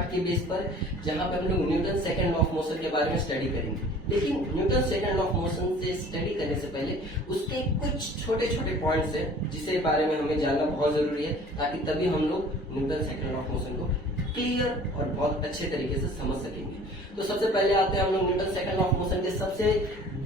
Part के base पर, जहां पे हम लोग Newton second law of motion के बारे में स्टडी करेंगे। लेकिन Newton second law of motion से स्टडी करने से पहले उसके कुछ छोटे छोटे पॉइंट्स हैं जिसके बारे में हमें जानना बहुत जरूरी है, ताकि तभी हम लोग Newton second law of motion को क्लियर और बहुत अच्छे तरीके से समझ सकेंगे। तो सबसे पहले आते हैं हम लोग Newton second law of motion के सबसे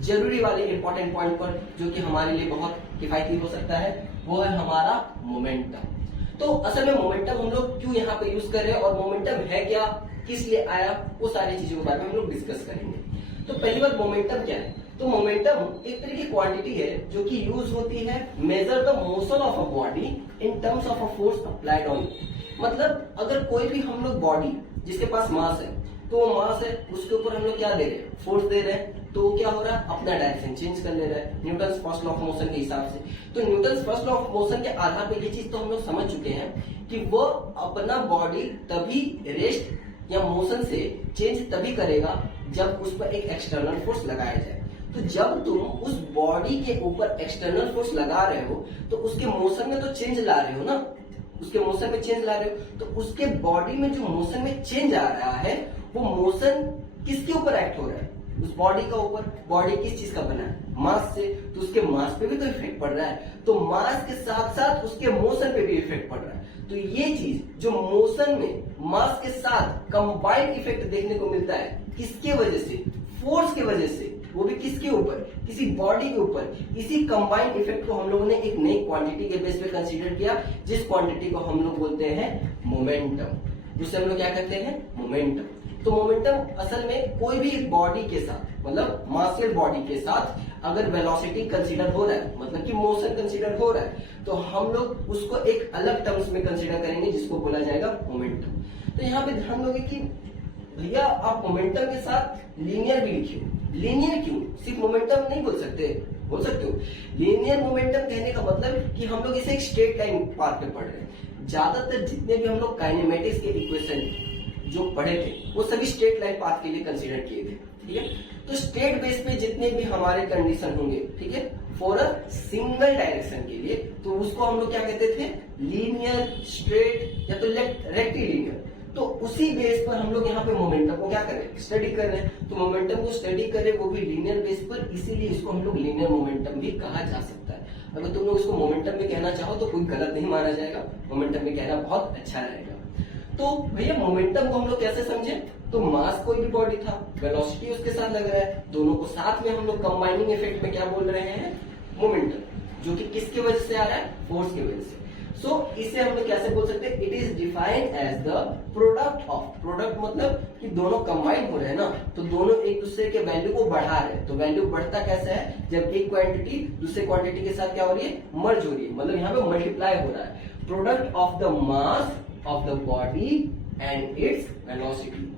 जरूरी वाले इंपॉर्टेंट पॉइंट पर, जो कि हमारे लिए बहुत किफायती हो सकता है, वो है हमारा मोमेंटम। तो असल में मोमेंटम हम लोग क्यों यहाँ पे यूज कर रहे हैं और मोमेंटम है क्या, किस लिए आया, वो सारी चीजों के बारे में हम लोग डिस्कस करेंगे। तो पहली बात, मोमेंटम क्या है? तो मोमेंटम एक तरह की क्वांटिटी है जो कि यूज होती है measure the motion of a body in terms of a force applied on it. मतलब अगर कोई भी हम लोग बॉडी जिसके पास मास है, तो वो मास है, उसके ऊपर हम लोग क्या दे रहे हैं? फोर्स दे रहे हैं। तो क्या हो रहा है? अपना डायरेक्शन चेंज कर ले रहा है Newton first law of motion के हिसाब से। तो Newton first law of motion के आधार पर ये चीज तो हम लोग समझ चुके हैं कि वो अपना बॉडी तभी रेस्ट या मोशन से चेंज तभी करेगा जब उस पर एक एक्सटर्नल फोर्स लगाया जाए। तो जब तुम उस बॉडी के ऊपर एक्सटर्नल फोर्स लगा रहे हो तो उसके मोशन में तो चेंज ला रहे हो ना, उसके मोशन में चेंज ला रहे हो। तो उसके बॉडी में जो मोशन में चेंज आ रहा है, वो मोशन किसके ऊपर एक्ट हो रहा है? उस बॉडी का ऊपर। बॉडी किस चीज का बना है? मास से। तो उसके मास पे भी तो इफेक्ट पड़ रहा है, तो मास के साथ साथ उसके मोशन पे भी इफेक्ट पड़ रहा है। तो ये चीज जो मोशन में मास के साथ कंबाइंड इफेक्ट देखने को मिलता है, किसके वजह से? फोर्स की वजह से। वो भी किसके ऊपर? किसी बॉडी के ऊपर। इसी कंबाइंड इफेक्ट को हम लोगों ने एक नई क्वांटिटी के बेस पे कंसीडर किया, जिस क्वांटिटी को हम लोग बोलते हैं मोमेंटम, जिसे हम लोग क्या कहते हैं? मोमेंटम। तो मोमेंटम असल में कोई भी बॉडी के साथ, मतलब मासलेस बॉडी के साथ अगर वेलोसिटी कंसीडर हो रहा है, मतलब कि मोशन कंसीडर हो रहा है, तो हम लोग उसको एक अलग टर्म्स में कंसीडर करेंगे, जिसको बोला जाएगा मोमेंटम। तो यहाँ पे ध्यान दोगे कि भैया आप मोमेंटम के साथ लीनियर भी लिखिए। लीनियर क्यों? सिर्फ मोमेंटम नहीं बोल सकते, बोल सकते हो लीनियर मोमेंटम। कहने का मतलब कि हम लोग इसे एक स्ट्रेट लाइन पाथ पे पढ़ रहे हैं। ज्यादातर जितने भी हम लोग काइनेमेटिक्स के इक्वेशन जो पढ़े थे, वो सभी स्ट्रेट लाइन पाथ के लिए कंसीडर किए थे, ठीक है। तो स्ट्रेट बेस पे जितने भी हमारे कंडीशन होंगे, ठीक है, फॉर अ सिंगल डायरेक्शन के लिए, तो उसको हम लोग क्या कहते थे? लीनियर, स्ट्रेट या तो रेक्टिलिनियर। तो उसी बेस पर हम लोग यहाँ पे मोमेंटम को क्या कर रहे हैं? स्टडी कर रहे हैं। तो मोमेंटम को स्टडी कर रहे हैं, वो भी लीनियर बेस पर, इसीलिए इसको हम लोग लीनियर मोमेंटम भी कहा जा सकता है। अगर तुम लोग इसको मोमेंटम में कहना चाहो तो कोई गलत नहीं माना जाएगा, मोमेंटम में कहना बहुत अच्छा रहेगा। तो भैया मोमेंटम को हम लोग कैसे समझे? तो मास कोई भी बॉडी था, वेलोसिटी उसके साथ लग रहा है, दोनों को साथ में हम लोग कंबाइनिंग इफेक्ट में क्या बोल रहे हैं? मोमेंटम, जो कि किसकी वजह से आ रहा है? फोर्स की वजह से। सो इसे हम लोग कैसे बोल सकते हैं? It is defined as the product of, product मतलब कि दोनों कंबाइन हो रहे हैं ना, तो दोनों एक दूसरे के वैल्यू को बढ़ा रहे हैं। तो वैल्यू बढ़ता कैसे है? जब एक क्वांटिटी दूसरे क्वांटिटी के साथ क्या हो रही है? मर्ज हो रही है, मतलब यहाँ पे मल्टीप्लाई हो रहा है। Product of the mass of the body and its velocity.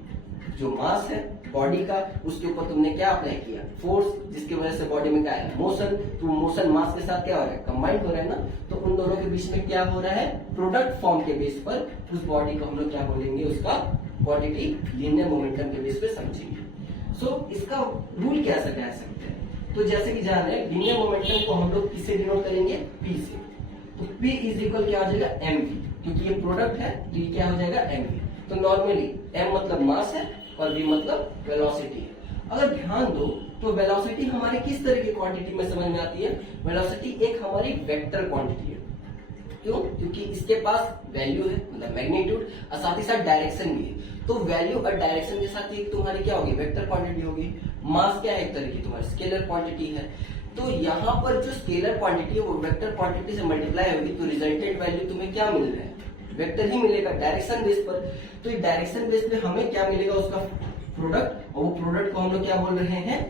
जो मास है बॉडी का, उसके ऊपर तुमने क्या अप्लाई किया? फोर्स, जिसकी वजह से बॉडी में क्या है? मोशन। तो मोशन मास के साथ क्या हो रहा है? कंबाइंड हो रहा है ना। तो उन दोनों के बीच में क्या हो रहा है? प्रोडक्ट फॉर्म के बेस पर उस बॉडी को हम लोग क्या बोलेंगे? उसका क्वांटिटी लीनियर मोमेंटम के बेस पे समझेंगे। सो इसका रूल कैसे कह सकते हैं? तो जैसे कि जान रहे हैं, लीनियर मोमेंटम को हम लोग किससे डिनोट करेंगे? पी से। तो पी इज इक्वल क्या हो जाएगा? एम वी, क्योंकि ये प्रोडक्ट है तो ये क्या हो जाएगा? M V. तो नॉर्मली एम मतलब मास है और v मतलब वेलोसिटी है। अगर ध्यान दो तो वेलोसिटी हमारे किस तरह की क्वांटिटी में समझ में आती है? वेलोसिटी एक हमारी वेक्टर क्वांटिटी है। क्यों? क्योंकि इसके पास वैल्यू है, मतलब मैग्नीट्यूड, और साथ ही साथ डायरेक्शन भी है। तो वैल्यू और डायरेक्शन के साथ एक तुम्हारी क्या होगी? वेक्टर क्वांटिटी होगी। मास क्या है? एक तरह की तुम्हारी स्केलर क्वांटिटी है। तो यहाँ पर जो स्केलर क्वांटिटी है वो वेक्टर क्वांटिटी से मल्टीप्लाई होगी, तो रिजल्टेंट वैल्यू तुम्हें क्या मिल रहा है? वेक्टर ही मिलेगा डायरेक्शन बेस पर। तो डायरेक्शन बेस पे हमें क्या मिलेगा? उसका प्रोडक्ट, और वो प्रोडक्ट को हम लोग क्या बोल रहे हैं?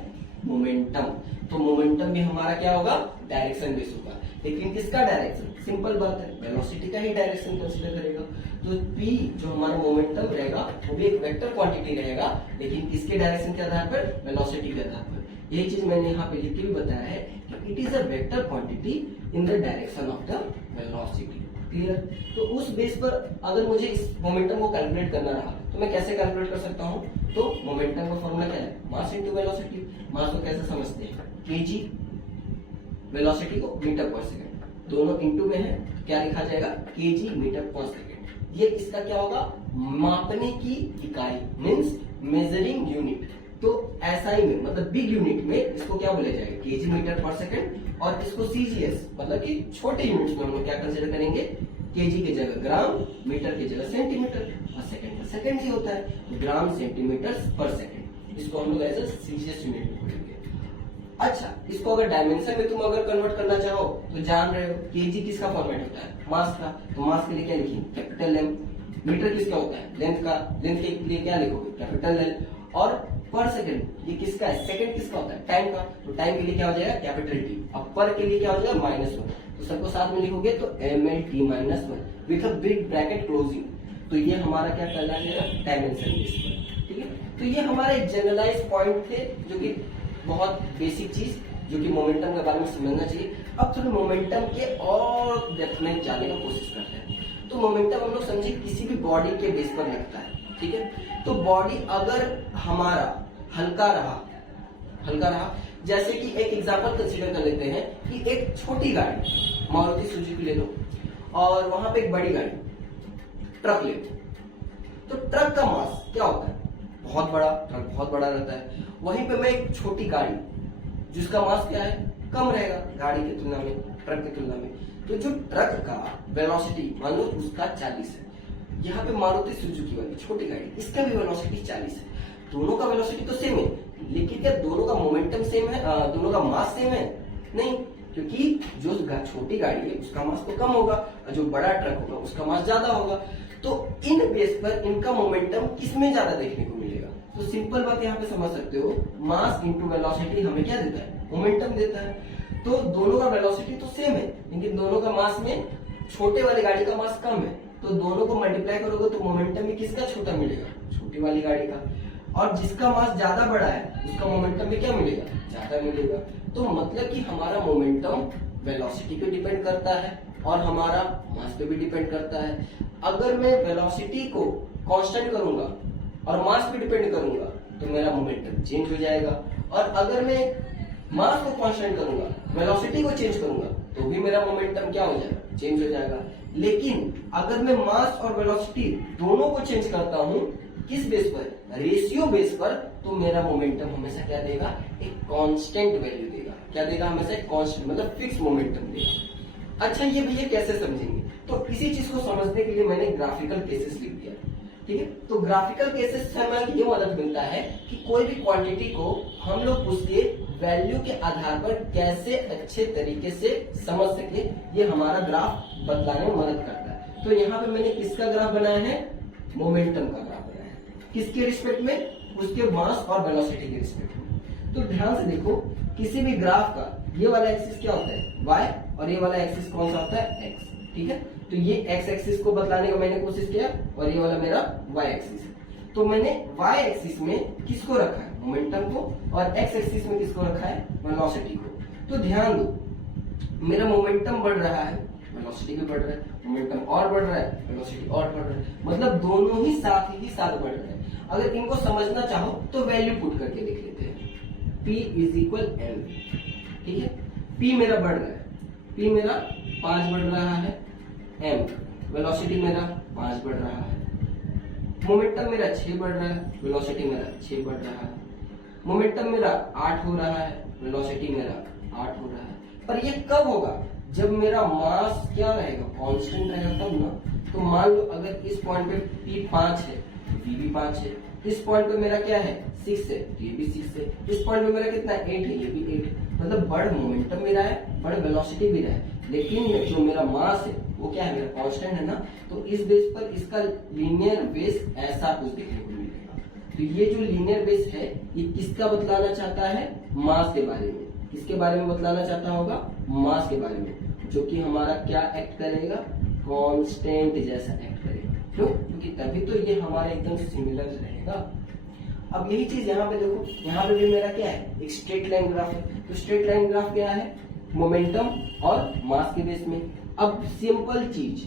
मोमेंटम। तो मोमेंटम भी हमारा क्या होगा? डायरेक्शन बेस होगा। लेकिन किसका डायरेक्शन? सिंपल बात है, वेलोसिटी का ही डायरेक्शन कंसीडर करेगा। तो P जो हमारा मोमेंटम रहेगा वो भी एक वेक्टर क्वांटिटी रहेगा, लेकिन किसके डायरेक्शन के आधार पर? वेलोसिटी के आधार पर। यही चीज मैंने यहाँ पे लिख के भी बताया है कि it is a vector quantity in the direction of the velocity. Clear? तो उस बेस पर अगर मुझे इस मोमेंटम को कैलकुलेट करना रहा तो मैं कैसे कैलकुलेट कर सकता हूँ? तो मोमेंटम का फॉर्मूला क्या है? Mass into velocity. मास को कैसे समझते हैं? केजी, वेलोसिटी को मीटर पर सेकंड, दोनों इंटू में है, क्या लिखा जाएगा? KG metre per second. ये इसका क्या होगा, मापने की इकाई, मीन्स मेजरिंग यूनिट। तो एसआई में मतलब बिग यूनिट में इसको क्या बोला जाएगा, केजी मीटर पर सेकंड, और इसको सीजीएस मतलब कि छोटे यूनिट्स में हम लोग क्या कंसिडर करेंगे, केजी की जगह ग्राम, मीटर की जगह सेंटीमीटर, और सेकंड पर सेकंड ही होता है, तो ग्राम सेंटीमीटर पर सेकंड, इसको हम लोग एज ए सीजीएस यूनिट में बोलेंगे। अच्छा, इसको अगर डायमेंशन में तुम अगर कन्वर्ट करना चाहो तो जान रहे हो केजी किसका फॉर्मेट होता है, मास का, तो मास के लिए क्या लिखिए, कैपिटल एम। मीटर किसका होता है, लेंथ का, लेंथ के लिए क्या लिखोगे, कैपिटल एल। और पर सेकंड ये किसका है, सेकंड किसका होता है, टाइम का, तो टाइम के लिए क्या हो जाएगा, कैपिटल टी। अब पर के लिए क्या हो जाएगा, -1, तो सबको साथ में लिखोगे तो ml/t-1 with a big bracket closing. तो ये हमारा क्या कहलाएगा, डायमेंशन बेस पर। ठीक है, तो ये हमारे जनरलाइज पॉइंट थे, जो कि बहुत बेसिक चीज, जो कि मोमेंटम के बारे में समझना चाहिए। अब थोड़ा मोमेंटम के और डेप्थ में जाने का कोशिश करते हैं। तो मोमेंटम हम लोग समझे किसी भी बॉडी के बेस पर लगता है। ठीक है, तो बॉडी अगर हमारा हल्का रहा, जैसे कि एक एग्जांपल कंसीडर कर लेते हैं कि एक छोटी गाड़ी मारुति सुजुकी ले लो, और वहां पे एक बड़ी गाड़ी ट्रक ले लो, तो ट्रक का मास क्या होता है, बहुत बड़ा, ट्रक बहुत बड़ा रहता है। वहीं पे मैं एक छोटी गाड़ी जिसका मास क्या है, कम रहेगा गाड़ी की तुलना में, ट्रक की तुलना में, तो जो ट्रक का वेलोसिटी मान लो उसका 40 है, यहाँ पे मारुति सुजुकी वाली छोटी गाड़ी इसका भी वेलोसिटी 40 है, दोनों का वेलोसिटी तो सेम है, लेकिन क्या दोनों का मोमेंटम सेम है, दोनों का मास सेम है, नहीं, क्योंकि जो छोटी गाड़ी है उसका मास तो कम होगा और जो बड़ा ट्रक होगा उसका मास ज्यादा होगा। तो इन बेस पर इनका मोमेंटम किसमें ज्यादा देखने को मिलेगा, तो सिंपल बात यहाँ पे समझ सकते हो, मास इंटू वेलोसिटी हमें क्या देता है, मोमेंटम देता है। तो दोनों का वेलोसिटी तो सेम है, लेकिन दोनों का मास में छोटे वाली गाड़ी का मास कम है, तो दोनों को मल्टीप्लाई करोगे तो मोमेंटम में किसका छोटा मिलेगा, छोटी वाली गाड़ी का। और जिसका मास ज्यादा बड़ा है उसका मोमेंटम में क्या मिलेगा, ज्यादा मिलेगा। तो मतलब कि हमारा मोमेंटम वेलोसिटी पे डिपेंड करता है और हमारा मास पे भी डिपेंड करता है। अगर मैं वेलोसिटी को कांस्टेंट करूंगा और मास पे डिपेंड करूंगा तो मेरा मोमेंटम चेंज हो जाएगा, और अगर मैं मास को कांस्टेंट करूंगा, वेलोसिटी को चेंज करूंगा तो भी मेरा मोमेंटम क्या हो जाएगा, चेंज हो जाएगा। लेकिन अगर मैं मास और वेलोसिटी दोनों को चेंज करता हूं, किस बेस पर, रेशियो बेस पर, तो मेरा मोमेंटम हमेशा क्या देगा, एक कांस्टेंट वैल्यू देगा। क्या देगा, हमेशा एक कांस्टेंट मतलब फिक्स मोमेंटम देगा। अच्छा, ये भैया कैसे समझेंगे, तो इसी चीज को समझने के लिए मैंने ग्राफिकल केसेस लिख दिया। ठीक है, तो ग्राफिकल केसेस से हमें ये मदद मिलता है कि कोई भी क्वांटिटी को हम लोग उसके वैल्यू के आधार पर कैसे अच्छे तरीके से समझ सके, ये हमारा ग्राफ बतलाने में मदद करता है। तो यहाँ पे मैंने किसका ग्राफ बनाया है, मोमेंटम का ग्राफ बनाया है, किसके रिस्पेक्ट में, उसके मास और वेलोसिटी के रिस्पेक्ट में। तो ध्यान से देखो, किसी भी ग्राफ का ये वाला एक्सिस क्या होता है, वाई, और ये वाला एक्सिस कौन सा होता है, एक्स। ठीक है, तो ये एक्स एक्सिस को बतलाने का मैंने कोशिश किया, और ये वाला मेरा वाई एक्सिस है। तो मैंने वाई एक्सिस में किसको रखा है, मोमेंटम को, और एक्स एक्सिस में किसको रखा है, वेलोसिटी को। तो ध्यान दो, मेरा मोमेंटम बढ़ रहा है, वेलोसिटी भी बढ़ रहा है, मोमेंटम और बढ़ रहा है, वेलोसिटी और बढ़ रहा है, मतलब दोनों ही साथ बढ़ रहे हैं। अगर इनको समझना चाहो तो वैल्यू पुट करके लिख लेते हैं, P = m। ठीक है, P मेरा बढ़ रहा है, P मेरा 5 बढ़ रहा है, m वेलोसिटी मेरा 5 बढ़ रहा है, मोमेंटम मेरा 6 बढ़ रहा है, वेलोसिटी मेरा 6 बढ़ रहा है, मोमेंटम मेरा 8 हो रहा है, वेलोसिटी मेरा 8 हो रहा है। पर ये कब होगा, जब मेरा मास क्या रहेगा, कांस्टेंट रहेगा तब ना। तो मान लो अगर इस पॉइंट पे P 5 है, V भी 5 है, इस पॉइंट पे मेरा क्या है, 6 है, ये भी 6 है, इस पॉइंट पे मेरा कितना 8 है, ये भी 8 है, मतलब बड़ मोमेंटम भी रहा है, बड़ वेलोसिटी भी रहा है, लेकिन जो मेरा मास है वो क्या है, मेरा कांस्टेंट है ना। तो इस बेस पर इसका लीनियर बेस ऐसा कुछ देखने को मिलेगा। तो ये जो लीनियर बेस है ये किसका बतलाना चाहता है, मास के बारे में। किसके बारे में बतलाना चाहता होगा, मास के बारे में, जो कि हमारा क्या एक्ट करेगा, कांस्टेंट जैसा एक्ट करेगा। क्यों, क्योंकि तभी तो ये हमारे एकदम सिमिलर रहेगा। अब यही चीज यहाँ पे देखो, यहाँ पे भी मेरा क्या है, एक स्ट्रेट लाइन ग्राफ है। तो स्ट्रेट लाइन ग्राफ क्या है, मोमेंटम और मास के बेस में। अब सिंपल चीज,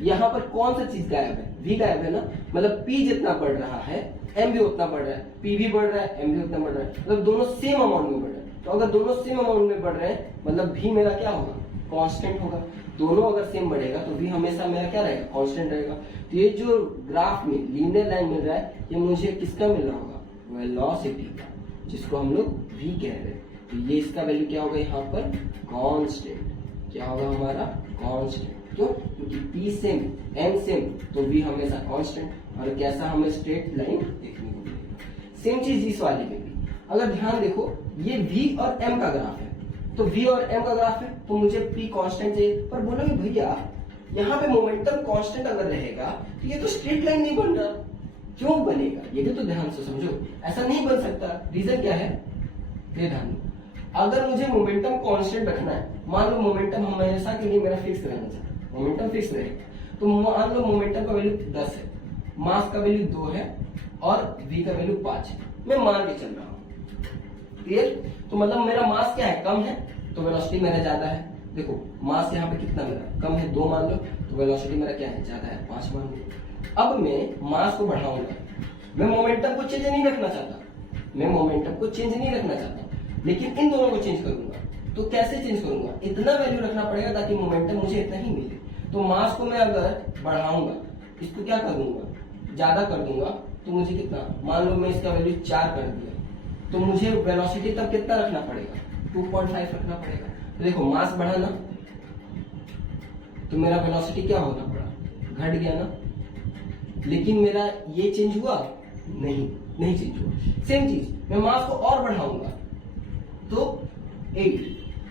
यहाँ पर कौन सा चीज गायब है, v गायब है ना, मतलब p जितना बढ़ रहा है m भी उतना बढ़ रहा है, p भी बढ़ रहा है, m भी उतना बढ़ रहा है, मतलब दोनों सेम अमाउंट में बढ़ रहे हैं। तो अगर दोनों सेम अमाउंट में बढ़ रहे हैं मतलब v मेरा क्या होगा, कांस्टेंट होगा, दोनों अगर सेम बढ़ेगा तो v हमेशा मेरा क्या रहेगा, कांस्टेंट रहेगा। तो ये जो ग्राफ में लीनियर लाइन मिल रहा है ये मुझे किसका मिल रहा होगा, वेलोसिटी का, जिसको हम लोग v कह रहे हैं। तो ये इसका वैल्यू क्या होगा यहाँ पर, कांस्टेंट। क्या होगा हमारा, कांस्टेंट। क्यों, क्योंकि p सेम m सेम तो v हमेशा कांस्टेंट। और कैसा हमें स्ट्रेट लाइन देखने को मिलेगा। सेम चीज इस वाले में भी, अगर ध्यान देखो ये v और m का ग्राफ है, तो v और m का ग्राफ है तो मुझे p कांस्टेंट चाहिए। पर बोलोगे भैया यहाँ पे मोमेंटम कांस्टेंट अगर रहेगा तो ये तो स्ट्रेट लाइन नहीं बन रहा, क्यों बनेगा, ये भी तो ध्यान से समझो। ऐसा नहीं बन सकता, रीजन क्या है, ये ध्यान दो। अगर मुझे मोमेंटम कांस्टेंट रखना है, मान लो मोमेंटम हमेशा के लिए मेरा फिक्स रहना चाहिए, मोमेंटम फिक्स रहेगा, तो मान लो मोमेंटम का वैल्यू 10 है, मास का वैल्यू 2 है और v का वैल्यू 5 है, मैं मान के चल रहा हूं। क्लियर, तो मतलब मेरा मास क्या है, कम है तो वेलोसिटी मेरा ज्यादा है। देखो मास यहाँ पे कितना मेरा कम है, 2 मान लो, तो वेलोसिटी मेरा क्या है, ज्यादा है, 5 मान लो। अब मैं मास को बढ़ाऊंगा, मैं मोमेंटम को चेंज नहीं रखना चाहता, मैं मोमेंटम को चेंज नहीं रखना चाहता, लेकिन इन दोनों को चेंज करूंगा। तो कैसे चेंज करूंगा, इतना वैल्यू रखना पड़ेगा ताकि मोमेंटम मुझे इतना ही मिले। तो मास को मैं अगर बढ़ाऊंगा, इसको क्या कर दूंगा, ज्यादा कर दूंगा, तो मुझे कितना, मान लो मैं इसका वैल्यू 4 कर दिया, तो मुझे वेलोसिटी तब कितना रखना पड़ेगा, 2.5 रखना पड़ेगा। तो देखो मास बढ़ा ना, तो मेरा वेलोसिटी क्या होना पड़ा, घट गया ना, लेकिन मेरा ये चेंज हुआ नहीं चेंज हुआ। सेम चीज मैं मास को और बढ़ाऊंगा तो 8,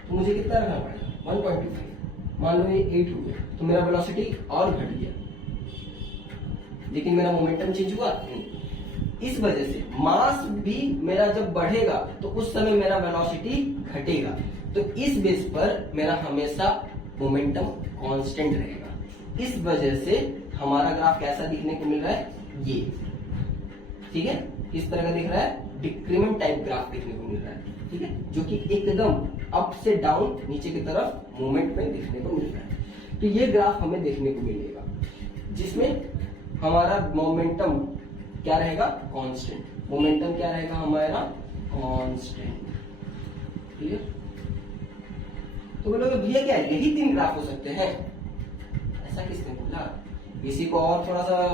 तो मुझे कितना रखना पड़ेगा, 1.25। मान लो ये 8 हो गया, तो मेरा वेलोसिटी और घट गया, लेकिन मेरा मोमेंटम चेंज हुआ नहीं। इस वजह से मास भी मेरा जब बढ़ेगा तो उस समय मेरा वेलोसिटी घटेगा। तो इस बेस पर मेरा हमेशा मोमेंटम कांस्टेंट रहेगा। इस वजह से हमारा ग्राफ कैसा दिखने को मिल रहा है, ये ठीक है, इस तरह का दिख रहा है, डिक्रीमेंट टाइप ग्राफ देखने को मिल रहा है, ठीक है, जो कि एकदम अप से डाउन नीचे की तरफ मूवमेंट में देखने को मिल रहा है। तो ये ग्राफ हमें देखने को मिलेगा जिसमें हमारा मोमेंटम क्या रहेगा, कांस्टेंट। मोमेंटम क्या रहेगा हमारा, कांस्टेंट। क्लियर, तो बोलोगे भैया क्या है, यही 3 ग्राफ हो सकते हैं, ऐसा किसने बोला। इसी को और थोड़ा सा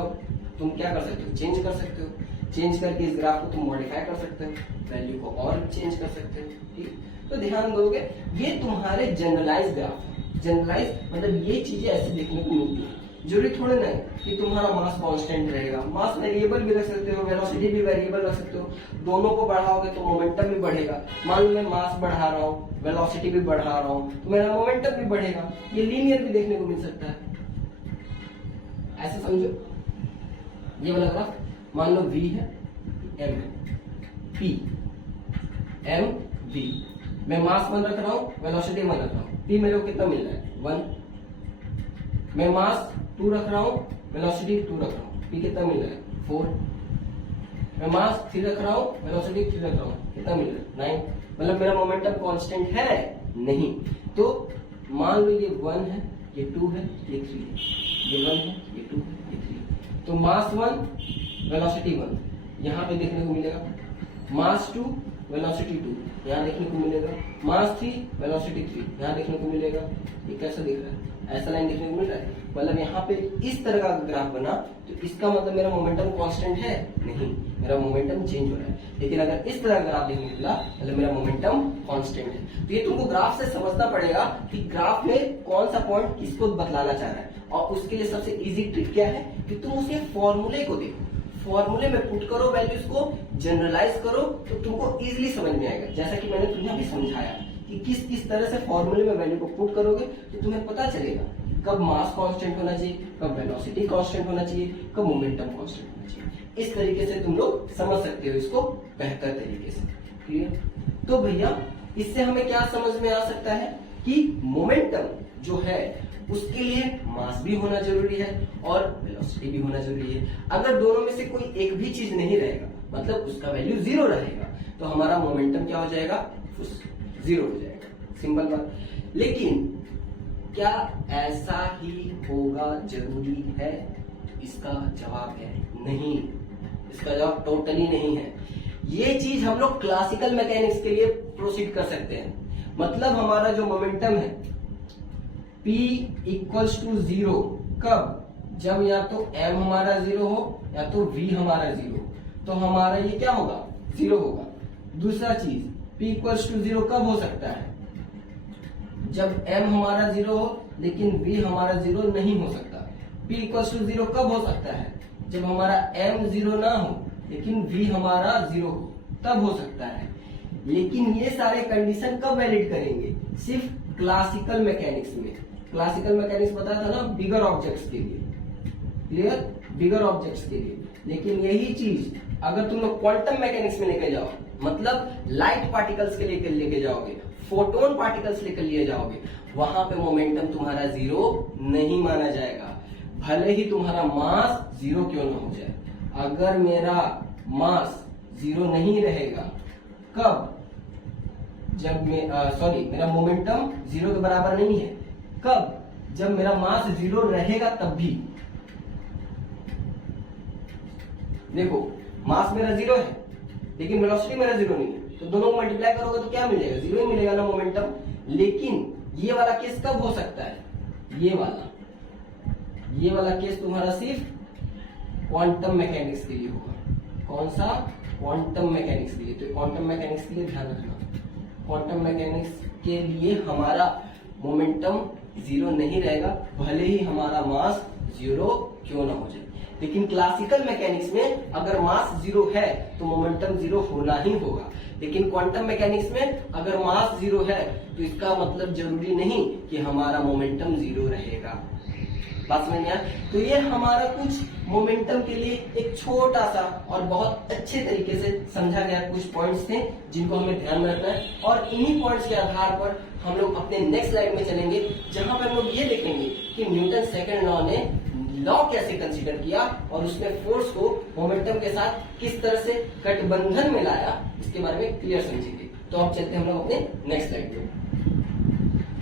तुम क्या कर सकते हो, चेंज कर सकते हो, चेंज करके इस ग्राफ को तुम मॉडिफाई कर सकते हो, वैल्यू को और चेंज कर सकते हो। ठीक, तो ध्यान दोगे ये तुम्हारे जनरलाइज ग्राफ है। जनरलाइज मतलब ये चीजें ऐसे देखने को मिलती है, जरूरी थोड़े ना कि तुम्हारा मास कांस्टेंट रहेगा। मास वेरिएबल भी रख सकते हो, वेलोसिटी भी वेरिएबल रख सकते हो, दोनों को बढ़ाओगे तो मोमेंटम भी बढ़ेगा। मान लो मैं मास बढ़ा रहा हूँ, वेलोसिटी भी बढ़ा रहा हूँ, तो मेरा मोमेंटम भी बढ़ेगा। ये लीनियर भी देखने को मिल सकता है, ऐसे समझो। ये वाला ग्राफ मान लो v है, m है, p m v, मैं मास 1 रख रहा हूँ, वेलोसिटी 1 रख रहा हूँ, p मेरे को कितना मिल रहा है, 1। मैं मास 2 रख रहा हूँ, वेलोसिटी 2 रख रहा हूँ, p कितना मिल रहा है, 4। मैं मास 3 रख रहा हूँ, वेलोसिटी 3 रख रहा हूँ, कितना मिल रहा है, 9। मतलब मेरा मोमेंटम कांस्टेंट है नहीं। तो मान लो ये 1 है, ये 2 है, ये 3 है, ये 1 है, ये 2 है, ये 3 है। तो मास 1 वेलोसिटी 1 यहाँ पे देखने को मिलेगा, मास 2 वेलोसिटी 2 यहाँ देखने को मिलेगा, मास 3 वेलोसिटी 3 यहाँ देखने को मिलेगा। ये कैसा दिख रहा है, ऐसा लाइन देखने को मिल रहा है। मतलब यहाँ पे इस तरह का ग्राफ बना तो इसका मतलब मेरा मोमेंटम कांस्टेंट है नहीं, मेरा मोमेंटम चेंज हो रहा है। लेकिन अगर इस तरह का ग्राफ देखने को मिला मतलब मेरा मोमेंटम कांस्टेंट है। तो ये तुमको ग्राफ से समझना पड़ेगा कि ग्राफ में कौन सा पॉइंट किसको बतलाना चाह रहा है। और उसके लिए सबसे इजी ट्रिक क्या है कि तुम उसके फॉर्मूले को देखो, फॉर्मूले में पुट करो वैल्यूज को, जनरलाइज करो, तो तुमको इजीली समझ में आएगा। जैसा कि मैंने तुम्हें भी समझाया कि किस तरह से फॉर्मूले में वैल्यू को पुट करोगे तो तुम्हें पता चलेगा कब मास कांस्टेंट होना चाहिए, कब वेलोसिटी कांस्टेंट होना चाहिए, कब मोमेंटम कांस्टेंट होना चाहिए। इस तरीके से तुम लोग समझ सकते हो इसको बेहतर तरीके से। क्लियर, तो भैया इससे हमें क्या समझ में आ सकता है कि मोमेंटम जो है उसके लिए मास भी होना जरूरी है और वेलोसिटी भी होना जरूरी है। अगर दोनों में से कोई एक भी चीज नहीं रहेगा मतलब उसका वैल्यू 0 रहेगा तो हमारा मोमेंटम क्या हो जाएगा, 0 हो जाएगा। सिंपल बात। लेकिन क्या ऐसा ही होगा जरूरी है? इसका जवाब है नहीं, इसका जवाब टोटली नहीं है। ये चीज हम लोग क्लासिकल मैकेनिक्स के लिए प्रोसीड कर सकते हैं। मतलब हमारा जो मोमेंटम है P इक्वल्स टू 0 कब? जब या तो M हमारा 0 हो या तो V हमारा 0 हो, तो हमारा ये क्या होगा? 0 होगा। दूसरा चीज, P इक्वल्स टू 0 कब हो सकता है? जब M हमारा 0 हो लेकिन V हमारा 0 नहीं हो सकता। P इक्वल्स टू 0 कब हो सकता है? जब हमारा M 0 ना हो लेकिन V हमारा 0 हो, तब हो सकता है। लेकिन ये सारे कंडीशन कब वैलिड करेंगे? सिर्फ क्लासिकल मैकेनिक्स में। क्लासिकल मैकेनिक्स बताया था ना, बिगर ऑब्जेक्ट्स के लिए, क्लियर, बिगर ऑब्जेक्ट्स के लिए। लेकिन यही चीज अगर तुम लोग क्वांटम मैकेनिक्स में लेके जाओ, मतलब लाइट पार्टिकल्स के लेके जाओगे, फोटोन पार्टिकल्स लेकर लिए जाओगे, वहां पे मोमेंटम तुम्हारा 0 नहीं माना जाएगा, भले ही तुम्हारा मास 0 क्यों ना हो जाए। अगर मेरा मास 0 नहीं रहेगा, कब? जब मेरा मोमेंटम 0 के बराबर नहीं है, कब? जब मेरा मास 0 रहेगा तब भी। देखो, मास मेरा 0 है लेकिन वेलोसिटी मेरा 0 नहीं है, तो दोनों को मल्टीप्लाई करोगे तो क्या मिलेगा? 0 ही मिलेगा ना मोमेंटम। लेकिन ये वाला केस कब हो सकता है? ये वाला केस तुम्हारा सिर्फ क्वांटम मैकेनिक्स के लिए होगा। कौन सा? क्वांटम मैकेनिक्स के लिए। तो क्वांटम मैकेनिक्स के लिए ध्यान रखना, क्वांटम मैकेनिक्स के लिए हमारा मोमेंटम 0 नहीं रहेगा, भले ही हमारा मास 0 क्यों ना हो जाए। लेकिन क्लासिकल मैकेनिक्स में अगर मास 0 है तो मोमेंटम 0 होना ही होगा। लेकिन क्वांटम मैकेनिक्स में अगर मास 0 है तो इसका मतलब जरूरी नहीं कि हमारा मोमेंटम 0 रहेगा। बात समझ में आया? तो ये हमारा कुछ मोमेंटम के लिए एक छोटा सा और बहुत अच्छे तरीके से समझा गया कुछ पॉइंट्स थे जिनको हमें ध्यान में रखना है। और इन्हीं पॉइंट्स के आधार पर हम लोग अपने नेक्स्ट स्लाइड में चलेंगे, जहां पर हम लोग ये देखेंगे कि न्यूटन सेकंड लॉ ने लॉ कैसे कंसीडर किया और उसने फोर्स को मोमेंटम के साथ किस तरह से गठबंधन में लाया, इसके बारे में क्लियर समझेंगे। तो अब चलते हैं हम लोग अपने नेक्स्ट स्लाइड में।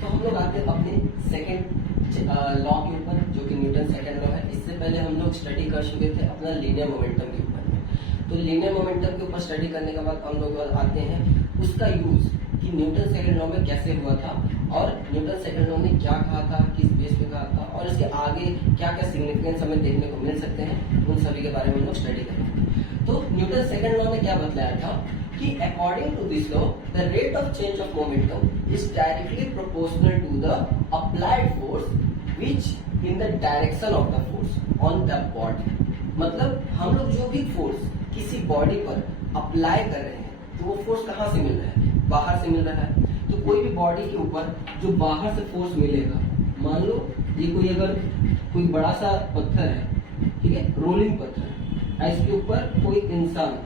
तो हम लोग आते हैं अपने सेकंड लॉ के ऊपर, जो कि न्यूटन सेकंड लॉ है। इससे पहले हम लोग स्टडी कर चुके थे अपना लीनियर मोमेंटम के ऊपर में। तो लीनियर मोमेंटम के ऊपर स्टडी करने के बाद हम लोग आते हैं उसका यूज कि न्यूटन सेकंड लॉ में कैसे हुआ था और न्यूटन सेकंड लॉ ने क्या कहा था, किस बेस पे कहा था और इसके आगे क्या क्या सिग्निफिकेंस हमें देखने को मिल सकते हैं, उन सभी के बारे में हम लोग स्टडी करेंगे। तो न्यूटन सेकंड लॉ ने क्या बतलाया था कि according to this law the rate of change of momentum is directly proportional to the applied force which in the direction of the force on the body. मतलब हम लोग जो भी फोर्स किसी बॉडी पर अप्लाई कर रहे हैं तो वो फोर्स कहाँ से मिल रहा है? बाहर से मिल रहा है। तो कोई भी बॉडी के ऊपर जो बाहर से फोर्स मिलेगा, मान लो ये कोई अगर कोई बड़ा सा पत्थर है, ठीक है, रोलिंग पत्थर है, इसके ऊपर कोई इंसान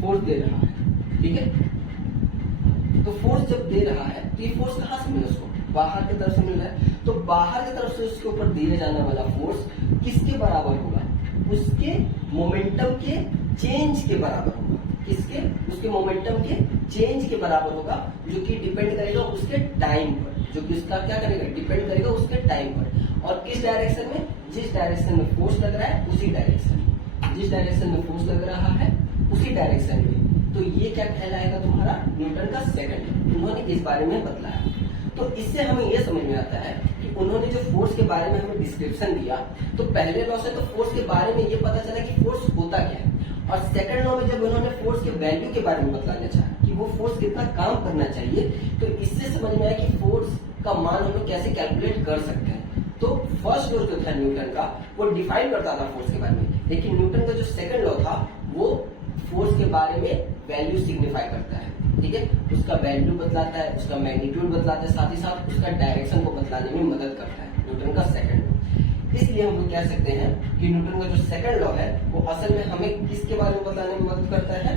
फोर्स दे रहा है, ठीक है। तो फोर्स जब दे रहा है तो ये फोर्स कहाँ से मिला उसको? बाहर की तरफ से मिल रहा है। तो बाहर की तरफ से उसके ऊपर दिए जाने वाला फोर्स किसके बराबर होगा? उसके मोमेंटम के चेंज के बराबर होगा। किसके? उसके मोमेंटम के चेंज के बराबर होगा, जो कि डिपेंड करेगा उसके टाइम पर, जो कि उसका क्या करेगा? डिपेंड करेगा उसके टाइम पर। और किस डायरेक्शन में? जिस डायरेक्शन में फोर्स लग रहा है उसी डायरेक्शन में, जिस डायरेक्शन में फोर्स लग रहा है उसी डायरेक्शन में। तो ये क्या कहलाएगा? तुम्हारा न्यूटन का सेकंड लॉ। उन्होंने इस बारे में बतलाया। तो इससे हमें यह समझ में आता है कि उन्होंने जो फोर्स के बारे में हमें डिस्क्रिप्शन दिया, तो पहले लॉ से तो फोर्स के बारे में ये पता चला कि फोर्स होता क्या है, और सेकंड लॉ में जब उन्होंने फोर्स के वैल्यू के बारे में बतलाना चाहा कि वो फोर्स कितना काम करना चाहिए, तो इससे समझ में आया कि फोर्स का मान हम लोग कैसे कैलकुलेट कर सकते हैं। तो फर्स्ट लॉ जो था न्यूटन का, वो डिफाइन करता था फोर्स के बारे में, लेकिन न्यूटन का जो सेकंड लॉ था वो फोर्स के बारे में वैल्यू सिग्निफाई करता है, ठीक है, उसका वैल्यू बतलाता है, उसका मैग्नीट्यूड बतलाता है, साथ ही साथ उसका डायरेक्शन को बतलाने में मदद करता है न्यूटन का सेकंड लॉ। इसलिए हम लोग कह सकते हैं कि न्यूटन का जो सेकंड लॉ है वो असल में हमें किसके बारे में बताने में मदद करता है?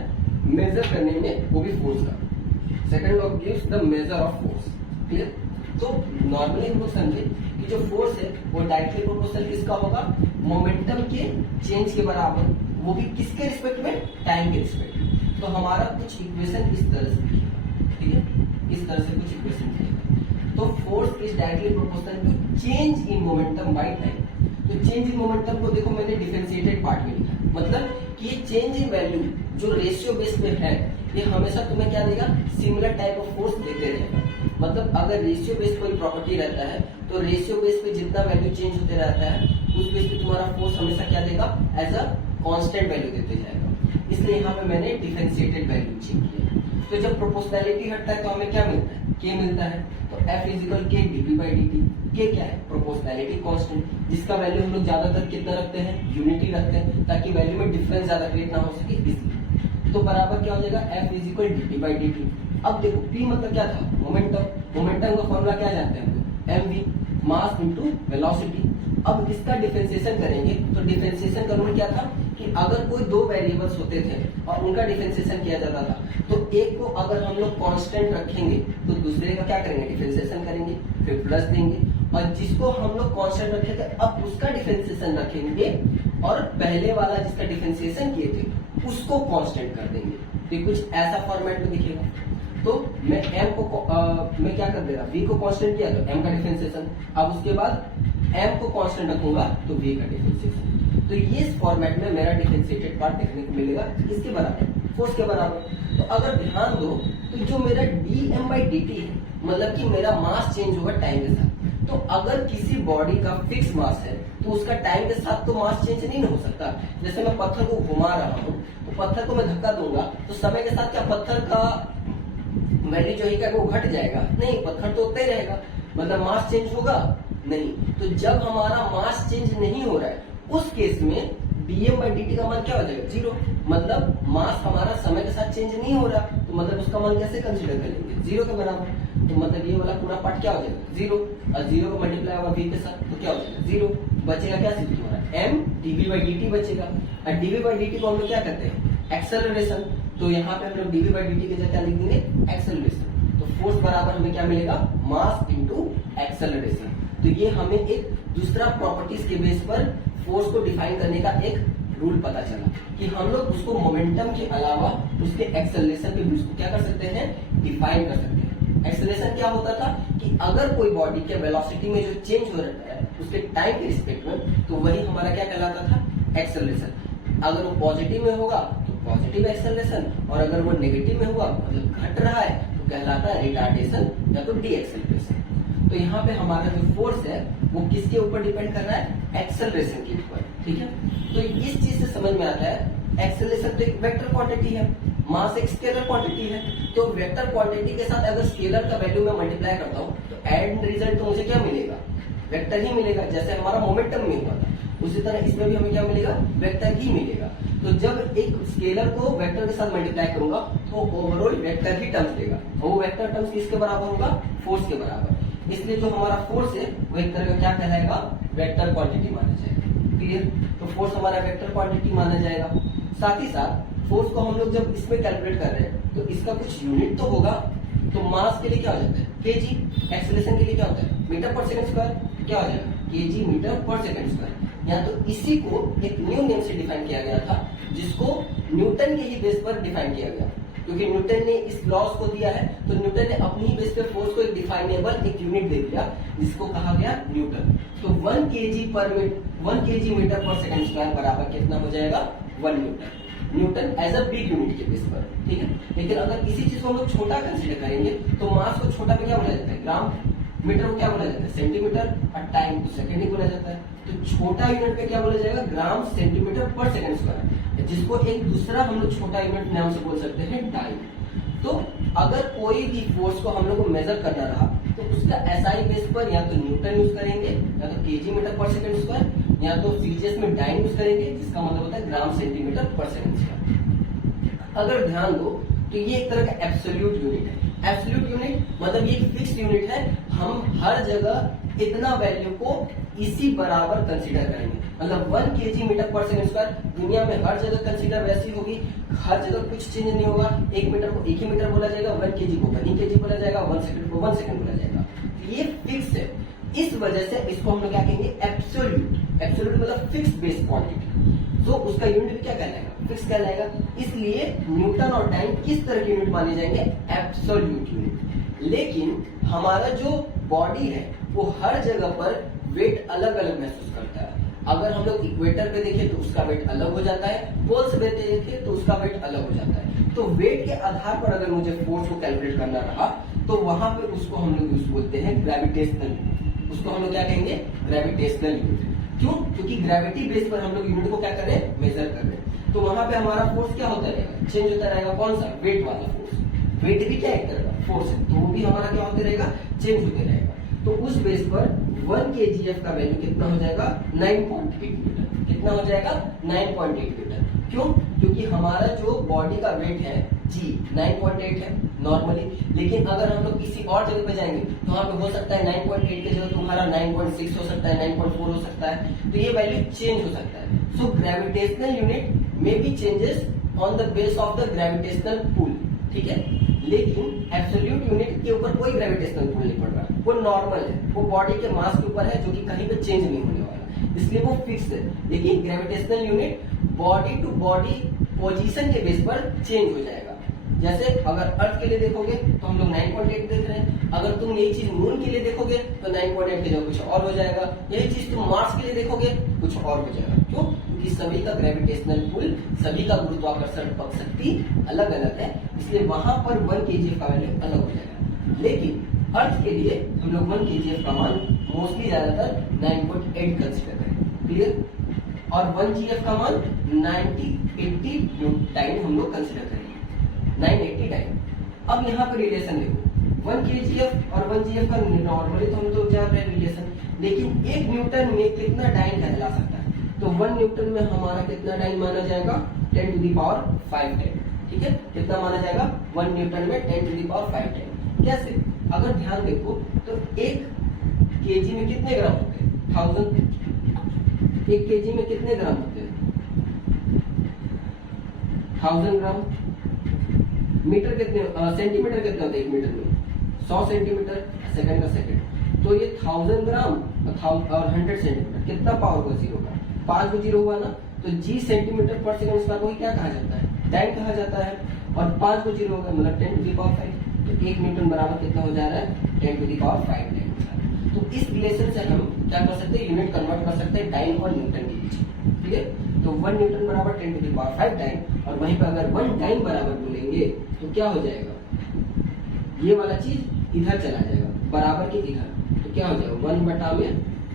मेजर करने में, वो भी फोर्स का। Second law gives the measure of force, clear. तो नॉर्मली हम लोग समझे कि जो फोर्स है वो डायरेक्टली प्रोपोर्शनल किसका होगा? मोमेंटम के चेंज के बराबर, वो भी किसके रिस्पेक्ट में? टाइम के रिस्पेक्ट में। तो हमारा कुछ इक्वेशन इस तरह से दिखेगा, ठीक है, इस तरह से कुछ इक्वेशन दिखेगा। तो force is directly proportional to change in momentum by time. तो चेंज इन मोमेंटम को देखो मैंने डिफरेंशिएटेड पार्ट में लिखा, मतलब कि ये चेंज इन वैल्यू जो रेशियो बेस पे है, ये हमेशा तुम्हें क्या देगा? सिमिलर टाइप ऑफ फोर्स देते रहेगा। मतलब अगर रेशियो बेस कोई प्रॉपर्टी रहता है तो रेशियो बेस पे जितना वैल्यू चेंज होते रहता है उस बेस पे तुम्हारा फोर्स हमेशा क्या देगा, एज अ कांस्टेंट वैल्यू देते जाएगा। इसलिए यहाँ पे मैंने डिफरेंशिएटेड वैल्यू चेक किया। तो जब प्रोपोर्शनैलिटी हटता है तो हमें क्या मिलता है, के मिलता है। तो F इजिकल के dp/dt, के क्या है, प्रोपोर्शनैलिटी कांस्टेंट, जिसका वैल्यू हम लोग ज्यादातर कितना रखते हैं, यूनिटी रखते हैं, ताकि वैल्यू में डिफरेंस ज्यादा क्रिएट ना हो सके इसलिए। तो बराबर क्या हो जाएगा, F इजिकल dp/dt। अब देखो P मतलब क्या था, मोमेंटम। मोमेंटम का फॉर्मूला क्या जानते हैं, mv, मास इनटू वेलोसिटी। अब इसका डिफरेंशिएशन करेंगे तो डिफरेंशिएशन का रूल क्या था कि अगर कोई दो वेरिएबल्स होते थे और उनका डिफरेंशिएशन किया जाता था तो एक को अगर हम लोग कांस्टेंट रखेंगे तो दूसरे का क्या करेंगे, डिफरेंशिएशन करेंगे, फिर प्लस देंगे। और जिसको हम लोग कांस्टेंट रखे थे अब उसका डिफरेंशिएशन रखेंगे और पहले वाला जिसका डिफरेंशिएशन किए थे उसको कांस्टेंट कर देंगे। तो कुछ ऐसा फॉर्मेट में दिखेगा। तो मैं m को मैं क्या कर दे रहा, v को कांस्टेंट किया तो m का डिफरेंशिएशन, अब उसके बाद m को कांस्टेंट रखूंगा तो v का डिफरेंशिएशन। तो ये इस फॉर्मेट में मेरा डिफरेंशिएटेड पार्ट देखने को मिलेगा इसके बराबर, फोर्स के बराबर। तो अगर ध्यान दो तो जो मेरा dm/dt है मतलब कि मेरा मास चेंज होगा टाइम के साथ। तो अगर किसी बॉडी का फिक्स मास है तो उसका टाइम के साथ तो मास चेंज नहीं हो सकता। जैसे मैं पत्थर को घुमा रहा हूँ तो पत्थर को मैं धक्का दूंगा तो समय के साथ क्या पत्थर का वैल्यू जो है क्या वो घट जाएगा, नहीं, पत्थर तो उतना ही रहेगा, मतलब मास चेंज होगा नहीं। तो जब हमारा मास चेंज नहीं हो रहा है उस केस में dm/dt का मान क्या हो जाएगा, जीरो। मतलब मास हमारा समय के साथ चेंज नहीं हो रहा तो मतलब उसका मान कैसे कंसीडर करेंगे, जीरो के बराबर। तो मतलब ये वाला पूरा पार्ट क्या हो जाएगा, जीरो। और जीरो को मल्टीप्लाई होगा v के साथ तो क्या हो जाएगा, जीरो। बचेगा क्या सिर्फ तुम्हारा m dv/dt बचेगा। और dv/dt को हम लोग क्या करते हैं, एक्सेलरेशन। तो यहाँ पे हम लोग dv/dt की जगह क्या लिख देंगे, एक्सेलरेशन। तो फोर्स बराबर हमें क्या मिलेगा, मास इनटू एक्सेलरेशन। तो ये हमें एक दूसरा प्रॉपर्टीज के बेस पर फोर्स को डिफाइन करने का एक रूल पता चला कि हम लोग उसको मोमेंटम के अलावा उसके एक्सेलरेशन पे भी उसको क्या कर सकते हैं, डिफाइन कर सकते हैं। एक्सेलरेशन क्या होता था कि अगर कोई बॉडी के वेलोसिटी में जो चेंज हो रहा है उसके टाइम के रिस्पेक्ट में तो वही हमारा क्या कहलाता था, एक्सेलरेशन। अगर वो पॉजिटिव में होगा तो पॉजिटिव एक्सेलरेशन और अगर वो नेगेटिव में हुआ मतलब घट रहा है तो कहलाता है रिटार्डेशन या तो डी एक्सेलरेशन। तो यहाँ पे हमारा जो फोर्स है वो किसके ऊपर डिपेंड कर रहा है, एक्सेलरेशन के ऊपर, ठीक है। तो इस चीज से समझ में आता है एक्सेलरेशन तो एक वेक्टर क्वांटिटी है, मास एक स्केलर क्वांटिटी है। तो वेक्टर क्वांटिटी के साथ अगर स्केलर का वैल्यू मैं मल्टीप्लाई करता हूँ तो एंड रिजल्ट तो मुझे क्या मिलेगा, वेक्टर ही मिलेगा। जैसे हमारा मोमेंटम में हुआ था उसी तरह इसमें भी हमें क्या मिलेगा, वेक्टर ही मिलेगा। तो जब एक स्केलर को वेक्टर के साथ मल्टीप्लाई करूंगा तो ओवरऑल वेक्टर ही टर्म्स देगा। वो वेक्टर टर्म्स किसके बराबर होगा, फोर्स के बराबर। इसलिए जो हमारा फोर्स है वो एक तरह का क्या कहलाएगा, वेक्टर क्वांटिटी माना जाएगा। क्लियर। तो फोर्स हमारा वेक्टर क्वांटिटी माना जाएगा। साथ ही साथ फोर्स को हम लोग जब इसमें कैलकुलेट कर रहे हैं तो इसका कुछ यूनिट तो होगा। तो मास के लिए क्या हो जाता है, केजी। एक्सेलरेशन के लिए क्या होता है, मीटर पर सेकंड स्क्वायर। क्या हो जाएगा, KG metre per second square. यहाँ तो इसी को एक न्यू नेम से डिफाइन किया गया था जिसको न्यूटन के ही बेस पर डिफाइन किया गया, क्योंकि न्यूटन ने इस लॉस को दिया है तो न्यूटन ने अपनी ही बेस पे फोर्स को एक डिफाइनेबल एक यूनिट दे दिया जिसको कहा गया न्यूटन। तो 1 kg metre per second square बराबर कितना हो जाएगा, 1 newton. Newton as a big unit के बेस पर, ठीक है। लेकिन अगर इसी चीज को हम लोग छोटा कंसिडर करेंगे तो मास को छोटा में क्या बोला जाता है, ग्राम। मीटर को क्या बोला जाता है, सेंटीमीटर। और टाइम को सेकंड ही बोला जाता है। तो छोटा यूनिट पे क्या बोला जाएगा, ग्राम सेंटीमीटर पर सेकंड स्क्वायर, जिसको एक दूसरा हम लोग छोटा यूनिट नाम से बोल सकते हैं, टाइम। तो अगर कोई भी फोर्स को हम लोग को मेजर करना रहा तो उसका एसआई बेस पर या तो न्यूटन यूज करेंगे या तो KG metre per second square या तो सीजीएस में डाइन यूज करेंगे जिसका मतलब होता है ग्राम सेंटीमीटर पर सेकंड स्क्वायर। अगर ध्यान दो तो ये एक तरह का एब्सोल्यूट यूनिट है। एब्सोल्यूट यूनिट मतलब ये एक फिक्स यूनिट है, हम हर जगह इतना वैल्यू को इसी बराबर कंसीडर करेंगे। मतलब 1 kg metre per second square दुनिया में हर जगह कंसीडर वैसी होगी, हर जगह कुछ चेंज नहीं होगा। 1 मीटर को 1 ही मीटर बोला जाएगा, 1 kg को 1 ही kg बोला जाएगा, 1 सेकंड को 1 सेकंड बोला जाएगा। ये फिक्स है, इस वजह से इसको हम लोग क्या कहेंगे, एब्सोल्यूट। एब्सोल्यूट मतलब फिक्स बेस क्वांटिटी। तो उसका यूनिट भी क्या कहलाएगा, फिक्स कहलाएगा। इसलिए न्यूटन और टाइम किस तरह के यूनिट माने जाएंगे, एब्सोल्यूट यूनिट। लेकिन हमारा जो बॉडी है वो हर जगह पर वेट अलग अलग महसूस करता है। अगर हम लोग इक्वेटर पे देखें तो उसका वेट अलग हो जाता है, पोल्स पे देखें तो उसका वेट अलग हो जाता है। तो वेट के आधार पर अगर मुझे फोर्स को कैलकुलेट करना रहा तो वहां पे उसको हम लोग यूज बोलते हैं ग्रेविटेशनल। उसको हम लोग क्या कहेंगे? Gravitational unit. क्यों? क्योंकि ग्रेविटी बेस पर हम लोग यूनिट को क्या कर रहे हैं? मेजर कर रहे हैं। तो वहां पे हमारा फोर्स क्या होता रहेगा? चेंज होता रहेगा। कौन सा? वेट वाला फोर्स। वेट भी क्या एक तरह का फोर्स है, तो वो भी हमारा क्या होते रहेगा? चेंज होते रहेगा। तो उस बेस पर 1 kgf का वैल्यू कितना हो जाएगा? 9.8 न्यूटन। कितना हो जाएगा? 9.8 न्यूटन। क्यों? क्योंकि हमारा जो बॉडी का वेट है जी 9.8 है नॉर्मली, लेकिन अगर हम लोग किसी और जगह पे जाएंगे तो वहां पे हो सकता है 9.8 के जगह तुम्हारा 9.6 हो सकता है, 9.4 हो सकता है। तो ये वैल्यू चेंज हो सकता है। सो ग्रेविटेशनल यूनिट में बी changes on the base of the gravitational pull. ठीक है, लेकिन एब्सोल्यूट यूनिट के ऊपर कोई ग्रेविटेशनल पुल नहीं पड़ रहा, वो नॉर्मल है, वो बॉडी के मास के ऊपर है जो कि कहीं पे चेंज नहीं होने वाला, इसलिए वो फिक्स है। लेकिन gravitational unit body to body position के बेस पर चेंज हो जाएगा। जैसे अगर अर्थ के लिए देखोगे तो हम लोग 9.8 देख रहे हैं, अगर तुम यही चीज मून के लिए देखोगे तो 9.8 की जगह कुछ और हो जाएगा, यही चीज तुम मार्स के लिए देखोगे कुछ और हो जाएगा। क्यों? क्योंकि सभी का ग्रेविटेशनल पुल, सभी का गुरुत्वाकर्षण शक्ति अलग अलग है, इसलिए वहां पर 1 kgf का वैल्यू अलग हो जाएगा। लेकिन अर्थ के लिए हम लोग 1 kgf का मान मोस्टली ज्यादातर 9.8 कंसिडर करें। क्लियर? और 1 gf का मान 80 टाइम हम लोग कंसिडर करेंगे, 980 टाइम। अब यहाँ पर रिलेशन देखो, 1 kgf और 1 gf का नॉर्मली तो हम लोग जान रहे हैं रिलेशन, लेकिन 1 न्यूटन में कितना टाइम कहला सकता है? तो 1 न्यूटन में हमारा कितना टाइम माना जाएगा? 10 to the power 5 टाइम। ठीक है, कितना माना जाएगा? 1 न्यूटन में 10 to the power 5 टाइम। कैसे? अगर ध्यान देखो तो 1 kg में कितने ग्राम होते हैं? 1000। 1 kg में कितने ग्राम होते हैं? 1000 ग्राम। मीटर कितने, सेंटीमीटर कितने होते हैं 1 मीटर में? 100 सेंटीमीटर सेकंड का सेकंड। तो ये 1000 ग्राम और 100 सेंटीमीटर, कितना पावर होगा जीरो का? 5 को जीरो हुआ ना, तो जी सेंटीमीटर पर सेकंड स्क्वायर को क्या कहा जाता है? टाइम कहा जाता है। और 5 को जीरो होगा मतलब 10 to the power 5। तो 1 न्यूटन बराबर कितना हो जा रहा है? 10 to the power 5 टाइम। तो इस रिलेशन से हम क्या कर सकते हैं? यूनिट कन्वर्ट कर सकते हैं टाइम और न्यूटन के बीच। ठीक है, तो 1 न्यूटन बराबर 10 to the power 5 टाइम, और वहीं पर अगर 1 टाइम बराबर बोलेंगे तो क्या हो जाएगा? ये वाला चीज इधर चला जाएगा, बराबर के इधर, तो क्या हो जाएगा? 1 बटा में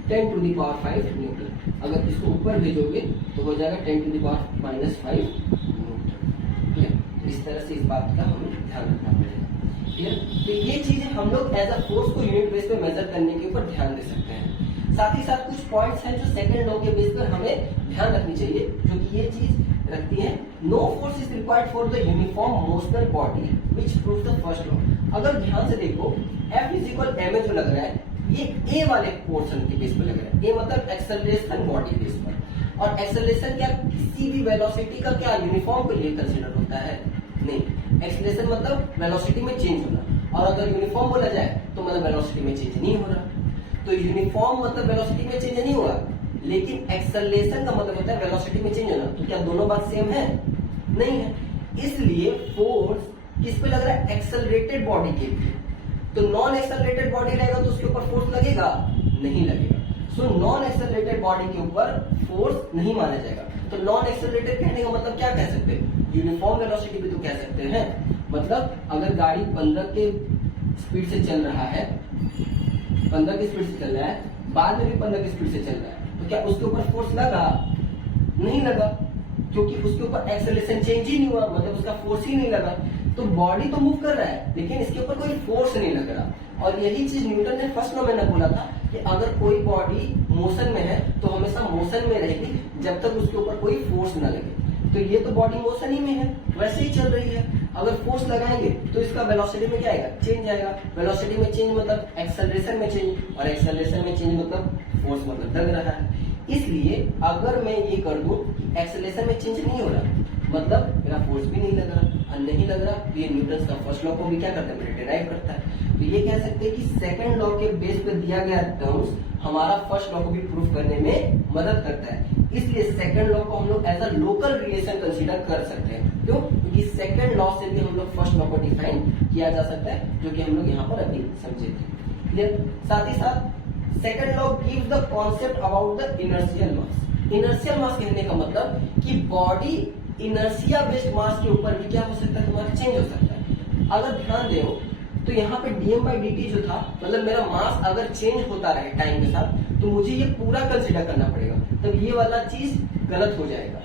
10 to the power 5 न्यूटन। अगर इसको ऊपर भेजोगे तो हो जाएगा 10 to the power -5 न्यूटन। ठीक है, इस तरह से इस बात का हमें ध्यान रखना पड़ेगा। ठीक है, तो ये चीजें हम लोग एज अ फोर्स को यूनिट बेस पे मेजर करने के ऊपर ध्यान दे सकते हैं। साथ ही साथ कुछ पॉइंट्स हैं जो सेकंड लॉ के बेस पर हमें ध्यान रखनी चाहिए, जो कि ये चीज रखती है। No force is required for the uniform motional body which proves the first law. अगर ध्यान से देखो F = ma जो लग रहा है, ये A वाले पोर्शन के बेस पर लग रहा है। A मतलब एक्सेलरेशन बॉडी बेस पर, और एक्सेलरेशन क्या किसी भी वेलोसिटी का क्या यूनिफॉर्म के लिए कंसीडर होता है? नहीं। एक्सेलरेशन मतलब वेलोसिटी में चेंज होना, और अगर यूनिफॉर्म बोला जाए तो मतलब वेलोसिटी में चेंज नहीं हो रहा। तो यूनिफॉर्म मतलब वेलोसिटी में चेंज नहीं हुआ, लेकिन एक्सेलरेशन का मतलब होता है वेलोसिटी में चेंज होना। तो क्या दोनों बात सेम है? नहीं है। इसलिए फोर्स किस पे लग रहा है? एक्सेलरेटेड बॉडी के लिए। तो नॉन एक्सेलरेटेड बॉडी रहेगा तो उसके ऊपर फोर्स लगेगा? नहीं लगेगा। सो नॉन एक्सेलरेटेड बॉडी के ऊपर फोर्स नहीं माना जाएगा। तो नॉन एक्सेलरेटेड कहने का मतलब क्या कह सकते हैं? यूनिफॉर्म वेलोसिटी भी तो कह सकते हैं। मतलब अगर गाड़ी 15 के स्पीड से चल रहा है, 15 की स्पीड से चल रहा है, बाद में भी 15 की स्पीड से चल रहा है, तो क्या उसके ऊपर फोर्स लगा? नहीं लगा, क्योंकि उसके ऊपर एक्सेलरेशन चेंज ही नहीं हुआ, मतलब उसका फोर्स ही नहीं लगा। तो बॉडी तो मूव कर रहा है, लेकिन इसके ऊपर कोई फोर्स नहीं लग रहा। और यही चीज न्यूटन ने फर्स्ट लॉ में बोला था कि अगर कोई बॉडी मोशन में है तो हमेशा मोशन में रहेगी जब तक उसके ऊपर कोई फोर्स ना लगे। तो ये तो बॉडी मोशन ही में है, वैसे ही चल रही है। अगर फोर्स लगाएंगे तो इसका वेलोसिटी में क्या आएगा? चेंज आएगा। वेलोसिटी में चेंज मतलब एक्सेलरेशन में चेंज, और एक्सेलरेशन में चेंज मतलब फोर्स मतलब लग रहा है। इसलिए अगर मैं ये कर दूं कि एक्सेलरेशन में चेंज नहीं हो रहा, मतलब मेरा फोर्स भी नहीं लग रहा, और नहीं लग रहा, तो ये न्यूटन का फर्स्ट लॉ को भी क्या करता है? डिराइव करता है। तो ये कह सकते हैं कि सेकंड लॉ के बेस पर दिया गया टर्म्स हमारा फर्स्ट लॉ को भी प्रूफ करने में मदद करता है। इसलिए सेकंड लॉ को हम लोग as a local relation consider कर सकते हैं। क्यों? क्योंकि सेकंड लॉ से भी हम लोग फर्स्ट लॉ को डिफाइन किया जा सकता है, जो कि हम लोग यहाँ पर अभी समझे थे। क्लियर? साथ ही साथ second law gives the concept about the inertial mass. Inertial mass कहने का मतलब कि बॉडी इनर्शिया बेस्ड मास के ऊपर भी क्या हो सकता है, तुम्हारा चेंज हो सकता है। अगर ध्यान दो तो यहाँ पे dm/dt जो था, मतलब मेरा मास अगर चेंज होता रहे टाइम के साथ, तो मुझे ये पूरा कंसिडर करना पड़ेगा, तब ये वाला चीज गलत हो जाएगा।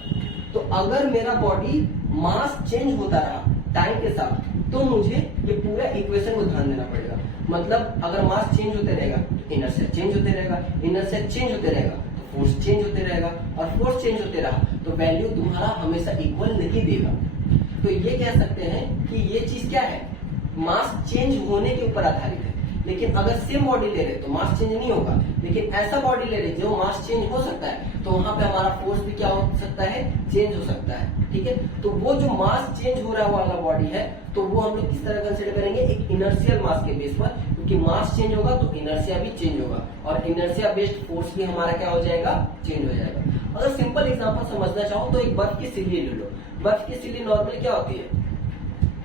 तो अगर मेरा बॉडी मास चेंज होता रहा टाइम के साथ, तो मुझे ये पूरा इक्वेशन को ध्यान देना पड़ेगा। मतलब अगर मास चेंज होते रहेगा तो इनर्शिया चेंज होते रहेगा, इनर्शिया चेंज होते रहेगा तो फोर्स चेंज होते रहेगा, और फोर्स चेंज होते रहा तो वैल्यू तुम्हारा हमेशा इक्वल नहीं देगा। तो ये कह सकते हैं कि ये चीज क्या है, मास चेंज होने के ऊपर आधारित है। लेकिन अगर सेम बॉडी ले रहे तो मास चेंज नहीं होगा, लेकिन ऐसा बॉडी ले रहे जो मास चेंज हो सकता है, तो वहां पे हमारा फोर्स भी क्या हो सकता है, चेंज हो सकता है। ठीक है, तो वो जो मास चेंज हो रहा वाला बॉडी है, तो वो हम लोग किस तरह कंसिडर करेंगे, एक इनर्शियल मास के बेस पर, क्योंकि मास चेंज होगा तो इनर्शिया भी चेंज होगा, और इनर्शिया बेस्ड फोर्स भी हमारा क्या हो जाएगा, चेंज हो जाएगा। अगर सिंपल एग्जांपल समझना चाहो तो एक बर्फ की सिल्ली ले लो। बर्फ की सिल्ली नॉर्मली क्या होती है,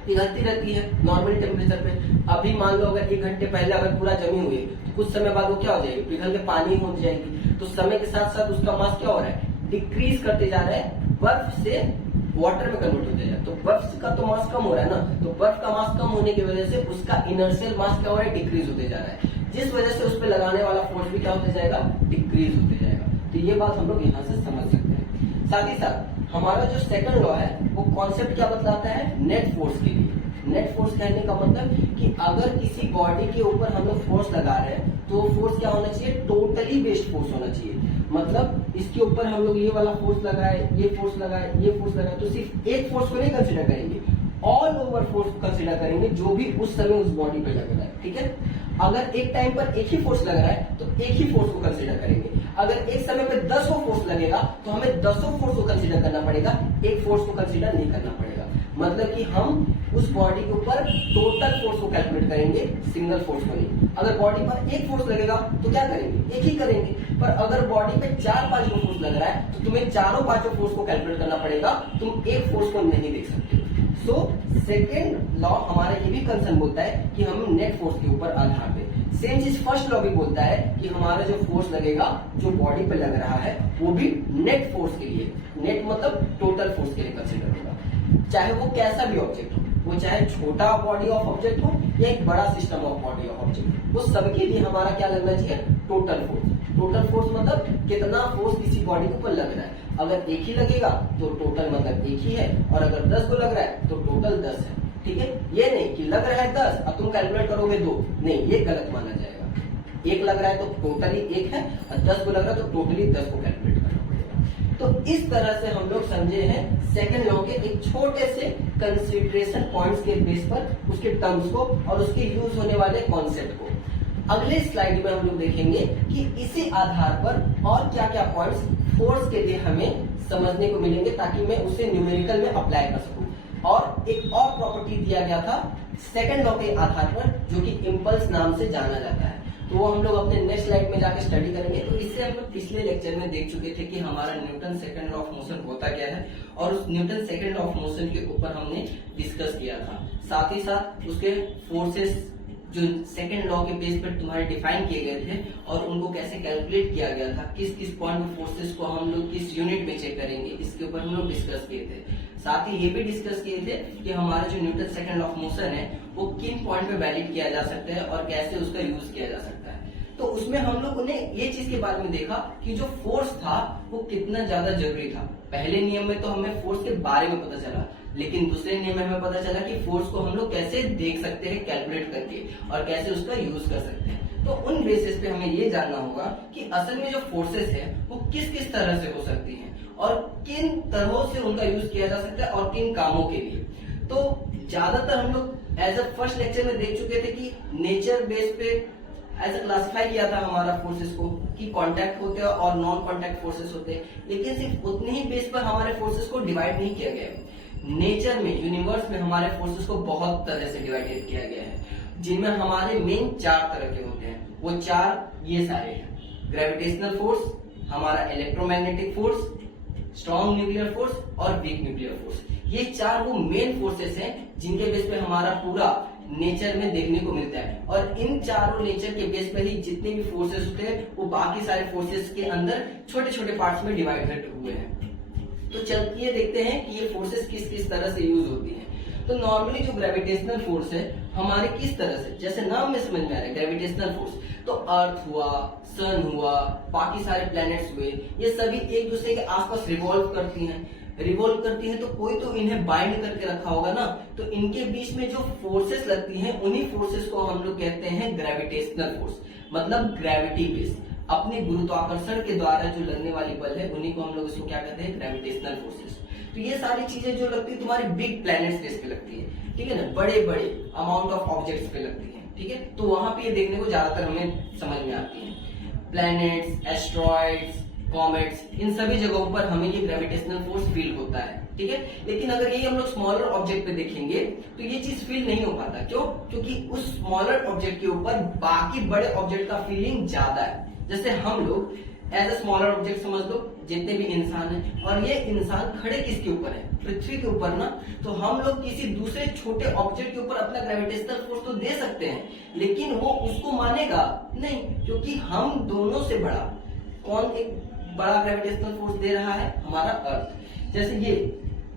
पिघलती रहती है नॉर्मल टेम्परेचर पे। अभी मान लो अगर 1 घंटे पहले अगर पूरा जमी हुई है, तो कुछ समय बाद वो क्या हो जाएगी, पिघल के पानी हो जाएगी। तो समय के साथ साथ उसका मास क्या हो रहा है, डिक्रीज करते जा रहा है, बर्फ से वाटर में कन्वर्ट होते जा रहा है। तो बर्फ का तो मास कम हो रहा है ना, तो बर्फ का मास कम होने की वजह से उसका इनर्शियल मास क्या हो रहा है, डिक्रीज होते जा रहा है, जिस वजह से उस पर लगाने वाला फोर्स भी क्या होते जाएगा, डिक्रीज होते जाएगा। तो ये बात हम लोग यहाँ से समझ सकते हैं। साथ ही साथ हमारा जो सेकंड लॉ है वो कॉन्सेप्ट क्या बतलाता है, नेट फोर्स के लिए। नेट फोर्स कहने का मतलब कि अगर किसी बॉडी के ऊपर हम लोग फोर्स लगा रहे हैं, तो वो फोर्स क्या होना चाहिए, टोटली बेस्ड फोर्स होना चाहिए। मतलब इसके ऊपर हम लोग ये वाला फोर्स लगाए, ये फोर्स लगाए, ये फोर्स लगाए, तो सिर्फ एक फोर्स को नहीं कंसिडर करेंगे, ऑल ओवर फोर्स कंसिडर करेंगे जो भी उस समय उस बॉडी पे लग रहा है। ठीक है, अगर एक टाइम पर एक ही फोर्स लग रहा है तो एक ही फोर्स को कंसिडर करेंगे। अगर एक समय पे 10 फोर्स लगेगा तो हमें 10 फोर्स को कंसिडर करना पड़ेगा, एक फोर्स को कंसिडर नहीं करना पड़ेगा। मतलब कि हम उस बॉडी के ऊपर टोटल फोर्स को कैलकुलेट करेंगे, सिंगल फोर्स को नहीं। अगर बॉडी पर एक फोर्स लगेगा तो क्या करेंगे, एक ही करेंगे। पर अगर बॉडी पे 4-5 फोर्स लग रहा है तो तुम्हें चारों 5 फोर्स को कैलकुलेट करना पड़ेगा, तुम एक फोर्स को नहीं देख सकते। सो सेकेंड लॉ हमारा ये भी कंसर्न बोलता है कि हम नेट फोर्स के ऊपर आधार पे। सेम चीज फर्स्ट लॉ भी बोलता है कि हमारा जो फोर्स लगेगा जो बॉडी पे लग रहा है वो भी नेट फोर्स के लिए, नेट मतलब टोटल फोर्स के लिए कंसिडर होगा, चाहे वो कैसा भी ऑब्जेक्ट हो, वो चाहे छोटा बॉडी ऑफ ऑब्जेक्ट हो या एक बड़ा system of body of object, वो सबके लिए हमारा क्या लगना चाहिए, टोटल फोर्स। टोटल फोर्स मतलब कितना फोर्स किसी बॉडी के ऊपर लग रहा है। अगर एक ही लगेगा तो टोटल मतलब एक ही है, और अगर 10 को लग रहा है तो टोटल 10 है। ठीक है, ये नहीं कि लग रहा है 10 और तुम कैलकुलेट करोगे 2, नहीं, ये गलत माना जाएगा। एक लग रहा है तो टोटली 1 है, और 10 को लग रहा है तो टोटली 10 को कैलकुलेट करना पड़ेगा। तो इस तरह से हम लोग समझे हैं सेकंड लॉ के एक छोटे से कंसिडरेशन पॉइंट्स के बेस पर उसके टर्म्स को और उसके यूज होने वाले कॉन्सेप्ट को। अगले स्लाइड में हम लोग देखेंगे कि इसी आधार पर और क्या क्या पॉइंट्स फोर्स के लिए हमें समझने को मिलेंगे, ताकि मैं उसे न्यूमेरिकल में अप्लाई कर सकूं। और एक और प्रॉपर्टी दिया गया था सेकंड लॉ के आधार पर, जो कि इम्पल्स नाम से जाना जाता है। तो वो हम लोग अपने नेक्स्ट स्लाइड में जाकर स्टडी करेंगे। तो इससे हम लोग पिछले लेक्चर में देख चुके थे कि हमारा Newton second law of motion होता क्या है, और उस Newton second law of motion के ऊपर हमने डिस्कस किया था। साथ ही साथ उसके फोर्सेस जो सेकंड लॉ के बेस पर तुम्हारे डिफाइन किए गए थे, और उनको कैसे कैलकुलेट किया गया था, किस किस पॉइंट में फोर्सेस को हम लोग किस यूनिट में चेक करेंगे, इसके ऊपर हम लोग डिस्कस किए थे। साथ ही ये भी डिस्कस किए थे कि हमारा जो Newton second law of motion है वो किन पॉइंट पे वैलिड किया जा सकता है और कैसे उसका यूज किया जा सकता है। तो उसमें हम लोगों ने ये चीज के बारे में देखा कि जो फोर्स था वो कितना ज्यादा जरूरी था। पहले नियम में तो हमें फोर्स के बारे में पता चला, लेकिन दूसरे नियम में हमें पता चला कि फोर्स को हम लोग कैसे देख सकते हैं कैलकुलेट करके, और कैसे उसका यूज कर सकते हैं। तो उन बेसिस पे हमें ये जानना होगा कि असल में जो फोर्सेस है वो किस किस तरह से हो सकती हैं, और किन तरहों से उनका यूज किया जा सकता है, और किन कामों के लिए। तो ज्यादातर हम लोग एज अ फर्स्ट लेक्चर में देख चुके थे कि नेचर बेस पे ऐसा क्लासिफाई किया था हमारा फोर्सेस को कि कांटेक्ट होते हैं और नॉन कांटेक्ट फोर्सेस होते हैं, लेकिन सिर्फ उतने ही बेस पर हमारे फोर्सेस को डिवाइड नहीं किया गया है। नेचर में, यूनिवर्स में हमारे फोर्सेस को बहुत तरह से डिवाइडेड किया गया है, जिनमें हमारे मेन 4 तरह के होते हैं। वो 4 ये सारे हैं: ग्रेविटेशनल फोर्स, हमारा electromagnetic force, strong nuclear force और वीक न्यूक्लियर फोर्स। ये 4 वो मेन फोर्सेस हैं जिनके बेस पे हमारा पूरा नेचर में देखने को मिलता है, और इन चारों नेचर के बेस पर ही जितने भी फोर्सेस होते हैं वो बाकी सारे फोर्सेस के अंदर छोटे छोटे पार्ट्स में डिवाइडेड हुए हैं। तो चलिए देखते हैं कि ये फोर्सेस किस किस तरह से यूज होती हैं। तो नॉर्मली जो ग्रेविटेशनल फोर्स है हमारे किस तरह से, जैसे नाम में समझ में आ रहा है ग्रेविटेशनल फोर्स, तो अर्थ हुआ, सन हुआ, बाकी सारे प्लैनेट्स हुए, ये सभी एक दूसरे के आसपास रिवॉल्व करती हैं, तो कोई तो इन्हें बाइंड करके रखा होगा ना, तो इनके बीच में जो फोर्सेस लगती हैं उन्हीं फोर्सेस को हम लोग कहते हैं ग्रेविटेशनल फोर्स, मतलब ग्रेविटी बेस, अपने गुरुत्वाकर्षण के द्वारा जो लगने वाली बल है उन्हीं को हम लोग इसको क्या कहते हैं, ग्रेविटेशनल फोर्सेस। तो ये सारी चीजें जो लगती है तुम्हारे बिग प्लैनेट्स बेस पे लगती है, ठीक है ना, बड़े बड़े अमाउंट ऑफ ऑब्जेक्ट्स पे लगती है, ठीक है, तो वहां पे ये देखने को ज्यादातर हमें समझ में आती है। प्लैनेट्स, एस्ट्रॉइड्स, कॉमेट्स, इन सभी जगहों पर हमें ये ग्रेविटेशनल फोर्स फील होता है, ठीक है। लेकिन अगर यही हम लोग स्मॉलर ऑब्जेक्ट पे देखेंगे तो ये चीज फील नहीं हो पाता। क्यों? क्योंकि उस स्मॉलर ऑब्जेक्ट के ऊपर बाकी बड़े ऑब्जेक्ट का फीलिंग ज्यादा है। जैसे हम लोग एज ए स्मॉलर ऑब्जेक्ट समझ लो, जितने भी इंसान हैं, और ये इंसान खड़े किसके ऊपर है, पृथ्वी के ऊपर ना, तो हम लोग किसी दूसरे छोटे ऑब्जेक्ट के ऊपर अपना ग्रेविटेशनल फोर्स तो दे सकते हैं, लेकिन वो उसको मानेगा नहीं, क्योंकि हम दोनों से बड़ा कौन एक बड़ा ग्रेविटेशनल फोर्स दे रहा है, हमारा अर्थ। जैसे ये,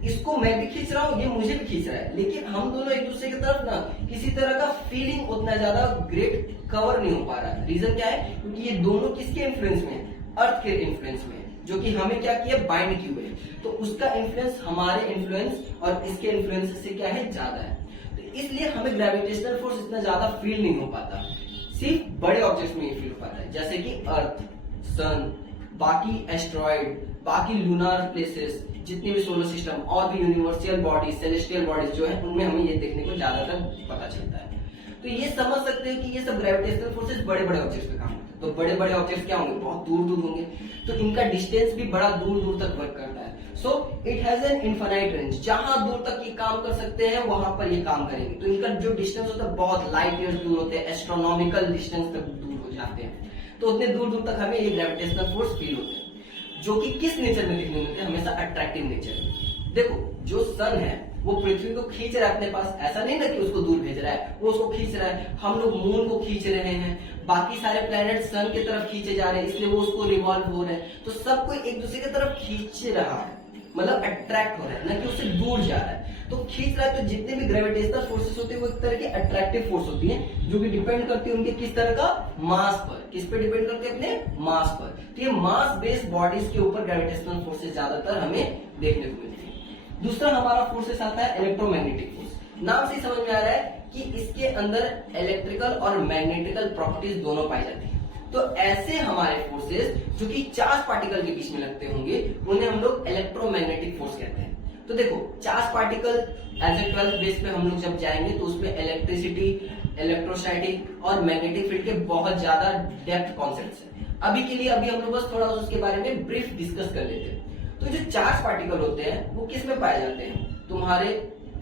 इसको मैं भी खींच रहा हूँ, ये मुझे भी खींच रहा है, लेकिन हम दोनों एक दूसरे की तरफ ना किसी तरह का फीलिंग उतना ज्यादा ग्रेट कवर नहीं हो पा रहा है। रीजन क्या है? क्योंकि ये दोनों किसके इन्फ्लुएंस में है, अर्थ के इन्फ्लुएंस में, जो कि हमें क्या किया, बाइंड किए हुए, तो उसका इन्फ्लुएंस हमारे इन्फ्लुएंस और इसके इन्फ्लुएंस से क्या है, ज्यादा है। तो इसलिए हमें ग्रेविटेशनल फोर्स इतना ज्यादा फील नहीं हो पाता, सिर्फ बड़े ऑब्जेक्ट्स में ये फील हो पाता है, जैसे कि अर्थ, सन, बाकी एस्ट्रॉइड, बाकी लूनर प्लेसेस, जितने भी सोलर सिस्टम और भी यूनिवर्सल बॉडीज, सेलेस्टियल बॉडीज जो है, उनमें हमें ये देखने को ज्यादातर पता चलता है। तो ये समझ सकते हैं कि ये सब ग्रेविटेशनल फोर्सेस बड़े बड़े ऑब्जेक्ट्स पे काम करते हैं। तो बड़े बड़े ऑब्जेक्ट्स क्या होंगे, बहुत दूर दूर होंगे, तो इनका डिस्टेंस भी बड़ा दूर दूर तक वर्क करता है। So it has an infinite range, जहां दूर तक ये काम कर सकते हैं वहां पर ये काम करेंगे। तो इनका जो डिस्टेंस होता है बहुत लाइट ईयर्स दूर होते हैं, एस्ट्रोनॉमिकल डिस्टेंस तक दूर हो जाते हैं, तो उतने दूर दूर तक हमें ये ग्रेविटेशनल फोर्स फील होते हैं, जो कि किस नेचर में दिखने मिलते हैं, हमेशा अट्रैक्टिव नेचर। देखो, जो सन है वो पृथ्वी को खींच रहा है अपने पास, ऐसा नहीं ना कि उसको दूर भेज रहा है, वो उसको खींच रहा है। हम लोग मून को खींच रहे हैं, बाकी सारे प्लैनेट सन की तरफ खींचे जा रहे हैं, इसलिए वो उसको रिवॉल्व हो रहे हैं। तो सब कोई एक दूसरे की तरफ खींच रहा है, मतलब अट्रैक्ट हो रहा है, ना कि उससे दूर जा रहा है। तो खींच रहा है, तो जितने भी ग्रेविटेशनल फोर्सेस होती है वो एक तरह की अट्रैक्टिव फोर्स होती है, जो कि डिपेंड करती है उनके किस तरह का मास पर। किस पे डिपेंड करते हैं? अपने मास पर। तो ये मास बेस्ड बॉडीज के ऊपर ग्रेविटेशनल फोर्सेस ज्यादातर हमें देखने को मिलती है। दूसरा हमारा फोर्सेस आता है इलेक्ट्रोमैग्नेटिक फोर्स। नाम से समझ में आ रहा है कि इसके अंदर इलेक्ट्रिकल और मैग्नेटिकल प्रॉपर्टीज दोनों पाई जाती है। तो ऐसे हमारे फोर्सेस जो कि चार्ज पार्टिकल के बीच में लगते होंगे, उन्हें हम लोग इलेक्ट्रोमैग्नेटिक फोर्स कहते हैं। तो देखो, charge particle as a 12th base पे हम लोग जब जाएंगे तो उसमें इलेक्ट्रिसिटी, इलेक्ट्रोस्टैटिक और मैग्नेटिक फील्ड के बहुत ज्यादा डेप्थ कॉन्सेप्ट्स हैं। अभी के लिए अभी हम लोग बस थोड़ा उसके बारे में ब्रीफ डिस्कस कर लेते हैं। तो जो चार्ज पार्टिकल होते हैं वो किस में पाए जाते हैं? तुम्हारे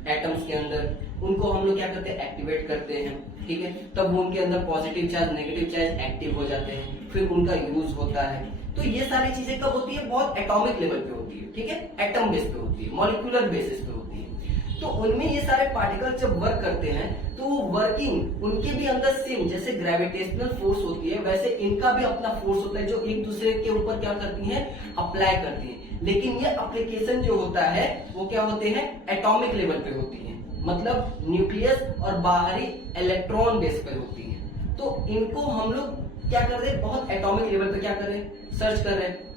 एटम्स के अंदर। उनको हम लोग क्या करते हैं? एक्टिवेट करते हैं, ठीक है। तब वो उनके अंदर positive charge, negative charge active हो जाते हैं, फिर उनका यूज होता है। तो ये सारी चीजें कब होती है? बहुत एटॉमिक लेवल पे होती है, ठीक है, एटम बेस पे होती है, मॉलिक्यूलर बेसिस पे होती है। तो उनमें ये सारे पार्टिकल जब वर्क करते हैं तो वर्किंग उनके भी अंदर सेम, जैसे ग्रेविटेशनल फोर्स होती है वैसे इनका भी अपना फोर्स होता है, जो एक दूसरे के ऊपर क्या करती है? अप्लाई करती है। लेकिन ये एप्लीकेशन जो होता है वो क्या होते हैं? एटॉमिक लेवल पे होती है, मतलब न्यूक्लियस और बाहरी इलेक्ट्रॉन बेस पर होती है। तो इनको हम लोग क्या कर रहे हैं? बहुत एटॉमिक लेवल पे क्या कर रहे हैं? सर्च कर रहे हैं।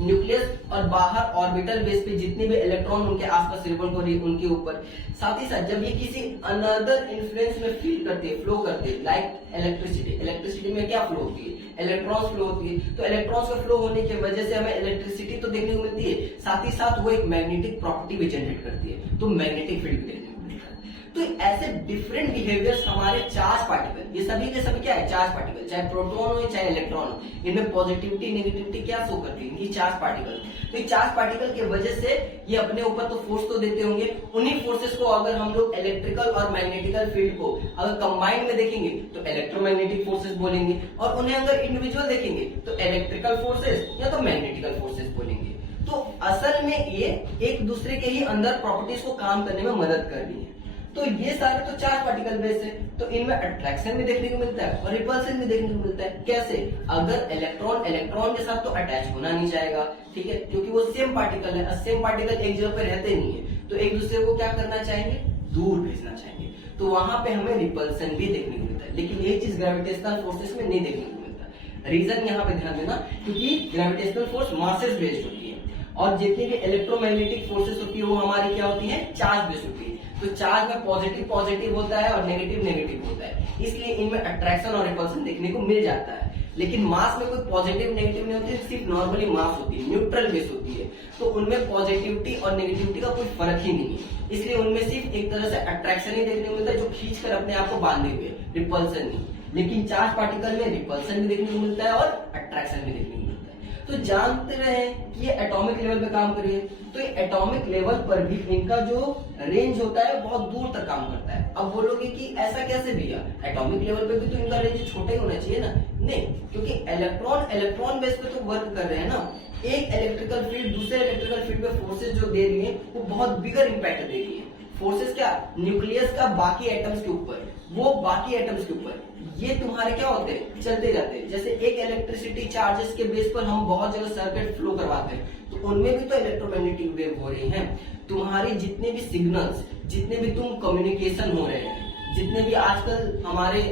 न्यूक्लियस और बाहर ऑर्बिटल बेस पे जितने भी इलेक्ट्रॉन उनके आसपास रिवॉल्व हो रही है उनके ऊपर। साथ ही साथ जब ये किसी अनदर इन्फ्लुएंस में फील करते हैं, फ्लो करते हैं, लाइक इलेक्ट्रिसिटी में क्या फ्लो होती है? इलेक्ट्रॉन्स फ्लो होती है। तो इलेक्ट्रॉन्स का फ्लो होने की वजह से हमें इलेक्ट्रिसिटी तो देखने को मिलती है, साथ ही साथ वो एक मैग्नेटिक प्रॉपर्टी भी जनरेट करती है, तो मैग्नेटिक फील्ड भी देखने को मिलता है। तो ऐसे डिफरेंट बिहेवियर्स हमारे चार्ज पार्टिकल, ये सभी के सभी क्या है? चार्ज पार्टिकल, चाहे प्रोटॉन हो चाहे इलेक्ट्रॉन हो, इनमें पॉजिटिविटी नेगेटिविटी क्या शो करती है? इनकी चार्ज पार्टिकल। तो ये चार्ज पार्टिकल की वजह से ये अपने ऊपर तो फोर्स तो देते होंगे, उन्हीं फोर्सेस को अगर हम लोग इलेक्ट्रिकल और मैग्नेटिकल फील्ड को अगर कंबाइंड में देखेंगे तो इलेक्ट्रोमैग्नेटिक फोर्सेस बोलेंगे, और उन्हें अगर इंडिविजुअल देखेंगे तो इलेक्ट्रिकल फोर्सेस या तो मैग्नेटिकल फोर्सेस बोलेंगे। तो असल में ये एक दूसरे के ही अंदर प्रॉपर्टीज को काम करने में मदद कर रही है। तो ये सारे तो चार्ज पार्टिकल बेस है, तो इनमें अट्रैक्शन भी देखने को मिलता है और रिपल्सन भी देखने को मिलता है। कैसे? अगर इलेक्ट्रॉन इलेक्ट्रॉन के साथ तो अटैच होना नहीं चाहेगा, ठीक है, क्योंकि वो सेम पार्टिकल है, सेम पार्टिकल एक जगह पे रहते नहीं है, तो एक दूसरे को क्या करना चाहेंगे, दूर भेजना चाहेंगे, तो वहां पे हमें रिपल्सन भी देखने को मिलता है। लेकिन ये चीज ग्रेविटेशनल फोर्सेस में नहीं देखने को मिलता। रीजन यहाँ पे ध्यान देना, क्योंकि ग्रेविटेशनल फोर्स मासेस बेस्ड होती है और जितनी भी इलेक्ट्रोमैग्नेटिक फोर्सेस होती है वो हमारी क्या होती है, चार्ज बेस्ड होती है। तो चार्ज में पॉजिटिव पॉजिटिव होता है और नेगेटिव नेगेटिव होता है, इसलिए इनमें अट्रैक्शन और रिपल्सन देखने को मिल जाता है। लेकिन मास में कोई पॉजिटिव नेगेटिव नहीं होती है, सिर्फ नॉर्मली मास होती है, न्यूट्रल बेस होती है, तो उनमें पॉजिटिविटी और नेगेटिविटी का कोई फर्क ही नहीं है, इसलिए उनमें सिर्फ एक तरह से अट्रैक्शन ही देखने को मिलता है, जो खींच कर अपने आप को बांधे हुए, रिपल्सन नहीं। लेकिन चार्ज पार्टिकल में रिपल्सन भी देखने को मिलता है और अट्रैक्शन भी देखने को मिलता है। तो जानते रहे कि ये एटॉमिक लेवल पे काम करिए, तो ये एटॉमिक लेवल पर भी इनका जो रेंज होता है बहुत दूर तक काम करता है। अब बोलोगे कि ऐसा कैसे भैया, एटॉमिक लेवल पे भी तो इनका रेंज छोटा ही होना चाहिए ना? नहीं, क्योंकि इलेक्ट्रॉन इलेक्ट्रॉन बेस पे तो वर्क कर रहे हैं ना। एक इलेक्ट्रिकल फील्ड दूसरे इलेक्ट्रिकल फील्ड पे फोर्सेस जो दे रही है वो बहुत बिगर इंपैक्ट दे रही है। फोर्सेस क्या, न्यूक्लियस का बाकी एटम्स के ऊपर, वो बाकी एटम्स के ऊपर, ये तुम्हारे क्या होते हैं, चलते जाते हैं। जैसे एक इलेक्ट्रिसिटी चार्जेस के बेस पर हम बहुत जगह सर्किट फ्लो करवाते हैं, तो उनमें भी तो इलेक्ट्रोमैग्नेटिक वेव हो रही है। तुम्हारी जितने भी सिग्नल्स, जितने भी तुम कम्युनिकेशन हो रहे हैं, जितने भी आजकल हमारे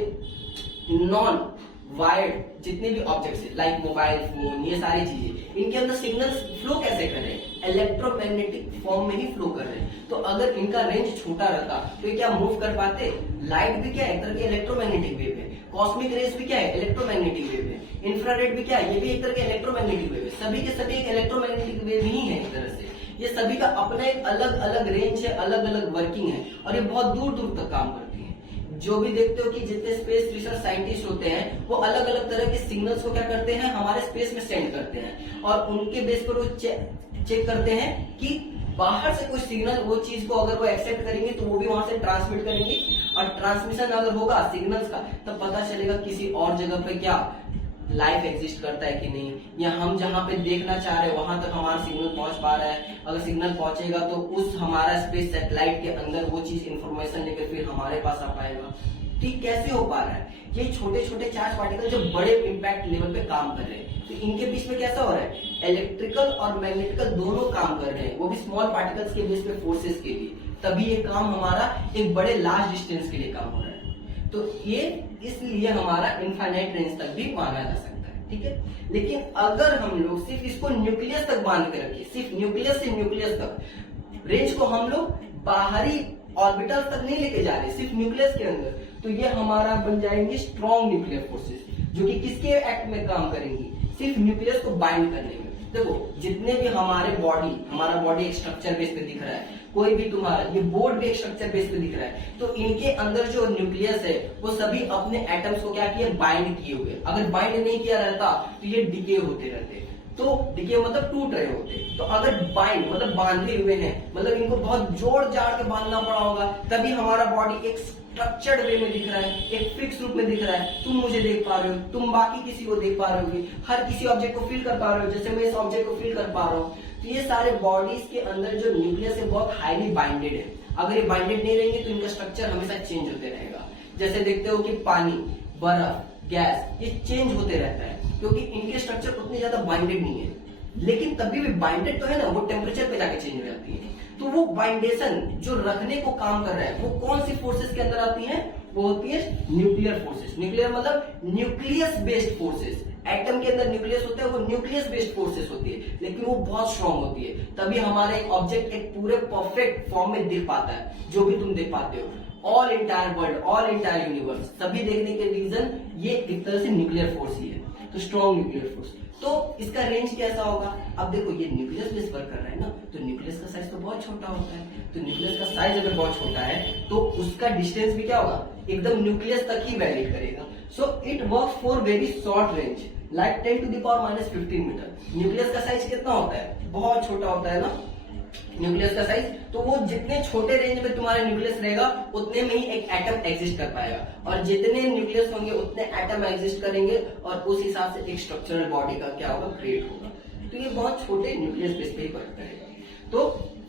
नॉन वायर्ड जितने भी ऑब्जेक्ट्स है लाइक मोबाइल फोन, ये सारी चीजें, इनके अंदर सिग्नल्स फ्लो कैसे कर रहे हैं, इलेक्ट्रोमैग्नेटिक फॉर्म में ही फ्लो कर रहे हैं। तो अगर इनका रेंज छोटा रहता तो ये क्या मूव कर पाते? लाइट भी क्या है, एक तरह की इलेक्ट्रोमैग्नेटिक वेव है, कॉस्मिक रेज भी क्या है, इलेक्ट्रोमैग्नेटिक वेव है, इंफ्रारेड भी क्या है, ये भी एक तरह की इलेक्ट्रोमैग्नेटिक वेव है। सभी के सभी एक इलेक्ट्रोमैग्नेटिक वेव ही है एक तरह से। ये सभी का अपना एक अलग अलग रेंज है, अलग अलग वर्किंग है और ये बहुत दूर दूर तक काम करती है। जो भी देखते हो कि जितने स्पेस रिसर्च साइंटिस्ट होते हैं वो अलग अलग तरह के सिग्नल्स को क्या करते हैं, हमारे स्पेस में सेंड करते हैं और उनके बेस पर वो चेक करते हैं कि बाहर से कोई सिग्नल, वो चीज को अगर वो एक्सेप्ट करेंगे तो वो भी वहां से ट्रांसमिट करेंगे और ट्रांसमिशन अगर होगा सिग्नल्स का तब पता चलेगा किसी और जगह पे क्या लाइफ एग्जिस्ट करता है कि नहीं, या हम जहां पे देखना चाह रहे हैं वहां तक हमारा सिग्नल पहुंच पा रहा है। अगर सिग्नल पहुंचेगा तो उस हमारा स्पेस सैटेलाइट के अंदर वो चीज इंफॉर्मेशन लेकर फिर हमारे पास आ पाएगा। ठीक कैसे हो पा रहा है? ये छोटे छोटे चार्ज पार्टिकल जो बड़े इम्पैक्ट लेवल पे काम कर रहे हैं, तो इनके बीच में कैसा हो रहा है, इलेक्ट्रिकल और मैग्नेटिकल दोनों काम कर रहे हैं, वो भी स्मॉल पार्टिकल्स के बेस पे फोर्सेस के लिए, तभी ये काम हमारा एक बड़े लार्ज डिस्टेंस के लिए काम हो रहा है। तो ये इसलिए हमारा इनफाइनाइट रेंज तक भी माना जा सकता है, ठीक है। लेकिन अगर हम लोग सिर्फ इसको न्यूक्लियस तक बांध के रखें, सिर्फ न्यूक्लियस से न्यूक्लियस तक, रेंज को हम लोग बाहरी ऑर्बिटल तक नहीं लेके जा रहे, सिर्फ न्यूक्लियस के अंदर, तो ये हमारा बन जाएंगे स्ट्रॉन्ग न्यूक्लियर फोर्सेस, जो कि किसके एक्ट में काम करेंगी, सिर्फ न्यूक्लियस को बाइंड करने में। देखो जितने भी हमारा बॉडी एक स्ट्रक्चर बेस पे दिख रहा है, कोई भी तुम्हारा ये बोर्ड भी एक स्ट्रक्चर बेस पे दिख रहा है, तो इनके अंदर जो न्यूक्लियस है वो सभी अपने एटम्स को क्या किए, बाइंड किए हुए। अगर बाइंड नहीं किया रहता तो ये डिके होते रहते, तो डिके मतलब टूट रहे होते। तो अगर बाइंड मतलब बांधे हुए हैं, मतलब इनको बहुत जोड़ जाड़ के बांधना पड़ा होगा, तभी हमारा बॉडी एक स्ट्रक्चर्ड वे में दिख रहा है, एक फिक्स रूप में दिख रहा है। तुम मुझे देख पा रहे हो, तुम बाकी किसी को देख पा रहे होगे, हर किसी ऑब्जेक्ट को फील कर पा रहे हो, जैसे मैं इस ऑब्जेक्ट को फील कर पा रहा हूँ। तो ये सारे बॉडीज के अंदर जो न्यूक्लियस है बहुत हाईली बाइंडेड है। अगर ये बाइंडेड नहीं रहेंगे तो इनका स्ट्रक्चर हमेशा चेंज होते रहेगा। जैसे देखते हो कि पानी, बर्फ, गैस, ये चेंज होते रहता है क्योंकि इनके स्ट्रक्चर उतने ज्यादा बाइंडेड नहीं है। लेकिन तभी भी बाइंडेड तो है ना, वो टेम्परेचर पे जाके चेंज हो जाती है। तो वो बाइंडेशन जो रखने को काम कर रहा है वो कौन सी फोर्सेस के अंदर आती है, वो होती है न्यूक्लियर फोर्सेस। न्यूक्लियर मतलब न्यूक्लियस बेस्ड फोर्सेस। एटम के अंदर न्यूक्लियस होता है, वो न्यूक्लियस बेस्ड फोर्सेस होती है, लेकिन वो बहुत स्ट्रांग होती है। तभी हमारा एक ऑब्जेक्ट एक पूरे परफेक्ट फॉर्म में दिख पाता है, जो भी तुम देख पाते हो। All entire world, all entire universe, सभी देखने के रीजन ये एक तरह से न्यूक्लियर फोर्स ही है। तो स्ट्रॉन्ग न्यूक्लियर फोर्स, तो इसका रेंज कैसा होगा? अब देखो ये न्यूक्लियस बेस वर्क कर रहा है ना, तो न्यूक्लियस का साइज तो बहुत छोटा होता है। तो न्यूक्लियस का साइज अगर बहुत छोटा है तो उसका डिस्टेंस भी क्या होगा, एकदम न्यूक्लियस तक ही वैलिड करेगा। So it work for very short range like 10 to the power -15 metre. Nucleus का साइज कितना होता है, बहुत छोटा होता है ना न्यूक्लियस का साइज। तो वो जितने छोटे रेंज में तुम्हारा न्यूक्लियस रहेगा उतने में ही एक एटम एग्जिस्ट कर पाएगा, और जितने न्यूक्लियस होंगे उतने एटम एग्जिस्ट करेंगे, और उस हिसाब से एक स्ट्रक्चरल बॉडी का क्या होगा, क्रिएट होगा। तो ये बहुत छोटे न्यूक्लियस बेस पे ही वर्क करेगा। तो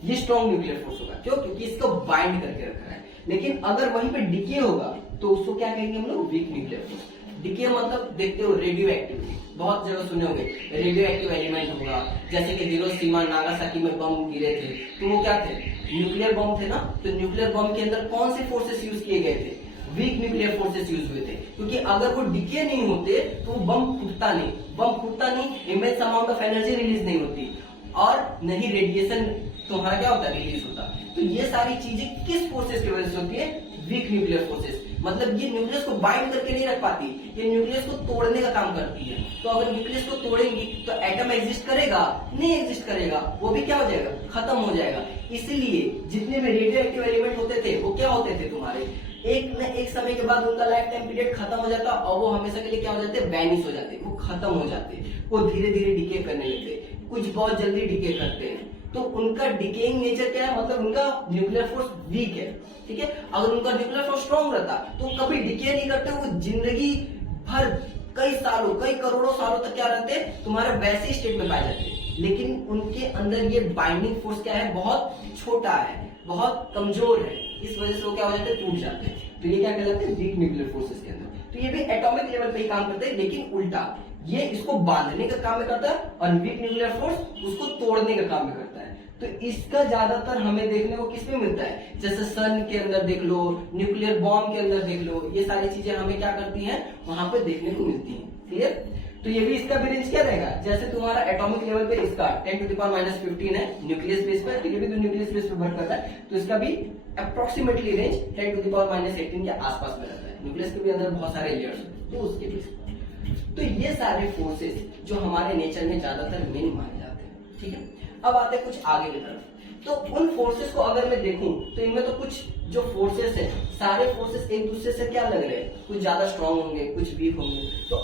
ये स्ट्रॉन्ग न्यूक्लियर फोर्स होगा। क्यों? क्योंकि इसको बाइंड करके रखा है। लेकिन अगर वहीं पे डिके होगा तो उसको क्या कहेंगे हम लोग, वीक न्यूक्लियर फोर्स। डिके मतलब देखते हो रेडियो एक्टिविटी, बहुत जगह सुने होंगे रेडियो एक्टिव एलिमेंट होगा, जैसे कि हिरोशिमा नागासाकी में बम गिरे थे तो वो क्या थे, न्यूक्लियर बम थे ना। तो न्यूक्लियर बम के अंदर कौन से फोर्सेस यूज किए गए थे, वीक न्यूक्लियर फोर्सेस यूज हुए थे, क्योंकि अगर वो डिके नहीं होते तो वो बम फूटता नहीं, immense amount of energy release नहीं होती और नहीं रेडिएशन तुम्हारा क्या होता है, रिलीज होता। तो ये सारी चीजें किस फोर्सेस की वजह से होती है, वीक न्यूक्लियर फोर्सेस। मतलब ये न्यूक्लियस को बाइंड करके नहीं रख पाती, ये न्यूक्लियस को तोड़ने का काम करती है। तो अगर न्यूक्लियस को तोड़ेंगी तो एटम एग्जिस्ट करेगा, नहीं एग्जिस्ट करेगा, वो भी क्या हो जाएगा, खत्म हो जाएगा। इसलिए जितने भी रेडियो एक्टिव एलिमेंट होते थे वो क्या होते थे तुम्हारे, एक न एक समय के बाद उनका लाइफ टाइम पीरियड खत्म हो जाता और वो हमेशा के लिए क्या हो जाते, वैनिश हो जाते, वो खत्म हो जाते, वो धीरे धीरे डिके करने लगते, कुछ बहुत जल्दी डिके करते हैं। तो उनका डिकेइंग नेचर क्या है, मतलब उनका न्यूक्लियर फोर्स वीक है, ठीक है। अगर उनका न्यूक्लियर फोर्स स्ट्रॉन्ग रहता तो कभी डिके नहीं करते, वो जिंदगी भर कई सालों कई करोड़ों सालों तक क्या रहते, तुम्हारे वैसे स्टेट में पाए जाते। लेकिन उनके अंदर ये बाइंडिंग फोर्स क्या है, बहुत छोटा है, बहुत कमजोर है, इस वजह से वो क्या हो जाते हैं, टूट जाते हैं। तो ये क्या कहलाते हैं, वीक न्यूक्लियर फोर्सेस के अंदर। तो ये भी एटॉमिक लेवल पे ही काम करते हैं, लेकिन उल्टा, ये इसको बांधने का काम करता है और वीक न्यूक्लियर फोर्स उसको तोड़ने का काम करता है। तो इसका ज्यादातर हमें देखने को किसमें मिलता है, जैसे सन के अंदर देख लो, न्यूक्लियर बॉम्ब के अंदर देख लो, ये सारी चीजें हमें क्या करती हैं, वहां पे देखने को मिलती हैं। क्लियर। तो ये भी इसका भी रेंज क्या रहेगा, जैसे तुम्हारा एटॉमिक लेवल पे इसका 10⁻⁻15 है न्यूक्लियस बेस पर, तो ये भी तो न्यूक्लियस बेस पर वर्क करता है, तो इसका भी अप्रोक्सीमेटली रेंज 10⁻18 के आसपास में रहता है। न्यूक्लियस के भी अंदर बहुत सारे लेयर्स होते हैं, तो उसके बेस। तो ये सारे फोर्सेस जो हमारे नेचर में ज्यादातर मेन माने जाते हैं, ठीक है। अब आते हैं कुछ आगे की तरफ। तो उन फोर्सेस को अगर मैं देखूं तो इनमें तो कुछ जो फोर्सेस है, सारे फोर्सेस एक दूसरे से क्या लग रहे हैं, कुछ ज्यादा स्ट्रांग होंगे, कुछ वीक होंगे। तो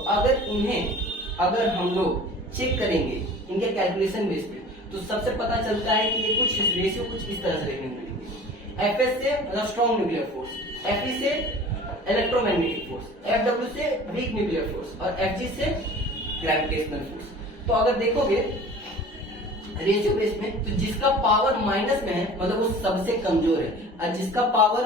अगर हम लोग चेक करेंगे इनके कैलकुलेशन बेस पे, तो सबसे पता चलता है कि ये कुछ रेशियो कुछ इस तरह से देखने को मिलेंगे। एफएस से मतलब स्ट्रॉन्ग न्यूक्लियर फोर्स, एफई से इलेक्ट्रोमैग्नेटिक फोर्स, एफडब्ल्यू से वीक न्यूक्लियर फोर्स और एफजी से ग्रेविटेशनल फोर्स। तो अगर देखोगे रेशियो बेस में, तो जिसका पावर माइनस में है मतलब वो सबसे कमजोर है, और जिसका पावर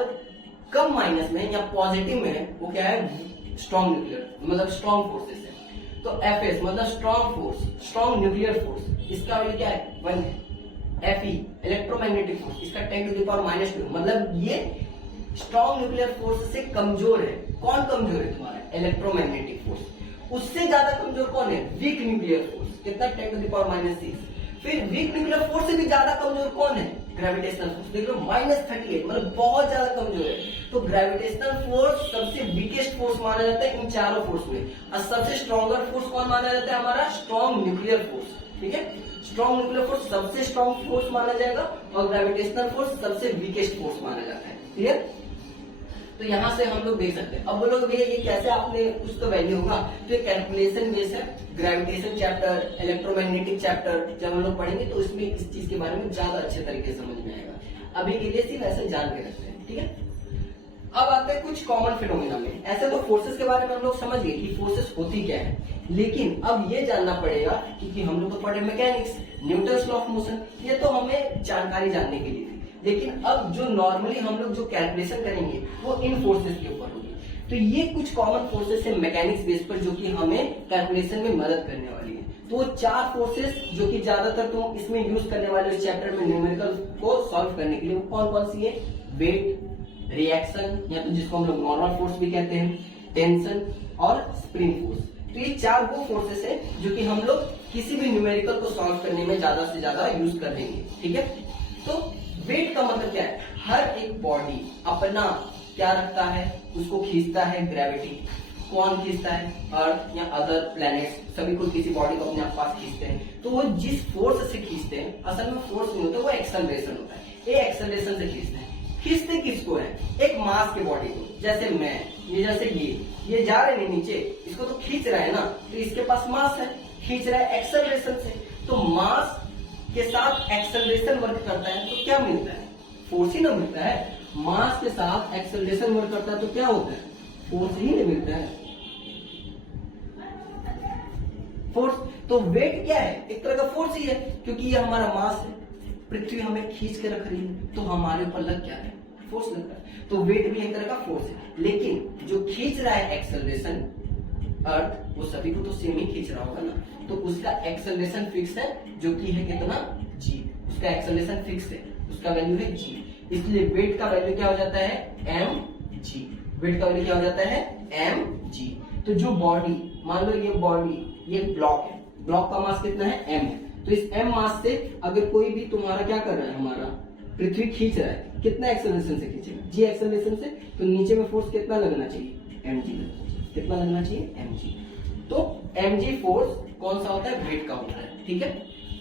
कम माइनस में या पॉजिटिव में है वो क्या है, स्ट्रॉन्ग न्यूक्लियर मतलब स्ट्रॉन्ग फोर्सेस है। तो एफएस मतलब strong force, strong nuclear force, इसका वैल्यू क्या है 1 है। एफई इलेक्ट्रोमैग्नेटिक फोर्स, इसका 10⁻², मतलब ये स्ट्रॉन्ग न्यूक्लियर फोर्स से कमजोर है। कौन कमजोर है तुम्हारा, इलेक्ट्रोमैग्नेटिक फोर्स। उससे ज्यादा कमजोर कौन है, वीक न्यूक्लियर फोर्स, कितना 10⁻6। फिर वीक न्यूक्लियर फोर्स से भी ज्यादा कमजोर कौन है, ग्रेविटेशनल फोर्स, देख लो -38, मतलब बहुत ज्यादा कमजोर है। तो ग्रेविटेशनल फोर्स सबसे वीकेस्ट फोर्स माना जाता है इन चारों फोर्स में, और सबसे स्ट्रॉन्गर फोर्स कौन माना जाता है, हमारा स्ट्रॉन्ग न्यूक्लियर फोर्स, ठीक है। स्ट्रॉन्ग न्यूक्लियर फोर्स सबसे स्ट्रॉन्ग फोर्स माना जाएगा और ग्रेविटेशनल फोर्स सबसे वीकेस्ट फोर्स माना जाता है। क्लियर। तो यहाँ से हम लोग देख सकते हैं। अब बोलोगे भैया ये कैसे, आपने कुछ तो वैल्यू होगा, तो ये कैलकुलेशन बेस है। ग्रेविटेशन चैप्टर, इलेक्ट्रोमैग्नेटिक चैप्टर जब हम लोग पढ़ेंगे तो इसमें इस चीज के बारे में ज्यादा अच्छे तरीके से समझ में आएगा। अभी के लिए सिर्फ ऐसे जान के रखते हैं, ठीक है। अब आते हैं कुछ कॉमन फिनोमिना में। ऐसे तो फोर्सेस के बारे में हम लोग समझ गए कि फोर्सेस होती क्या है, लेकिन अब ये जानना पड़ेगा क्योंकि हम लोग तो पढ़े mechanics, Newton's law of motion, ये तो हमें जानकारी जानने के लिए थी। लेकिन अब जो नॉर्मली हम लोग जो कैलकुलेशन करेंगे वो इन फोर्सेस के ऊपर होगी। तो ये कुछ कॉमन फोर्सेस है मैकेनिक्स बेस पर जो कि हमें कैलकुलेशन में मदद करने वाली है। तो वो 4 फोर्सेस जो कि ज्यादातर तुम इसमें यूज करने वाले इस चैप्टर में न्यूमेरिकल को सॉल्व करने के लिए, वो कौन कौन सी है, वेट, रिएक्शन या तो जिसको हम लोग नॉर्मल फोर्स भी कहते हैं, टेंशन और स्प्रिंग फोर्स। तो ये 4 वो फोर्सेस है जो कि हम लोग किसी भी न्यूमेरिकल को सॉल्व करने में ज्यादा से ज्यादा यूज कर देंगे, ठीक है। तो वेट का मतलब क्या है, हर एक बॉडी अपना क्या रखता है, उसको खींचता है ग्रेविटी। कौन खींचता है, अर्थ या अदर प्लैनेट्स, सभी को किसी बॉडी को अपने पास खींचते हैं। तो वो जिस फोर्स से खींचते हैं, असल में फोर्स नहीं होता, वो एक्सेलरेशन होता है। ये एक्सेलरेशन से खींचते हैं। खींचते किसको है, एक मास के बॉडी को, जैसे मैं, ये जैसे ये जा रहे हैं नीचे, इसको तो खींच रहा है ना, तो इसके पास मास है, खींच रहा है एक्सेलरेशन से। तो मास के साथ एक्सेलरेशन वर्क करता है तो क्या मिलता है, फोर्स ही ना मिलता है। मास के साथ एक्सेलरेशन वर्क करता है तो क्या होता है, फोर्स ही नहीं मिलता है, फोर्स। तो वेट क्या है, एक तरह का फोर्स ही है, क्योंकि ये हमारा मास है, पृथ्वी हमें खींच के रख रही है, तो हमारे ऊपर लग क्या है, फोर्स लग रहा है। तो वेट भी एक तरह का फोर्स है, लेकिन जो खींच रहा है एक्सेलरेशन अर्थ, वो सभी को तो सेम ही खींच रहा होगा ना, तो उसका एक्सेलरेशन फिक्स है, जो कि है कितना g। उसका एक्सेलरेशन फिक्स है, उसका वैल्यू है g। इसलिए वेट का वैल्यू क्या हो जाता है mg। वेट का वैल्यू क्या हो जाता है mg। तो जो बॉडी, मान लो ये बॉडी, ये ब्लॉक है, ब्लॉक का मास कितना है m है। तो इस m मास से अगर कोई भी तुम्हारा क्या कर रहा है, हमारा पृथ्वी खींच रहा है, कितना एक्सेलरेशन से खींचेगा, g एक्सेलरेशन से, तो नीचे में फोर्स कितना लगना चाहिए, mg लगना चाहिए। कितना लगना चाहिए, mg। तो mg फोर्स कौन सा होता है, वेट का होता है, ठीक है।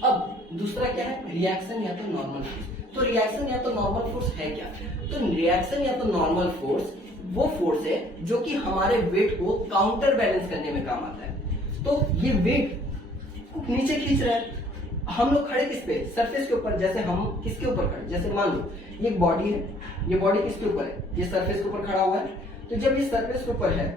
अब दूसरा क्या है, रिएक्शन या तो नॉर्मल फोर्स। तो रिएक्शन या तो नॉर्मल फोर्स है क्या, तो रिएक्शन या तो नॉर्मल फोर्स वो फोर्स है जो कि हमारे वेट को काउंटर बैलेंस करने में काम आता है। तो ये वेट को नीचे खींच रहा है, हम लोग खड़े किस पे, सरफेस के ऊपर। जैसे हम किसके ऊपर खड़े, जैसे मान लो ये एक बॉडी है, ये बॉडी किसके ऊपर है, ये सरफेस के ऊपर खड़ा हुआ है। तो जब ये सरफेस के ऊपर है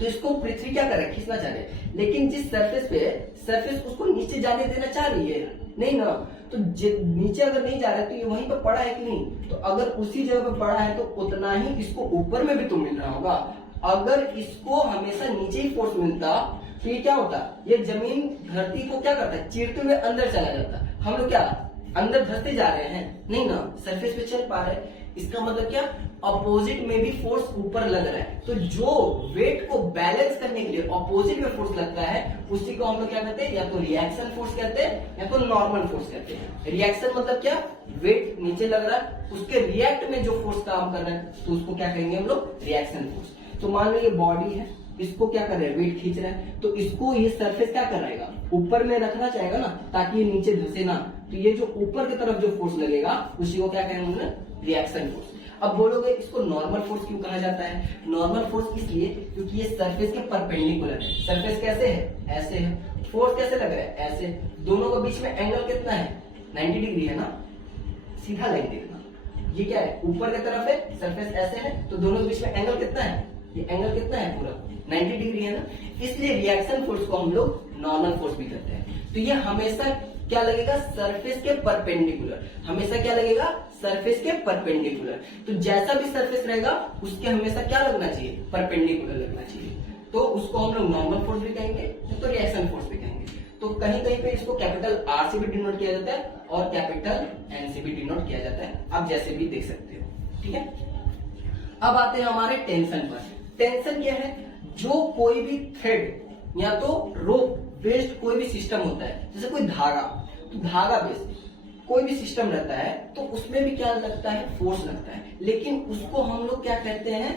तो इसको पृथ्वी क्या कर रहा है, खींचना चाह रहे हैं, लेकिन जिस सरफेस पे है, सरफेस उसको नीचे जाने देना चाह रही है, नहीं ना। तो नीचे अगर नहीं जा रहा है तो ये वहीं पर पड़ा है कि नहीं, तो अगर उसी जगह पे पड़ा है तो उतना ही इसको ऊपर में भी तो मिल रहा होगा। अगर इसको हमेशा नीचे ही फोर्स मिलता तो ये क्या होता, ये जमीन धरती को क्या करता है, चीरते हुए अंदर चला जाता। हम लोग क्या अंदर धंसते जा रहे हैं, नहीं ना, सरफेस पे चल पा रहे हैं। इसका मतलब क्या, अपोजिट में भी फोर्स ऊपर लग रहा है। तो जो वेट को बैलेंस करने के लिए अपोजिट में फोर्स लगता है, उसी को हम लोग क्या कहते हैं, या तो रिएक्शन फोर्स कहते हैं या तो नॉर्मल फोर्स कहते हैं। रिएक्शन मतलब क्या, वेट नीचे लग रहा है, उसके रिएक्ट में जो फोर्स काम कर रहा है, तो उसको क्या कहेंगे हम लोग, रिएक्शन फोर्स। तो मान लो ये बॉडी है, इसको क्या कर रहा है, वेट खींच रहा है, तो इसको ये सरफेस क्या कर रहेगा, ऊपर में रखना चाहेगा ना, ताकि ये नीचे धंसे ना। तो ये जो ऊपर की तरफ जो फोर्स लगेगा, उसी को क्या कहेंगे, रिएक्शन फोर्स। अब बोलोगे इसको नॉर्मल फोर्स क्यों कहा जाता है, नॉर्मल फोर्स इसलिए क्योंकि ये सरफेस के परपेंडिकुलर है। सरफेस कैसे है, ऐसे है, फोर्स कैसे लग रहा है, ऐसे। दोनों के बीच में एंगल कितना है, 90 डिग्री है ना। सीधा लाइन देखना, ये क्या है, ऊपर की तरफ है, सरफेस ऐसे है, तो दोनों के बीच में एंगल कितना है, ये एंगल कितना है, पूरा 90 डिग्री है ना। इसलिए रिएक्शन फोर्स को हम लोग नॉर्मल फोर्स भी कहते हैं। तो ये हमेशा क्या लगेगा, सरफेस के परपेंडिकुलर, हमेशा क्या लगेगा, सरफेस के परपेंडिकुलर। तो जैसा भी सरफेस रहेगा उसके हमेशा क्या लगना चाहिए, परपेंडिकुलर लगना चाहिए। तो उसको हम लोग नॉर्मल फोर्स भी कहेंगे, तो रिएक्शन फोर्स भी कहेंगे। तो कहीं कहीं पे इसको कैपिटल आर से भी डिनोट किया जाता है और कैपिटल एन से भी डिनोट किया जाता है, आप जैसे भी देख सकते हो, ठीक है। अब आते हैं हमारे टेंशन पर। टेंशन क्या है, जो कोई भी थ्रेड या तो रोप बेस्ड कोई भी सिस्टम होता है, जैसे कोई धागा, तो धागा बेस्ड कोई भी सिस्टम रहता है, तो उसमें भी क्या लगता है, फोर्स लगता है। लेकिन उसको हम लोग क्या कहते हैं,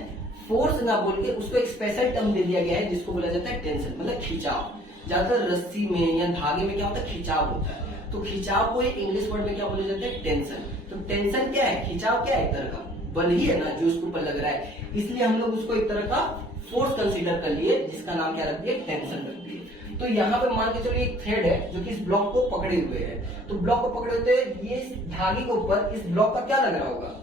फोर्स ना बोल के उसको एक स्पेशल टर्म दे दिया गया है, जिसको बोला जाता है टेंशन, मतलब खिंचाव। ज्यादातर रस्सी में या धागे में क्या होता है, खिंचाव होता है। तो खिंचाव को एक इंग्लिश वर्ड में क्या बोला जाता है, टेंशन। तो टेंशन क्या है, खिंचाव क्या है, एक तरह का बल ही है ना जो उसके ऊपर लग रहा है, इसलिए हम लोग उसको एक तरह का फोर्स कंसीडर कर लिए, जिसका नाम क्या रख दिया, टेंशन रख दिए। तो यहाँ पे मान के चलिए एक थ्रेड है जो कि इस ब्लॉक को पकड़े हुए है, तो ब्लॉक को पकड़े हुए ये इस धागे के ऊपर इस ब्लॉक का क्या लग रहा होगा,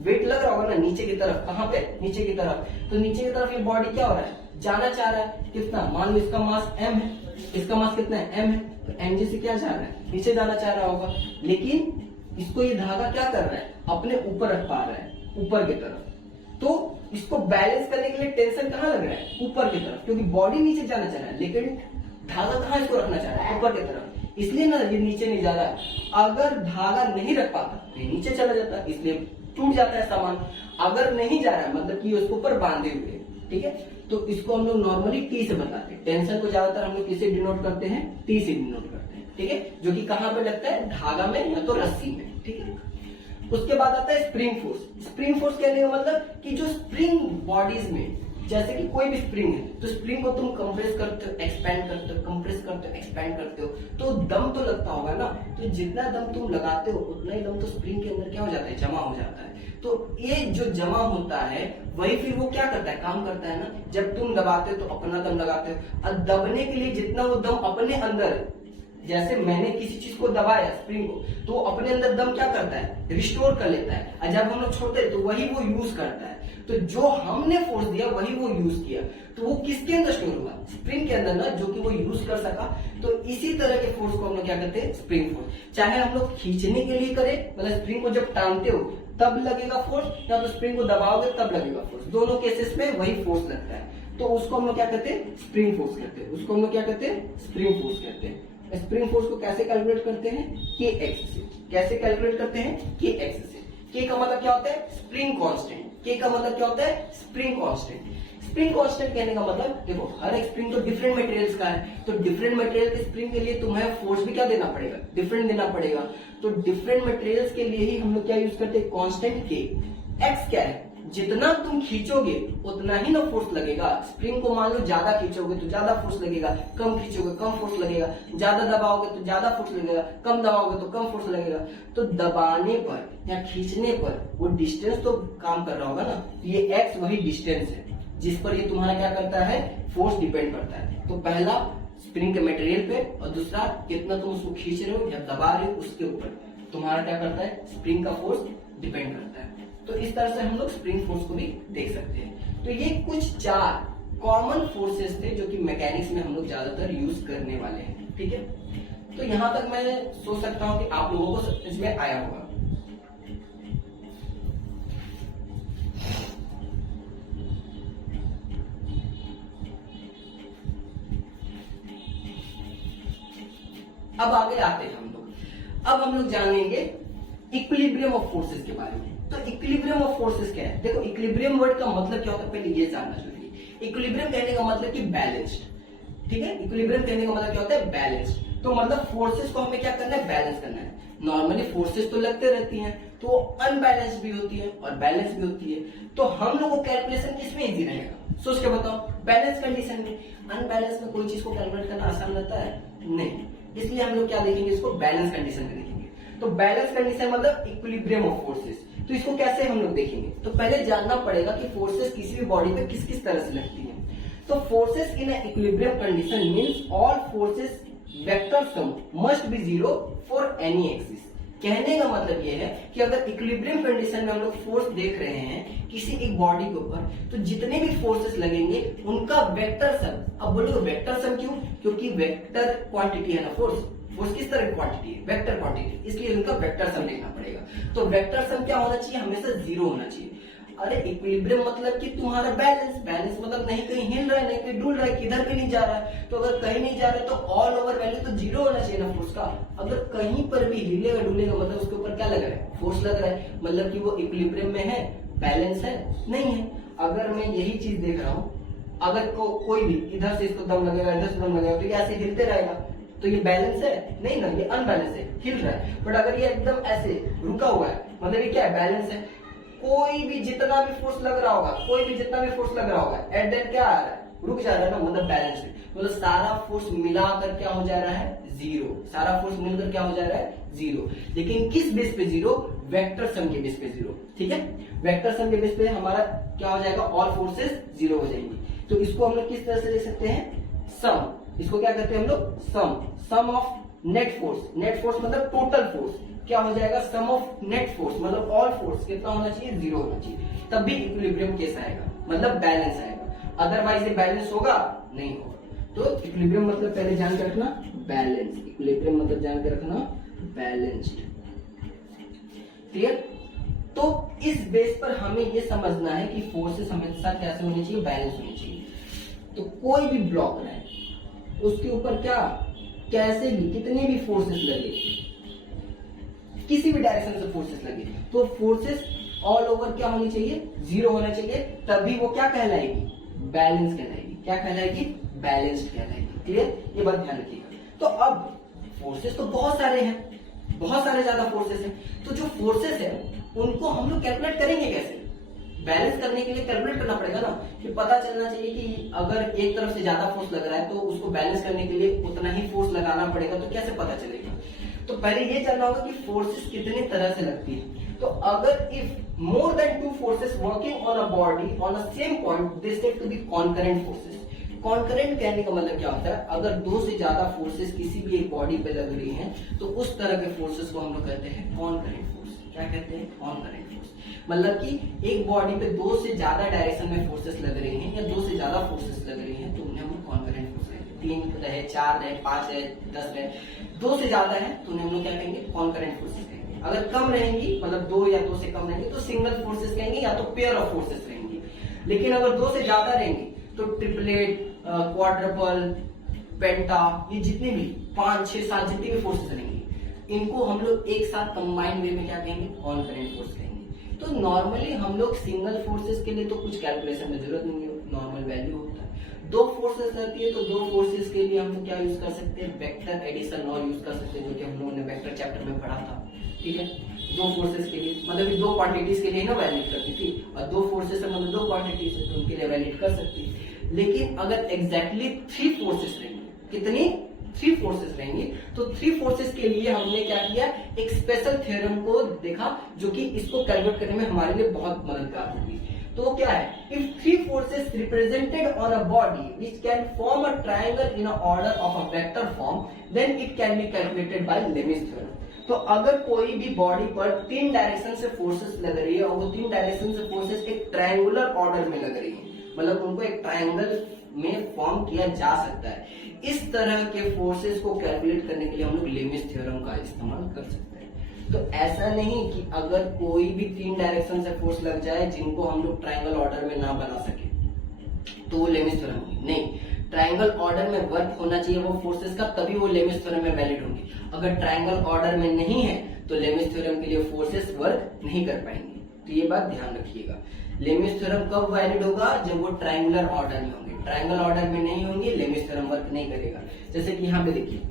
वेट लग रहा होगा ना नीचे की तरफ। कहाँ पे, नीचे की तरफ। तो नीचे की तरफ ये बॉडी क्या हो रहा है, जाना चाह रहा है, कितना, मान लो इसका मास m है, इसका मास कितना है, m है, तो mg से क्या जा रहा है, नीचे जाना चाह रहा होगा। लेकिन इसको ये धागा क्या कर रहा है, अपने ऊपर रख पा रहा है, ऊपर की तरफ। तो इसको बैलेंस करने के लिए टेंशन कहाँ लग रहा है, ऊपर की तरफ, क्योंकि बॉडी नीचे जाना चाह रहा है, लेकिन धागा कहाँ इसको रखना चाह रहा है, ऊपर की तरफ, इसलिए ना ये नीचे नहीं जा रहा है। अगर धागा नहीं रख पाता ये नीचे चला जाता, इसलिए टूट जाता है सामान। अगर नहीं जा रहा है मतलब कि उसके ऊपर बांधे हुए, ठीक है। तो इसको हम लोग नॉर्मली टी से बताते हैं। टेंशन को ज्यादातर हम लोग किसे डिनोट करते हैं, टी से डिनोट करते हैं, ठीक है, जो कि कहाँ पे लगता है, धागा में या तो रस्सी में, ठीक है। उसके बाद आता है स्प्रिंग फोर्स। स्प्रिंग फोर्स कहने का मतलब कि जो स्प्रिंग बॉडीज में, जैसे कि कोई भी स्प्रिंग है, तो स्प्रिंग को तुम कंप्रेस करते हो, एक्सपेंड करते हो, कंप्रेस करते हो, एक्सपेंड करते हो, तो दम तो लगता होगा ना। तो जितना दम तुम लगाते हो उतना ही दम तो स्प्रिंग के अंदर क्या हो जाता है, जमा हो जाता है। तो ये जो जमा होता है वही फिर वो क्या करता है, काम करता है ना। जब तुम दबाते हो तो अपना दम लगाते हो, और दबने के लिए जितना वो दम अपने अंदर, जैसे मैंने किसी चीज को दबाया स्प्रिंग को, तो अपने अंदर दम क्या करता है, रिस्टोर कर लेता है, और जब हम लोग छोड़ते हैं तो वही वो यूज करता है। तो जो हमने फोर्स दिया वही वो यूज किया, तो वो किसके अंदर स्टोर हुआ, स्प्रिंग के अंदर ना, जो कि वो यूज कर सका। तो इसी तरह के फोर्स को हम लोग क्या कहते हैं, स्प्रिंग फोर्स। चाहे हम लोग खींचने के लिए करें, मतलब स्प्रिंग को जब टांगते हो तब लगेगा फोर्स, या तो स्प्रिंग को दबाओगे तब लगेगा फोर्स। दोनों केसेस में वही फोर्स लगता है, तो उसको हम लोग क्या कहते हैं, स्प्रिंग फोर्स कहते हैं। उसको हम लोग क्या कहते हैं, स्प्रिंग फोर्स कहते हैं। स्प्रिंग फोर्स को कैसे कैलकुलेट करते हैं, के एक्स से। कैसे कैलकुलेट करते हैं, के एक्स से। के का मतलब क्या होता है, स्प्रिंग कांस्टेंट। के का मतलब क्या होता है, स्प्रिंग कांस्टेंट। स्प्रिंग कांस्टेंट कहने का मतलब, देखो हर एक स्प्रिंग तो डिफरेंट मटेरियल्स का है, तो डिफरेंट मटेरियल के स्प्रिंग के लिए तुम्हें फोर्स भी क्या देना पड़ेगा, डिफरेंट देना पड़ेगा। तो डिफरेंट मटेरियल्स के लिए ही हम लोग क्या यूज करते हैं, कांस्टेंट के। एक्स क्या है, जितना तुम खींचोगे उतना ही ना फोर्स लगेगा। स्प्रिंग को मान लो ज्यादा खींचोगे तो ज्यादा फोर्स लगेगा, कम खींचोगे कम फोर्स लगेगा, ज्यादा दबाओगे तो ज्यादा फोर्स लगेगा, कम दबाओगे तो कम फोर्स लगेगा। तो दबाने पर या खींचने पर वो डिस्टेंस तो काम कर रहा होगा ना, ये एक्स वही डिस्टेंस है जिस पर ये तुम्हारा क्या करता है, फोर्स डिपेंड करता है। तो पहला स्प्रिंग के मटेरियल पे, और दूसरा कितना तुम उसको खींच रहे हो या दबा रहे हो उसके ऊपर तुम्हारा क्या करता है, स्प्रिंग का फोर्स डिपेंड करता है। तो इस तरह से हम लोग स्प्रिंग फोर्स को भी देख सकते हैं। तो ये कुछ 4 कॉमन फोर्सेस थे जो कि मैकेनिक्स में हम लोग ज्यादातर यूज करने वाले हैं, ठीक है। तो यहां तक मैं सोच सकता हूं कि आप लोगों को इसमें आया होगा। अब आगे आते हैं हम लोग। अब हम लोग जानेंगे इक्विलिब्रियम ऑफ फोर्सेस के बारे में। तो इक्विलिब्रियम ऑफ फोर्सेस क्या है, देखो इक्विलिब्रियम वर्ड का मतलब क्या होता है पहले ये जानना जरूरी है। इक्विलिब्रियम कहने का मतलब कि बैलेंस्ड, ठीक है। इक्विलिब्रियम कहने का मतलब क्या होता है, बैलेंस्ड। तो मतलब फोर्सेस को हमें क्या करना है, बैलेंस करना है। नॉर्मली फोर्सेस तो लगते रहती हैं, तो अनबैलेंस भी होती है और बैलेंस भी होती है। तो हम लोग को कैलकुलेशन किसमें इजी रहेगा, सोच के बताओ, बैलेंस कंडीशन में। अनबैलेंस में कोई चीज को कैलकुलेट करना आसान रहता है, नहीं। इसलिए हम लोग क्या देखेंगे, इसको बैलेंस कंडीशन में देखेंगे। तो बैलेंस कंडीशन मतलब इक्विलिब्रियम ऑफ फोर्सेस। तो इसको कैसे हम लोग देखेंगे, तो पहले जानना पड़ेगा कि फोर्सेस किसी भी बॉडी पे किस किस तरह से लगती हैं। तो forces in equilibrium condition means all forces vector sum must be zero for any axis. कहने का मतलब ये है कि अगर इक्विलिब्रियम कंडीशन में हम लोग फोर्स देख रहे हैं किसी एक बॉडी के ऊपर, तो जितने भी फोर्सेस लगेंगे उनका वेक्टर सम। अब बोलो वेक्टर सम क्यों, क्योंकि वेक्टर क्वांटिटी है ना फोर्स। फोर्स किस तरह की क्वांटिटी है, वेक्टर क्वांटिटी, इसलिए उनका वेक्टर सम लिखना पड़ेगा। तो वेक्टर सम क्या होना चाहिए, हमेशा जीरो होना चाहिए। अरे इक्विलिब्रियम मतलब कि तुम्हारा बैलेंस, बैलेंस मतलब नहीं कहीं हिल रहा है, नहीं कहीं डुल रहा है, किधर भी नहीं जा रहा है। तो अगर कहीं नहीं जा रहा है तो ऑल ओवर वैल्यू तो जीरो होना चाहिए ना फोर्स का। अगर कहीं पर भी हिलेगा डुलेगा मतलब उसके ऊपर क्या लग रहा है, फोर्स लग रहा है, मतलब कि वो इक्विलिब्रियम में है, बैलेंस है, नहीं है। अगर मैं यही चीज देख रहा हूँ, अगर कोई भी इधर से इसको दम लगेगा, इधर से दम लगेगा, तो ये ऐसे हिलते रहेगा, तो ये बैलेंस है, नहीं ना, ये अनबैलेंस है, हिल रहा है। बट अगर ये एकदम ऐसे रुका हुआ है, मतलब ये क्या है, बैलेंस है। कोई भी जितना भी फोर्स लग रहा होगा, कोई भी जितना भी फोर्स लग रहा होगा, एट दैट क्या आ रहा है, रुक जा रहा है ना, मतलब बैलेंस है। मतलब सारा फोर्स मिलाकर क्या हो जा रहा है, जीरो। सारा फोर्स मिलकर क्या हो जा रहा है, जीरो। लेकिन किस बेस पे जीरो, वेक्टर सम के बेस पे जीरो, ठीक है। वेक्टर सम के बेस पे हमारा क्या हो जाएगा, ऑल फोर्सेस जीरो हो जाएंगी। तो इसको हम लोग किस तरह से ले सकते हैं, सम। इसको क्या कहते हैं हम लोग, sum of net force. Net force मतलब टोटल फोर्स, क्या हो जाएगा, सम ऑफ नेट फोर्स मतलब ऑल फोर्स कितना होना चाहिए, जीरो होना चाहिए। तब भी इक्विलिब्रियम केस आएगा, मतलब बैलेंस आएगा। अदरवाइज ये बैलेंस होगा, नहीं होगा। तो इक्विलिब्रियम मतलब पहले जान के रखना, बैलेंस। इक्विलिब्रियम मतलब जान के रखना, बैलेंस्ड, क्लियर। तो इस बेस पर हमें ये समझना है कि फोर्सेस हमेशा कैसे होनी चाहिए, बैलेंस होनी चाहिए। तो कोई भी ब्लॉक रहे उसके ऊपर क्या, कैसे भी कितने भी फोर्सेस लगे, किसी भी डायरेक्शन से फोर्सेस लगे, तो फोर्सेस ऑल ओवर क्या होनी चाहिए, जीरो होना चाहिए। तभी वो क्या कहलाएगी, बैलेंस कहलाएगी। क्या कहलाएगी, बैलेंस्ड कहलाएगी, क्लियर। ये बात ध्यान रखिएगा। तो अब फोर्सेस तो बहुत सारे हैं, बहुत सारे ज्यादा फोर्सेस हैं। तो जो फोर्सेस है उनको हम लोग कैलकुलेट करेंगे कैसे, बैलेंस करने के लिए कैलकुलेट करना पड़ेगा ना, कि पता चलना चाहिए कि अगर एक तरफ से ज्यादा फोर्स लग रहा है तो उसको बैलेंस करने के लिए उतना ही फोर्स लगाना पड़ेगा। तो कैसे पता चलेगा, तो पहले ये जानना होगा कि फोर्सेस कितने तरह से लगती है। तो अगर if more than 2 forces working on a body on a same point, they said to be concurrent forces. Concurrent कहने का मतलब क्या होता है, अगर 2 से ज्यादा फोर्सेस किसी भी एक बॉडी पे लग रही हैं तो उस तरह के फोर्सेस को हम लोग कहते हैं कॉन्करेंट फोर्स। क्या कहते हैं, कॉन्करेंट फोर्स। मतलब कि एक बॉडी पे 2 से ज्यादा डायरेक्शन में फोर्सेस लग रही हैं या 2 से ज्यादा फोर्सेस लग रही हैं तो उन्हें हम कॉन्करेंट फोर्स कहेंगे। 3 रहे, 4 रहे, 5 रहे, 10 रहे, 2 से ज्यादा है तो उन्हें हम लोग क्या कहेंगे, कॉन्करेंट फोर्सेस कहेंगे। अगर कम रहेंगी मतलब 2 या 2 से कम रहेंगी तो सिंगल फोर्सेस कहेंगे या तो पेयर ऑफ फोर्सेस रहेंगी। लेकिन अगर 2 से ज्यादा रहेंगी तो ट्रिपलेट, क्वाड्रपल, पेंटा, ये जितने भी 5, 6, 7 जितने भी फोर्सेस रहेंगी इनको हम लोग एक साथ कंबाइंड वे में क्या कहेंगे, ऑन करेंट फोर्स कहेंगे। तो नॉर्मली हम लोग सिंगल फोर्सेस के लिए तो कुछ कैलकुलेशन में जरूरत नहीं है, नॉर्मल वैल्यू होता है। 2 फोर्सेस रहती है तो 2 फोर्सेस के लिए हम लोग क्या यूज कर सकते हैं, वेक्टर एडिशन लॉ यूज कर सकते हैं, जो कि हम लोगों ने वेक्टर चैप्टर में पढ़ा था। ठीक है, 2 फोर्सेस के लिए मतलब 2 क्वांटिटीज के लिए ना वैलिड करती थी, और 2 फोर्सेस मतलब 2 क्वांटिटीज है तो उनके लिए वैलिड कर सकती है। लेकिन अगर एग्जैक्टली 3 फोर्सेस रहेंगे, कितनी 3 फोर्सेस रहेंगे, तो 3 फोर्सेस के लिए हमने क्या किया, एक स्पेशल थ्योरम को देखा जो कि इसको कैलकुलेट करने में हमारे लिए बहुत मददगार होगी। तो वो क्या है, if 3 forces represented on a body which can form a triangle in a order of a vector form then it can be calculated by Lami's theorem. तो अगर कोई भी बॉडी पर 3 डायरेक्शन से फोर्सेस लग रही है और वो 3 डायरेक्शन से फोर्सेस एक ट्रायंगुलर ऑर्डर में लग रही है, मतलब उनको एक ट्रायंगल में फॉर्म किया जा सकता है, इस तरह के फोर्सेस को कैलकुलेट करने के लिए हम लोग लेमिस थ्योरम का इस्तेमाल कर सकते हैं। तो ऐसा नहीं कि अगर कोई भी 3 डायरेक्शन से फोर्स लग जाए जिनको हम लोग ट्रायंगल ऑर्डर में ना बना सके तो वो लेमिस थ्योरम होगी, नहीं, ट्रायंगल ऑर्डर में वर्क होना चाहिए वो फोर्सेस का, तभी वो लेमिस थ्योरम में वैलिड होंगे। अगर ट्रायंगल ऑर्डर में नहीं है तो लेमिस थ्योरम के लिए फोर्सेस वर्क नहीं कर पाएंगे। तो ये बात ध्यान रखिएगा। लेमिस थ्योरम कब वैलिड होगा, जब वो ट्रायंगुलर ऑर्डर में होंगे, ट्रायंगल ऑर्डर में नहीं होंगे लेमिस थ्योरम वर्क नहीं करेगा। जैसे कि यहाँ पे देखिए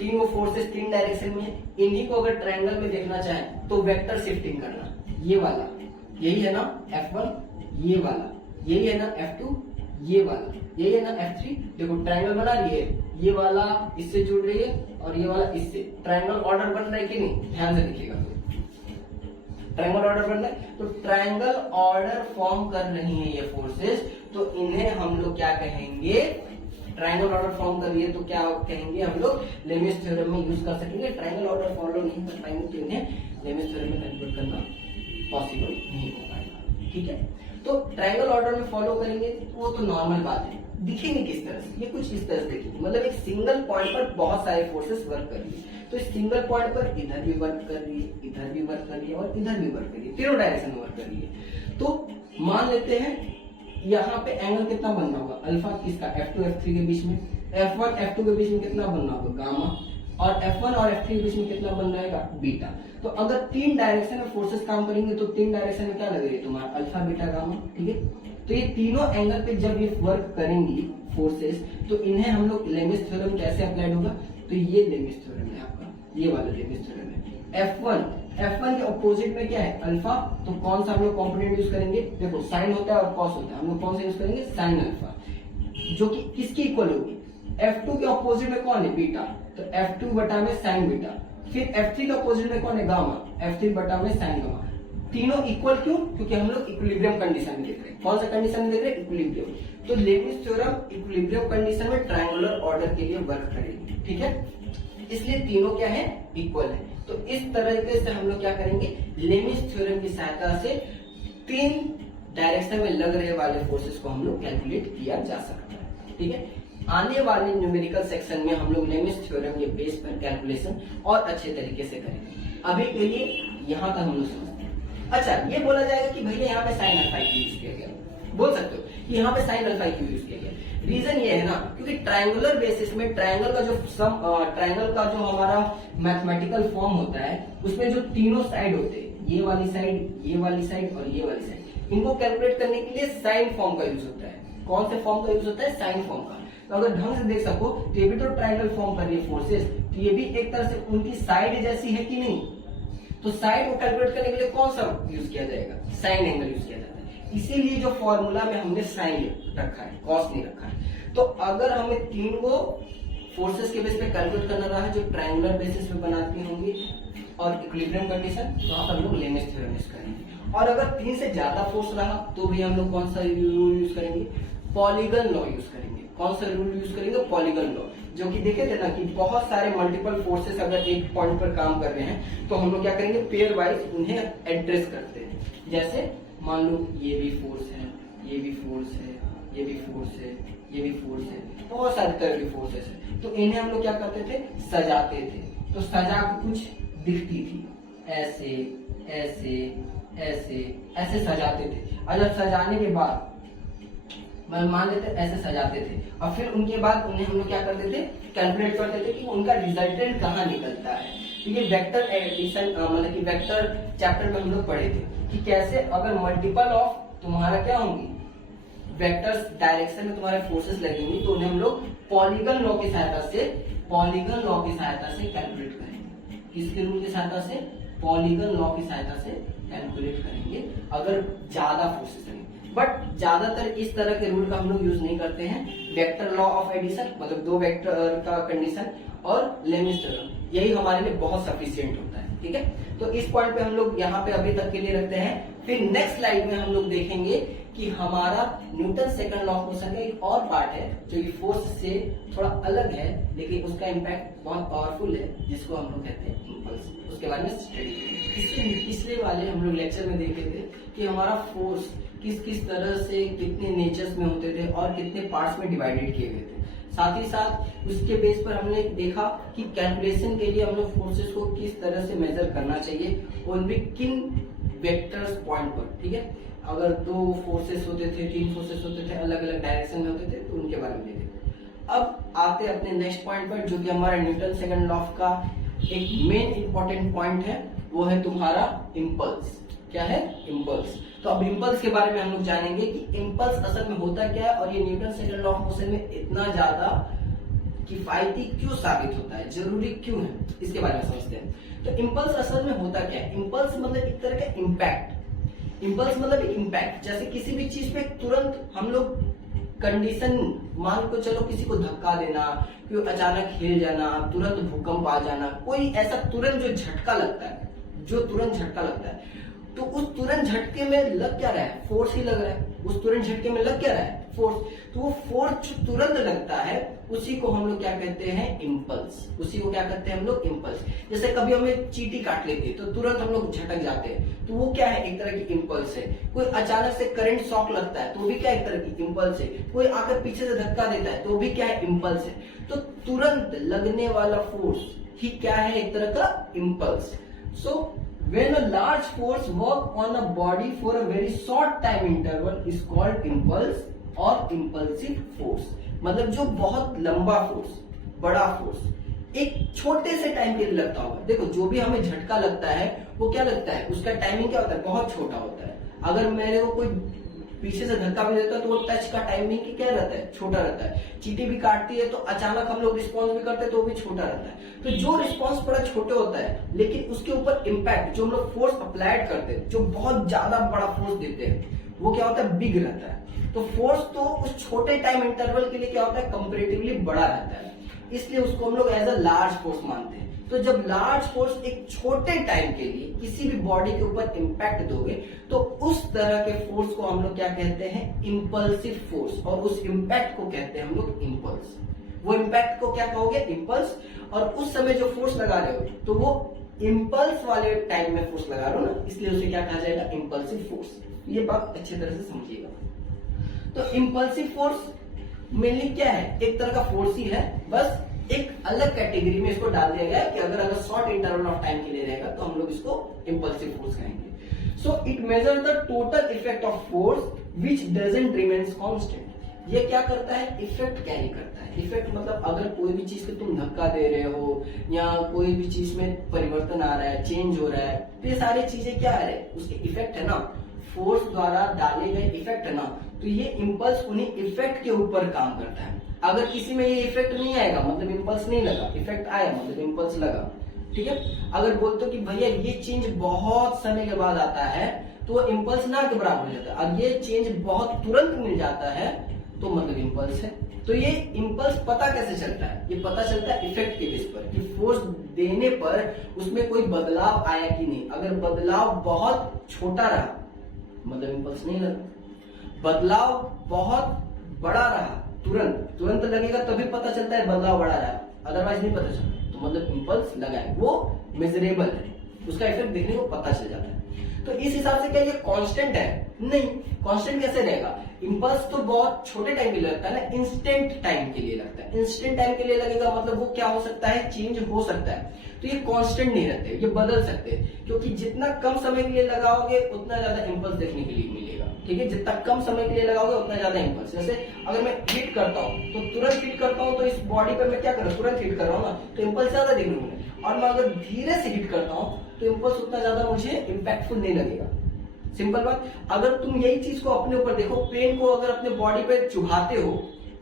3 फोर्सेस 3 डायरेक्शन में है, इन्हीं को अगर ट्रायंगल में देखना चाहें तो वेक्टर शिफ्टिंग करना, ये वाला यही है ना F1, ये वाला यही है ना F2, ये वाला यही है ना F3। देखो ट्रायंगल बना रही है, ये वाला इससे जुड़ रही है और ये वाला इससे, ट्रायंगल ऑर्डर बन रहा है कि नहीं, ध्यान से देखिएगा। ट्रायंगल ऑर्डर बन रहा है, तो ट्रायंगल ऑर्डर फॉर्म कर रही है ये फोर्सेस, तो इन्हें हम लोग क्या कहेंगे, ट्रायंगल ऑर्डर फॉर्म कर रही है तो क्या कहेंगे हम लोग, लेमिस थ्योरम में यूज कर सकेंगे। ट्रायंगल ऑर्डर फॉलो नहीं कर पाएंगे तो इन्हें लेमिस थ्योरम में कैलकुलेट करना पॉसिबल नहीं हो पाएगा। ठीक है, तो ट्रायंगल ऑर्डर में फॉलो करेंगे वो तो नॉर्मल बात है। दिखेंगे किस तरह से, ये कुछ इस तरह से दिखेंगे, मतलब एक सिंगल पॉइंट पर बहुत सारे फोर्सेस वर्क कर रही है। तो इस सिंगल पॉइंट पर इधर भी वर्क कर रही है, इधर भी वर्क कर रही है और इधर भी वर्क कर रही है, तीनों डायरेक्शन में वर्क कर रही है। तो मान लेते हैं यहाँ पे एंगल कितना बनना होगा, अल्फा किसका, F2 F3 के बीच में, F1 F2 के बीच में कितना बनना होगा, गामा, और F1 और F3 के बीच में कितना बन रहेगा, बीटा। तो अगर 3 डायरेक्शन में फोर्सेस काम करेंगे तो 3 डायरेक्शन में क्या लगेगा तुम्हारा, अल्फा बीटा गामा। ठीक है, तो ये तीनों एंगल पे जब ये वर्क करेंगी फोर्सेस तो इन्हें हम लोग लेमिस थ्योरम कैसे अप्लाइड होगा, तो ये लेमिस थ्योरम है आपका, ये वाला लेमिस थ्योरम है। F1 के ऑपोजिट में क्या है, अल्फा, तो कौन सा हम लोग कॉम्पोनेंट यूज करेंगे, देखो साइन होता है और कॉस होता है, हम लोग कौन सा यूज करेंगे, साइन अल्फा, जो कि किसकी इक्वल होगी, F2 के ऑपोजिट में कौन है, बीटा, तो F2 बटा में साइन बीटा। फिर F3 के ऑपोजिट में कौन है, गामा, F3 बटा में साइन गामा। तीनों इक्वल क्यों, क्योंकि हम लोग इक्विलिब्रियम कंडीशन में देख रहे हैं। कौन सा कंडीशन में देख रहे हैं, इक्विलिब्रियम। तो लेमिस थ्योरम इक्विलिब्रियम कंडीशन में ट्रायंगुलर ऑर्डर के लिए वर्क करेगी। ठीक है, इसलिए तीनों क्या है, इक्वल है। तो इस तरीके से हम लोग क्या करेंगे, लेमिस थ्योरम की सहायता से 3 डायरेक्शन में लग रहे वाले फोर्सेस को हम लोग कैलकुलेट किया जा सकता है। ठीक है, आने वाले न्यूमेरिकल सेक्शन में हम लोग लेमिस थ्योरम के बेस पर कैलकुलेशन और अच्छे तरीके से करेंगे। अभी के लिए यहाँ तक हम लोग समझते हैं। अच्छा, ये बोला जाएगा कि भैया यहाँ पे साइन अल्फा क्यों यूज किया गया, बोल सकते हो कि यहाँ पे साइन अल्फा क्यों यूज किया गया। रीजन ये है ना, क्योंकि ट्रायंगुलर बेसिस में ट्रायंगल का जो हमारा मैथमेटिकल फॉर्म होता है उसमें जो तीनों साइड होते हैं, ये वाली साइड, ये वाली साइड और ये वाली साइड, इनको कैलकुलेट करने के लिए साइन फॉर्म का यूज होता है। कौन से फॉर्म का यूज होता है, साइन फॉर्म का। तो अगर ढंग से देख सको तो ये भी तो ट्रायंगल फॉर्म कर रही है फोर्सेस, तो ये भी एक तरह से उनकी साइड जैसी है कि नहीं। तो साइड को कैलकुलेट करने के लिए कौन सा यूज किया जाएगा, साइन एंगल यूज किया जाता है। इसीलिए जो फॉर्मूला में हमने साइन रखा है, कॉस नहीं रखा है। तो अगर हमें 3 को फोर्सेस के बेस पे कैलकुलेट करना रहा है जो ट्रायंगुलर बेसिस पे बनाती होंगी और इक्विलिब्रियम कंडीशन, तो यहाँ पर हम लोग लेमिस थ्योरम यूज करेंगे। और अगर 3 से ज्यादा फोर्स रहा तो भी हम लोग कौन सा रूल यूज करेंगे, पॉलीगन लॉ यूज करेंगे। कौन सा रूल यूज करेंगे, पॉलीगन लॉ, जो कि देखे थे ना कि बहुत सारे मल्टीपल फोर्सेस अगर एक पॉइंट पर काम कर रहे हैं तो हम लोग क्या करेंगे, पेयर वाइज उन्हें एड्रेस करते हैं। जैसे मान लो ये भी फोर्स है, ये भी फोर्स है, ये भी फोर्स है, ये भी फोर्स है, बहुत सारे तरह के फोर्सेस है। तो इन्हें हम लोग क्या करते थे, सजाते थे। तो सजा के कुछ दिखती थी, ऐसे ऐसे ऐसे ऐसे सजाते थे। और जब सजाने के बाद मान लेते ऐसे सजाते थे, और फिर उनके बाद उन्हें हम लोग क्या करते थे, कैलकुलेट करते थे कि उनका रिजल्टेंट कहाँ निकलता है। तो ये वेक्टर एडिशन मतलब कि वेक्टर चैप्टर में हम लोग पढ़े थे कि कैसे अगर मल्टीपल ऑफ तुम्हारा क्या होंगी वेक्टर्स डायरेक्शन में तुम्हारे फोर्सेस लगेंगी तो उन्हें हम लोग पॉलीगन लॉ की सहायता से कैलकुलेट करेंगे। किसके रूल की सहायता से? पॉलीगन लॉ की सहायता से कैलकुलेट करेंगे अगर ज्यादा फोर्सेस लगेंगे। बट ज्यादातर इस तरह के रूल का हम लोग यूज नहीं करते हैं। वेक्टर लॉ ऑफ एडिशन मतलब दो वेक्टर का कंडीशन और लेमिस थ्योरम, यही हमारे लिए बहुत सफिशिएंट होता है। ठीक है, तो इस पॉइंट पे हम लोग यहाँ पे अभी तक के लिए रखते हैं। फिर नेक्स्ट स्लाइड में हम लोग देखेंगे कि हमारा Newton second law of motion का एक और पार्ट है जो कि फोर्स से थोड़ा अलग है लेकिन उसका इम्पैक्ट बहुत पावरफुल है, जिसको हम लोग कहते हैं इंपल्स। उसके बारे में स्टडी पिछले वाले हम लोग लेक्चर में देखे थे कि हमारा फोर्स किस किस तरह से कितने नेचर्स में होते थे और कितने पार्ट्स में डिवाइडेड किए गए थे। साथ ही साथ उसके बेस पर हमने देखा कि कैलकुलेशन के लिए हम लोग फोर्सेस को किस तरह से मेजर करना चाहिए और भी किन वेक्टर्स पॉइंट पर। ठीक है, अगर दो फोर्सेस होते थे, तीन फोर्सेस होते थे, अलग अलग डायरेक्शन में होते थे, तो उनके बारे में देखे। अब आते अपने नेक्स्ट पॉइंट पर जो कि हमारा न्यूटन सेकंड लॉ का एक मेन इंपॉर्टेंट पॉइंट है, वो है तुम्हारा इम्पल्स। क्या है? इम्पल्स। तो अब इम्पल्स के बारे में हम लोग जानेंगे कि इम्पल्स असल में होता क्या है और ये Newton second law of motion में इतना ज्यादा किफायती क्यों साबित होता है, जरूरी क्यों है, इसके बारे में समझते हैं। तो इम्पल्स असल में होता क्या है? इम्पल्स मतलब एक तरह का इम्पैक्ट। इम्पल्स मतलब एक इम्पैक्ट, जैसे किसी भी चीज पे तुरंत हम लोग कंडीशन मान को चलो किसी को धक्का देना, कोई अचानक हिल जाना, तुरंत भूकंप आ जाना, कोई ऐसा तुरंत जो झटका लगता है, तो उस तुरंत झटके में लग क्या रहा है? फोर्स ही लग रहा है। उस तुरंत झटके में लग क्या रहा है? फोर्स। तो वो फोर्स जो तुरंत लगता है उसी को हम लोग क्या कहते हैं? इम्पल्स। उसी को क्या कहते हैं हम लोग? इम्पल्स। जैसे कभी हमें चींटी काट लेती है तो तुरंत हम लोग झटक जाते हैं, तो वो क्या है? एक तरह की इम्पल्स है। कोई अचानक से करंट शॉक लगता है तो वो भी क्या? एक तरह की इम्पल्स है। कोई आकर पीछे से धक्का देता है तो वो भी क्या है? इम्पल्स है। तो तुरंत लगने वाला फोर्स ही क्या है? एक तरह का impulse. So when a large force work on a body for a very short time interval is called impulse और impulsive force। मतलब जो बहुत लंबा फोर्स, बड़ा फोर्स एक छोटे से टाइम के लिए लगता होगा। देखो जो भी हमें झटका लगता है वो क्या लगता है? उसका टाइमिंग क्या होता है? बहुत छोटा होता है। अगर मेरे को कोई पीछे से धक्का भी देता है तो वो टच का टाइमिंग क्या रहता है? छोटा रहता है। चींटी भी काटती है तो अचानक हम लोग रिस्पॉन्स भी करते हैं तो वो भी छोटा रहता है। तो जो रिस्पॉन्स बड़ा छोटे होता है लेकिन उसके ऊपर इम्पैक्ट जो हम लोग फोर्स अप्लाइड करते हैं, जो बहुत ज्यादा बड़ा फोर्स देते हैं, वो क्या होता है? बिग रहता है। तो फोर्स तो उस छोटे टाइम इंटरवल के लिए क्या होता है? कंपैरेटिवली बड़ा रहता है, इसलिए उसको हम लोग एज अ लार्ज फोर्स मानते हैं। तो जब लार्ज फोर्स एक छोटे टाइम के लिए किसी भी बॉडी के ऊपर इंपैक्ट दोगे तो उस तरह के फोर्स को हम लोग क्या कहते हैं? Impulsive force. और उस इंपैक्ट को कहते हैं हम लोग इंपल्स। वो इंपैक्ट को क्या कहोगे? इंपल्स। और उस समय जो फोर्स लगा रहे हो तो वो इंपल्स वाले टाइम में फोर्स लगा रहे हो ना, इसलिए उसे क्या कहा जाएगा? Impulsive force. ये बात अच्छी तरह से समझिएगा। तो इंपल्सिव फोर्स मेनली क्या है? एक तरह का फोर्स ही है, बस एक अलग कैटेगरी में इसको डाल दिया गया है कि अगर शॉर्ट इंटरवल ऑफ टाइम के लिए रहेगा तो हम लोग इसको इंपल्सिव फोर्स कहेंगे। So it measure the total effect of force which doesn't remains constant. ये क्या करता है? इफेक्ट कैरी करता है। इफेक्ट मतलब अगर कोई भी चीज को तुम धक्का दे रहे हो या कोई भी चीज में परिवर्तन आ रहा है, चेंज हो रहा है, तो ये सारी चीजें क्या है? उसके इफेक्ट है ना, फोर्स द्वारा डाले गए इफेक्ट है ना। तो ये इम्पल्स उन्हीं इफेक्ट के ऊपर काम करता है। अगर किसी में ये इफेक्ट नहीं आएगा मतलब इम्पल्स नहीं लगा, इफेक्ट आया मतलब इम्पल्स लगा। ठीक है, अगर बोलते हो कि भैया ये चेंज बहुत समय के बाद आता है तो इम्पल्स ना के बराबर हो जाता है, और ये चेंज बहुत तुरंत मिल जाता है तो मतलब इम्पल्स है। तो ये इम्पल्स पता कैसे चलता है? ये पता चलता है इफेक्ट के बेस पर कि फोर्स देने पर उसमें कोई बदलाव आया कि नहीं। अगर बदलाव बहुत छोटा रहा मतलब इम्पल्स नहीं लगा, बदलाव बहुत बड़ा रहा तुरंत लगेगा तभी पता चलता है बदलाव बड़ा रहा, अदरवाइज नहीं पता चलता, तो मतलब इम्पल्स लगा है, वो मेजरेबल है, उसका इफेक्ट देखने को पता चल जाता है। तो इस हिसाब से क्या ये कांस्टेंट है? नहीं, कांस्टेंट कैसे रहेगा? इंपल्स तो बहुत छोटे टाइम के लिए लगता है ना, इंस्टेंट टाइम के लिए लगता है। इंस्टेंट टाइम के लिए लगेगा मतलब वो क्या हो सकता है, चेंज हो सकता है। तो ये कांस्टेंट नहीं रहते, ये बदल सकते हैं, क्योंकि जितना कम समय के लिए लगाओगे उतना ज्यादा इंपल्स देखने के लिए मिलेगा। ठीक है, जितना कम समय के लिए लगाओगे उतना ज्यादा इंपल्स। जैसे अगर मैं हिट करता हूँ तो तुरंत हिट करता हूँ, तो इस बॉडी पे मैं क्या कर रहा हूँ, तुरंत हिट कर रहा हूँ ना, तो इंपल्स ज्यादा देख रहा हूँ। और मैं अगर धीरे से हिट करता हूँ तो इंपल्स उतना ज्यादा मुझे इंपैक्टफुल नहीं लगेगा। सिंपल बात। अगर तुम यही चीज को अपने ऊपर देखो, पेन को अगर अपने बॉडी पे चुभाते हो,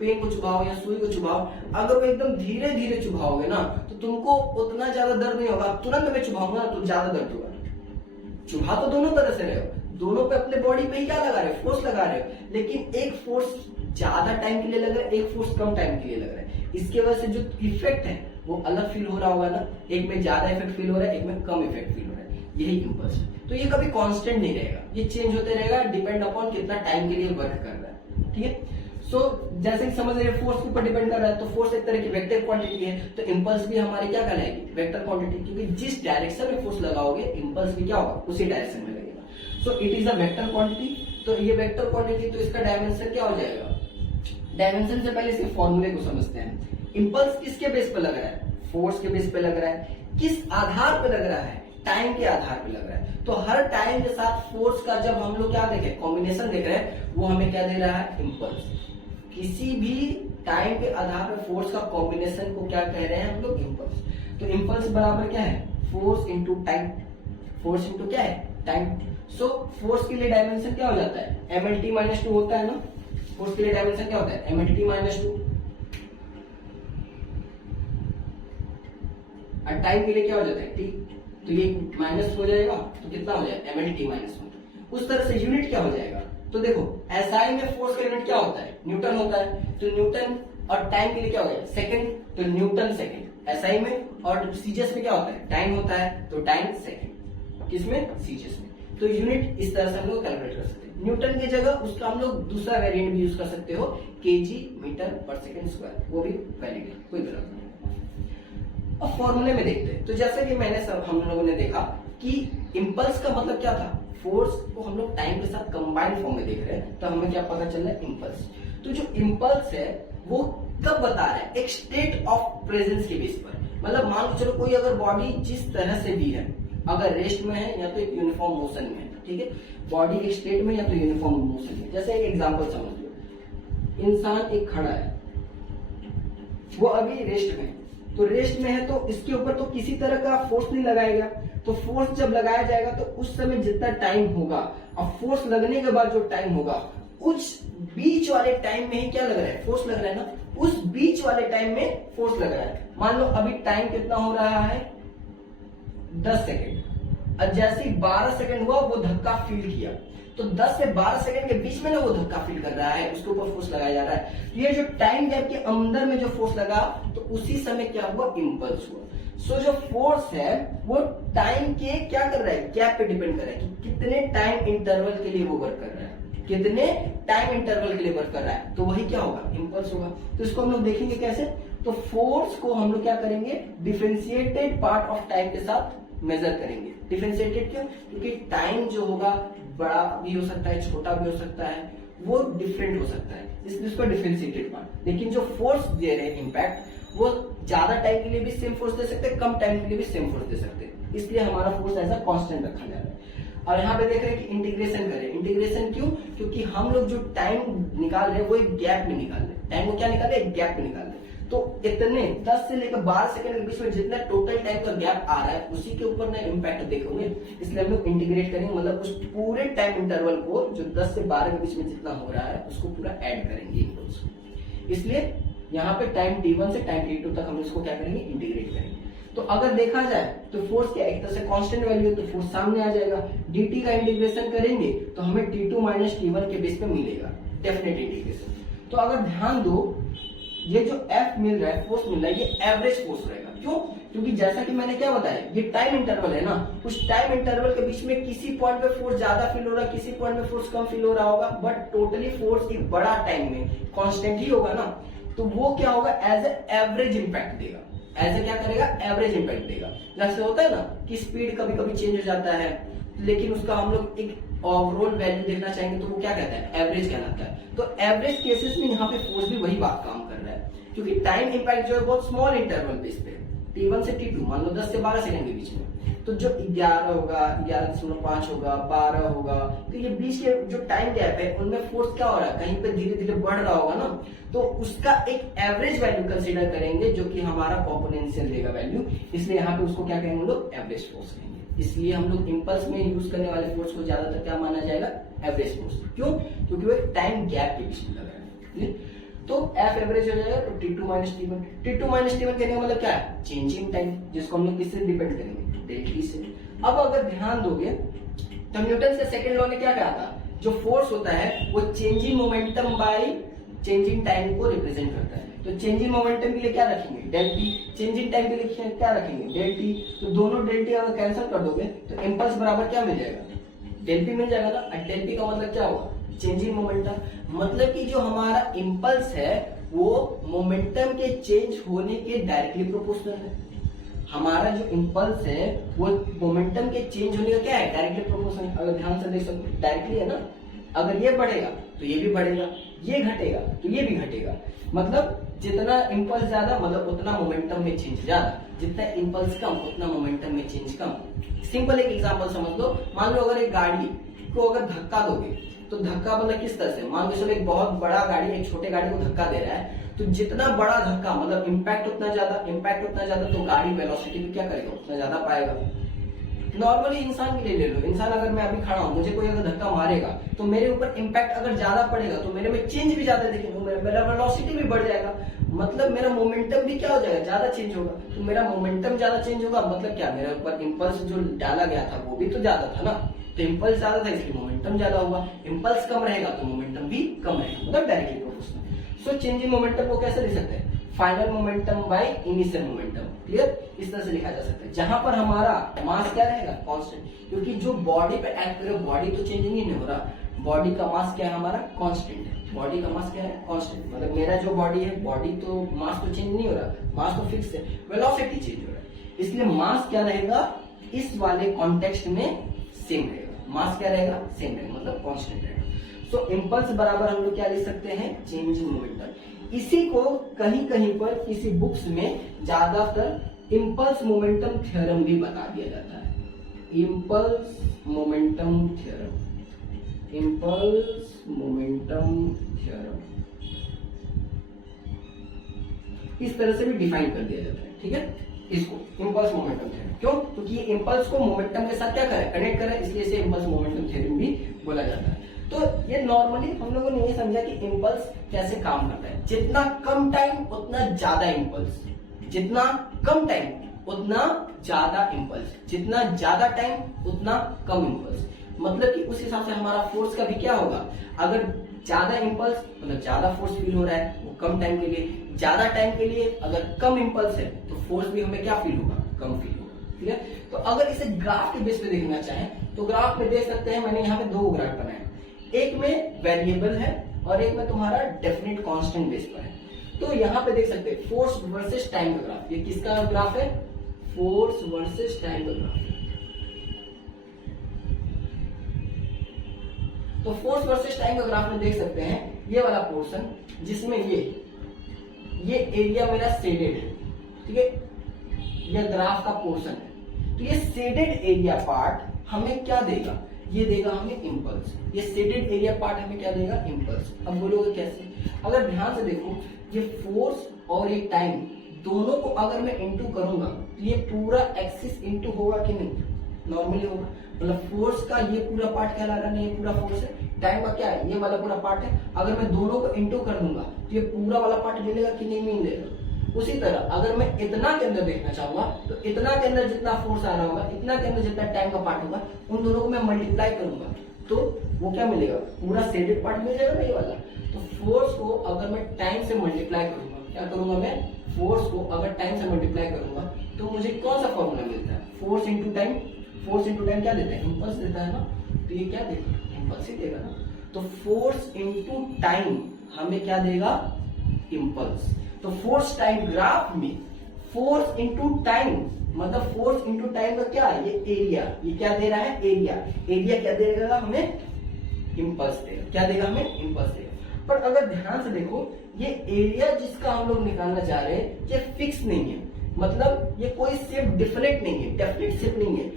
पेन को चुभाओ या सुई को चुभाओ, अगर वो एकदम धीरे धीरे चुभाओगे ना तो तुमको उतना ज्यादा दर्द नहीं होगा। तुरंत मैं चुभाऊंगा ना तो ज्यादा दर्द होगा। चुभा तो दोनों तरह से रहे हो, दोनों पे अपने बॉडी पे ही क्या लगा रहे हो, फोर्स लगा रहे हो, लेकिन एक फोर्स ज्यादा टाइम के लिए लग रहा है, एक फोर्स कम टाइम के लिए लग रहा है। इसके वजह से जो इफेक्ट है वो अलग फील हो रहा होगा ना, एक में ज्यादा इफेक्ट फील हो रहा है, एक में कम इफेक्ट फील हो रहा है। यही इंपल्स है। तो ये कभी कांस्टेंट नहीं रहेगा, ये चेंज होते रहेगा डिपेंड अपॉन कितना टाइम के लिए वर्क कर रहा है। ठीक है, सो जैसे कि समझ रहे फोर्स के ऊपर डिपेंड कर रहा है, तो फोर्स एक तरह की वेक्टर क्वांटिटी है, तो इंपल्स भी हमारी क्या कहलाएगी, वेक्टर क्वांटिटी, क्योंकि जिस डायरेक्शन में फोर्स लगाओगे इंपल्स भी क्या होगा, उसी डायरेक्शन में लगेगा। So it is a vector quantity. तो ये वेक्टर क्वांटिटी, तो इसका डायमेंशन क्या हो जाएगा? डायमेंशन से पहले इसके फॉर्मूले को समझते हैं। इंपल्स किसके बेस पे लग रहा है? फोर्स के बेस पे लग रहा है। किस आधार पे लग रहा है? टाइम के आधार पे लग रहा है। तो हर टाइम के साथ फोर्स का जब हम लोग क्या देखें, कॉम्बिनेशन देख रहे हैं, वो हमें क्या दे रहा है, इंपल्स। किसी भी टाइम के आधार पर फोर्स का कॉम्बिनेशन को क्या कह रहे हैं हम लोग, इंपल्स। तो इंपल्स बराबर क्या है, force into time. Force into क्या है, टाइम। सो फोर्स के लिए डायमेंशन क्या हो जाता है, mlt माइनस 2 होता है ना। फोर्स के लिए डायमेंशन क्या होता है, mlt माइनस 2। और टाइम के लिए क्या हो जाता है, t। तो ये माइनस हो जाएगा तो कितना हो जाएगा, mlt माइनस 1। उस तरह से यूनिट क्या हो जाएगा, तो देखो SI में फोर्स का यूनिट क्या होता है, न्यूटन होता है। तो न्यूटन, और टाइम के लिए क्या हो गया, सेकंड, तो न्यूटन सेकंड SI में। और सीजीएस में क्या होता है, टाइम होता है, तो टाइम सेकंड। किसमें, सीजीएस में। तो यूनिट इस तरह से हम लोग कैलकुलेट कर सकते हैं। न्यूटन की जगह उसका हम लोग दूसरा वेरिएंट भी यूज कर सकते हो, KG metre per second square, वो भी वैलिड है, कोई गलत नहीं। अब फॉर्मूले में देखते हैं। तो जैसे कि मैंने सब हम लोगों ने देखा कि इंपल्स का मतलब क्या था, फोर्स को हम लोग टाइम के साथ कंबाइंड फॉर्म में देख रहे हैं, तो हमें क्या पता चल रहा है, इंपल्स। तो जो इंपल्स है वो कब बता रहा है, एक स्टेट ऑफ प्रेजेंस के बेस पर। मतलब मान लो चलो कोई अगर बॉडी जिस तरह से भी है, अगर रेस्ट में है या तो एक यूनिफॉर्म मोशन में है, ठीक है, बॉडी एक स्टेट में या तो यूनिफॉर्म मोशन में। जैसे एक एग्जांपल समझ लो, इंसान एक खड़ा है, वो अभी रेस्ट में, तो रेस्ट में है तो इसके ऊपर तो किसी तरह का फोर्स नहीं लगाएगा। तो फोर्स जब लगाया जाएगा तो उस समय जितना टाइम होगा, और फोर्स लगने के बाद जो टाइम होगा, उस बीच वाले टाइम में ही क्या लग रहा है, फोर्स लग रहा है ना, उस बीच वाले टाइम में फोर्स लग रहा है। मान लो अभी टाइम कितना हो रहा है, 10 सेकेंड, और जैसे ही 12 सेकेंड हुआ वो धक्का फील किया, तो 10 से 12 सेकंड के बीच में ना वो धक्का फील कर रहा है, उसके ऊपर फोर्स लगाया जा रहा है। तो ये जो टाइम गैप के अंदर में जो फोर्स लगा, तो उसी समय क्या हुआ, इंपल्स हुआ। सो जो फोर्स है वो टाइम के क्या कर रहा है, गैप पे डिपेंड कर रहा है कि कितने टाइम इंटरवल के लिए वो वर्क कर रहा है, कितने टाइम इंटरवल के लिए वर्क कर रहा है, तो वही क्या होगा, इंपल्स होगा। तो इसको हम लोग देखेंगे कैसे, तो फोर्स को हम लोग क्या करेंगे, डिफरेंशिएटेड पार्ट ऑफ टाइम के साथ मेजर करेंगे। डिफरेंशिएटेड क्यों, क्योंकि टाइम जो होगा बड़ा भी हो सकता है, छोटा भी हो सकता है, वो डिफरेंट हो सकता है, इसलिए उसका डिफरेंशिएटेड पार्ट। लेकिन जो फोर्स दे रहे हैं इम्पैक्ट, वो ज्यादा टाइम के लिए भी सेम फोर्स दे सकते हैं, कम टाइम के लिए भी सेम फोर्स दे सकते हैं, इसलिए हमारा फोर्स ऐसा कांस्टेंट रखा जा रहा है। और यहाँ पे देख रहे हैं कि इंटीग्रेशन करें। इंटीग्रेशन क्यों, क्योंकि हम लोग जो टाइम निकाल रहे हैं वो एक गैप में निकाल रहे हैं। टाइम को क्या निकाल रहे हैं, एक गैप में निकाल रहे हैं। तो इतने 10 से लेकर 12 सेकंड के बीच में जितना टोटल टाइम का गैप आ रहा है, उसी के ऊपर ना इम्पैक्ट देखोगे, इसलिए हम लोग इंटीग्रेट करेंगे, मतलब उस पूरे टाइम इंटरवल को जो 10 से 12 के बीच में जितना हो रहा है उसको पूरा ऐड करेंगे इक्वल्स को। इसलिए यहाँ पे टाइम t1 से टाइम t2 तक हम इसको क्या करेंगे, इंटीग्रेट करेंगे। तो अगर देखा जाए तो फोर्स क्या एक तरह से कांस्टेंट वैल्यू है, तो फोर्स सामने आ जाएगा। dt का इंटीग्रेशन करेंगे तो हमें t2 माइनस t1 के बेस पे मिलेगा डेफिनेट इंटीग्रेशन। तो अगर ध्यान दो, ये जो F मिल रहा है, फोर्स मिल रहा है, ये एवरेज फोर्स रहेगा। क्यों, क्योंकि जैसा कि मैंने क्या बताया, ये टाइम इंटरवल है ना, उस टाइम इंटरवल के बीच में किसी पॉइंट पे फोर्स ज्यादा फील हो रहा है, किसी पॉइंट पे फोर्स कम फील हो रहा होगा, बट टोटली फोर्स एक बड़ा टाइम में कांस्टेंट ही होगा ना। तो वो क्या होगा, एज ए एवरेज इंपैक्ट देगा। एज ए क्या करेगा, एवरेज इंपैक्ट देगा। जैसे होता है ना कि स्पीड कभी कभी चेंज हो जाता है, लेकिन उसका हम लोग एक ओवरऑल वैल्यू देखना चाहेंगे तो वो क्या कहता है, एवरेज कहलाता है। तो एवरेज केसेस में यहाँ पे फोर्स भी वही बात काम कर रहा है, क्योंकि टाइम इंपैक्ट जो है बहुत स्मॉल इंटरवल बेस पे, T1 से T2 मान लो 10 से 12 सेकंड के बीच में, तो जो 11 होगा, 11.5 होगा, 12 होगा, तो ये बीच के जो टाइम गैप है उनमें फोर्स क्या हो रहा है, कहीं पे धीरे धीरे बढ़ रहा होगा ना, तो उसका एक एवरेज वैल्यू कंसीडर करेंगे जो कि हमारा कॉम्पोनेंशियल देगा वैल्यू, इसलिए यहाँ पे उसको क्या कहेंगे हम लोग, एवरेज फोर्स कहेंगे। इसलिए हम लोग इंपल्स में यूज करने वाले फोर्स को ज्यादातर क्या माना जाएगा, एवरेज फोर्स। क्यों? क्योंकि वो एक टाइम गैप के बीच में लगा है। तो एफ एवरेज हो जाएगा, तो T2 minus T1, T2 minus T1 कहने का मतलब क्या है, चेंजिंग टाइम, जिसको हम लोग किससे डिपेंड करेंगे, डेल्टी से। अब अगर ध्यान दोगे तो न्यूटन से सेकंड लॉ ने क्या कहा था, जो फोर्स होता है वो changing momentum by changing time को रिप्रेजेंट करता है। तो चेंजिंग मोमेंटम के लिए क्या रखेंगे, डेल टी, चेंजिंग टाइम के लिए क्या रखेंगे, डेल टी। तो दोनों डेल टी अगर कैंसिल कर दोगे तो इम्पल्स बराबर क्या मिल जाएगा, डेल पी मिल जाएगा ना। और डेल पी का मतलब क्या होगा, चेंजिंग मोमेंटम। मतलब कि जो हमारा इम्पल्स है वो मोमेंटम के चेंज होने के डायरेक्टली प्रोपोर्शनल है। हमारा जो इम्पल्स है वो मोमेंटम के चेंज होने का क्या है, डायरेक्टली प्रोपोर्शनल। अगर ध्यान से देख सकते डायरेक्टली है ना, अगर ये बढ़ेगा तो ये भी बढ़ेगा, ये घटेगा तो ये भी घटेगा। मतलब जितना इम्पल्स ज्यादा मतलब उतना मोमेंटम में चेंज ज्यादा, जितना इम्पल्स कम उतना मोमेंटम में चेंज कम। सिंपल एक एग्जांपल समझ लो, मान लो अगर एक गाड़ी को अगर धक्का दोगे तो धक्का मतलब किस तरह से, मान लो चलो एक बहुत बड़ा गाड़ी एक छोटे गाड़ी को धक्का दे रहा है, तो जितना बड़ा धक्का मतलब इम्पैक्ट उतना ज्यादा, तो गाड़ी वेलोसिटी भी क्या करेगा, उतना ज्यादा पाएगा। नॉर्मली इंसान के लिए ले लो, इंसान अगर मैं अभी खड़ा हूं, मुझे कोई अगर धक्का मारेगा तो मेरे ऊपर इम्पैक्ट अगर ज्यादा पड़ेगा तो मेरे में चेंज भी ज्यादा दिखेगा, मेरा वेलोसिटी भी बढ़ जाएगा, मतलब मेरा मोमेंटम भी क्या हो जाएगा, ज्यादा चेंज होगा। तो मेरा मोमेंटम ज्यादा चेंज होगा मतलब क्या, मेरे ऊपर इम्पल्स जो डाला गया था वो भी तो ज्यादा था ना, तो इम्पल्स ज्यादा था इसलिए मोमेंटम ज्यादा हुआ। इम्पल्स कम रहेगा तो मोमेंटम भी कम रहेगा, मतलब डायरेक्टली प्रोपोर्शनल। सो चेंजिंग मोमेंटम को कैसे लिख सकते हैं, final momentum by initial momentum. Clear, इस तरह से लिखा जा सकता है, जहां पर हमारा मास क्या रहेगा, कांस्टेंट, क्योंकि जो बॉडी पे एक्ट करे बॉडी तो चेंज नहीं हो रहा, बॉडी का मास क्या है हमारा, कांस्टेंट है। बॉडी का मास क्या है, कांस्टेंट, मतलब मेरा जो बॉडी है, बॉडी तो मास तो चेंज नहीं हो रहा, मास तो फिक्स है, वेलोसिटी चेंज हो रहा है, इसलिए मास क्या रहेगा, इस वाले कॉन्टेक्स्ट में सेम रहेगा। मास क्या रहेगा, सेम रहेगा, मतलब कांस्टेंट रहेगा। सो इम्पल्स बराबर हम लोग क्या लिख सकते हैं, चेंजिंग मोमेंटम। इसी को कहीं कहीं पर किसी बुक्स में ज्यादातर इम्पल्स मोमेंटम थ्योरम भी बता दिया जाता है, impulse momentum theorem, impulse momentum theorem, इस तरह से भी डिफाइन कर दिया जाता है। ठीक है, इसको इम्पल्स मोमेंटम थ्योरम, क्यों, क्योंकि ये इम्पल्स को मोमेंटम के साथ क्या करे, कनेक्ट करे, इसलिए इसे इम्पल्स मोमेंटम थ्योरम भी बोला जाता है। तो ये नॉर्मली हम लोगों ने ये समझा कि इम्पल्स कैसे काम करता है, जितना कम टाइम उतना ज्यादा इम्पल्स, जितना कम टाइम उतना ज्यादा इम्पल्स, जितना ज्यादा टाइम उतना कम इम्पल्स। मतलब कि उस हिसाब से हमारा फोर्स का भी क्या होगा, अगर ज्यादा इम्पल्स मतलब ज्यादा फोर्स फील हो रहा है वो कम टाइम के लिए, ज्यादा टाइम के लिए अगर कम इम्पल्स है तो फोर्स भी हमें क्या फील होगा, कम फील होगा। ठीक है, तो अगर इसे ग्राफ के बेस पे देखना चाहें तो ग्राफ में देख सकते हैं, मैंने यहाँ पे दो ग्राफ बनाए, एक में वेरिएबल है और एक में तुम्हारा डेफिनेट कांस्टेंट बेस पर है। तो यहाँ पे देख सकते हैं फोर्स वर्सेस टाइम का ग्राफ, ये किसका ग्राफ है, फोर्स वर्सेस टाइम का ग्राफ। तो फोर्स वर्सेस टाइम का ग्राफ में देख सकते हैं ये वाला पोर्शन जिसमें ये एरिया मेरा शेडेड है, ठीक है, ये ग्राफ का पोर्शन है। तो ये शेडेड एरिया पार्ट हमें क्या देगा, ये देगा हमें इम्पल्स, ये शेडेड एरिया पार्ट हमें क्या देगा, इम्पल्स। अब बोलोगे कैसे, अगर ध्यान से देखो ये फोर्स और ये टाइम दोनों को अगर मैं इंटू करूंगा तो ये पूरा एक्सिस इंटू होगा कि नहीं, नॉर्मली होगा, मतलब फोर्स का ये पूरा पार्ट क्या लगा, नहीं ये पूरा फोर्स है, टाइम का क्या है, ये वाला पूरा पार्ट है, अगर मैं दोनों को इंटू कर दूंगा तो ये पूरा वाला पार्ट मिलेगा कि नहीं मिलेगा। उसी तरह अगर मैं इतना के अंदर देखना चाहूंगा तो इतना के अंदर जितना फोर्स आ रहा होगा, इतना के अंदर जितना टाइम का पार्ट होगा, उन दोनों को मैं मल्टीप्लाई करूंगा तो वो क्या मिलेगा, पूरा शेडेड पार्ट मिल जाएगा ना ये वाला। तो फोर्स को अगर मैं टाइम से मल्टीप्लाई करूंगा, क्या करूंगा मैं, फोर्स को अगर टाइम से मल्टीप्लाई करूंगा तो मुझे कौन सा फॉर्मूला मिलता है, force into time. Force into time क्या देता है, इम्पल्स देता है ना, तो ये क्या देगा, इम्पल्स ही देगा ना। तो फोर्स इंटू टाइम हमें क्या देगा, इम्पल्स। तो फोर्स टाइम ग्राफ में फोर्स इंटू टाइम मतलब फोर्स इंटू टाइम का क्या है, ये एरिया, ये क्या दे रहा है, एरिया। एरिया क्या देगा हमें, इंपल्स देगा। क्या देगा हमें, इंपल्स देगा। पर अगर ध्यान से देखो, ये एरिया जिसका हम लोग निकालना चाह रहे हैं ये फिक्स नहीं है, मतलब ये कोई शेप डिफिनेट नहीं है, डेफिनेट शेप नहीं है,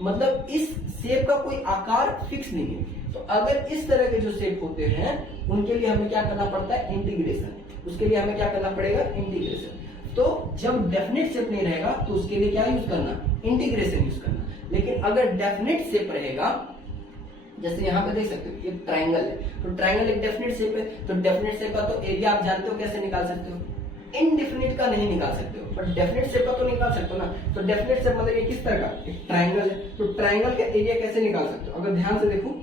मतलब इस शेप का कोई आकार फिक्स नहीं है। तो अगर इस तरह के जो शेप होते हैं उनके लिए हमें क्या करना पड़ता है, इंटीग्रेशन। उसके लिए हमें क्या करना पड़ेगा, इंटीग्रेशन। तो जब डेफिनेट शेप नहीं रहेगा तो उसके लिए क्या यूज करना, इंटीग्रेशन यूज करना। लेकिन अगर डेफिनेट शेप रहेगा, जैसे यहाँ पे देख सकते हो ये ट्रायंगल है, तो ट्रायंगल एक डेफिनेट शेप है, तो डेफिनेट शेप का तो एरिया आप जानते हो कैसे निकाल सकते हो, इनडेफिनेट का नहीं निकाल सकते हो, बट डेफिनेट शेप का तो निकाल सकते हो ना। तो डेफिनेट शेप मतलब ये किस तरह का, एक ट्रायंगल है, तो ट्रायंगल का एरिया कैसे निकाल सकते हो, अगर ध्यान से देखो,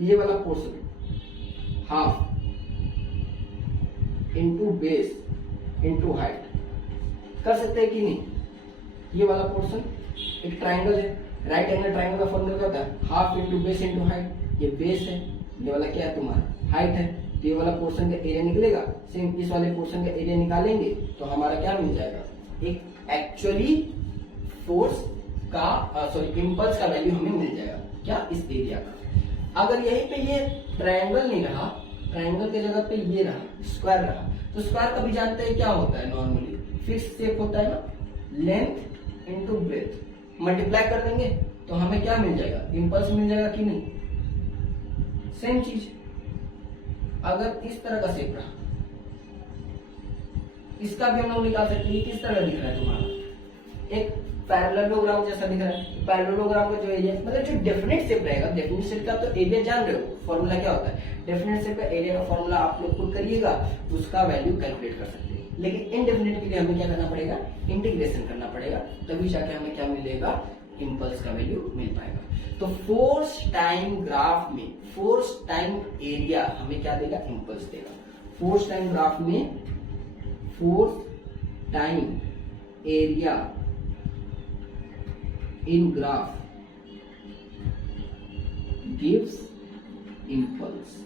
ये वाला portion half into base into height कर सकते हैं कि नहीं। ये वाला पोर्शन एक ट्रायंगल है, राइट एंगल ट्रायंगल का फॉर्मूला क्या होता है, half into base into height. ये बेस है, ये वाला क्या है तुम्हारा हाइट है, तो ये वाला पोर्शन का एरिया निकलेगा। सेम इस वाले पोर्शन का एरिया निकालेंगे तो हमारा क्या मिल जाएगा, एक एक्चुअली फोर्स का सॉरी इंपल्स का वैल्यू हमें मिल जाएगा, क्या, इस एरिया का। अगर यहीं पे ये ट्रायंगल नहीं रहा, ट्रायंगल के जगह पे ये रहा, स्क्वायर रहा, तो स्क्वायर कभी जानते हैं क्या होता है, नॉर्मली फिक्स शेप होता है ना, लेंथ इंटू ब्रेथ मल्टीप्लाई कर देंगे तो हमें क्या मिल जाएगा, इंपल्स मिल जाएगा कि नहीं। सेम चीज अगर इस तरह का शेप रहा, इसका भी हम लोग निकाल सकते हैं। किस तरह दिख रहा है तुम्हारा, एक पैरेललोग्राम जैसा दिख रहा है। पैरेललोग्राम का जो एरिया मतलब जो डेफिनेट शेप रहेगा, डेफिनेट शेप का तो एरिया जान रहे हो, फॉर्मूला क्या होता है, डेफिनेट शेप का एरिया का फॉर्मूला आप लोग पुट करिएगा, उसका वैल्यू कैलकुलेट कर सकते हैं। लेकिन इनडेफिनेट के लिए हमें क्या करना पड़ेगा, इंटीग्रेशन करना पड़ेगा, तभी जाके हमें क्या मिलेगा, इंपल्स का वैल्यू मिल पाएगा। तो फोर्स टाइम ग्राफ में फोर्स टाइम एरिया हमें क्या देगा, इंपल्स देगा। फोर्स टाइम ग्राफ में force time area in graph gives impulse,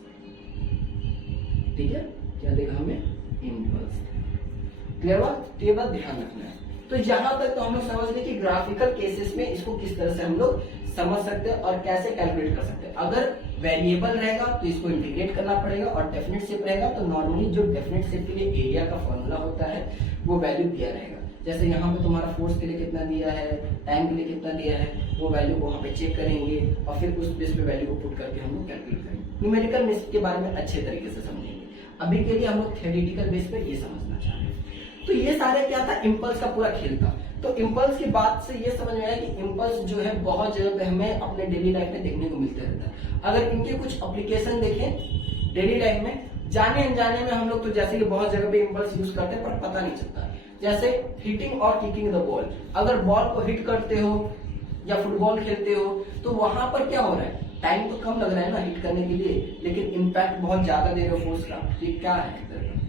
ठीक है, क्या देगा हमें, इंपल्स। क्लियर बात, तो ये बात ध्यान रखना है। तो यहां तक तो हम लोग समझ गए कि ग्राफिकल केसेस में इसको किस तरह से हम लोग समझ सकते हैं और कैसे कैलकुलेट कर सकते हैं। अगर वेरिएबल रहेगा तो इसको इंटीग्रेट करना पड़ेगा, और डेफिनेट शेप रहेगा तो नॉर्मली जो डेफिनेट शेप के लिए एरिया का फॉर्मूला होता है वो वैल्यू दिया रहेगा। जैसे यहाँ पे तुम्हारा फोर्स के लिए कितना दिया है, टाइम के लिए कितना दिया है, वो वैल्यू को वहां पे चेक करेंगे और फिर उस बेस पे वैल्यू को पुट करके हम लोग कैलकुलेट करेंगे। न्यूमेरिकल में इसके बारे में अच्छे तरीके से समझेंगे। अभी के लिए हम लोग थ्योरेटिकल बेस पे ये समझना चाह रहे हैं। तो ये सारे क्या था, इंपल्स का पूरा खेल था। तो इंपल्स की बात से ये समझ में आया कि इंपल्स जो है बहुत जगह पे हमें अपने डेली लाइफ में देखने को मिलते रहता है। अगर इनके कुछ एप्लीकेशन देखें डेली लाइफ में, जाने अनजाने में हम लोग तो जैसे कि बहुत जगह पे इंपल्स यूज करते हैं पर पता नहीं चलता। जैसे हिटिंग और किकिंग द बॉल, अगर बॉल को हिट करते हो या फुटबॉल खेलते हो तो वहां पर क्या हो रहा है, टाइम तो कम लग रहा है ना हिट करने के लिए, लेकिन इम्पैक्ट बहुत ज्यादा दे रहे हो फोर्स का, तो ये क्या है,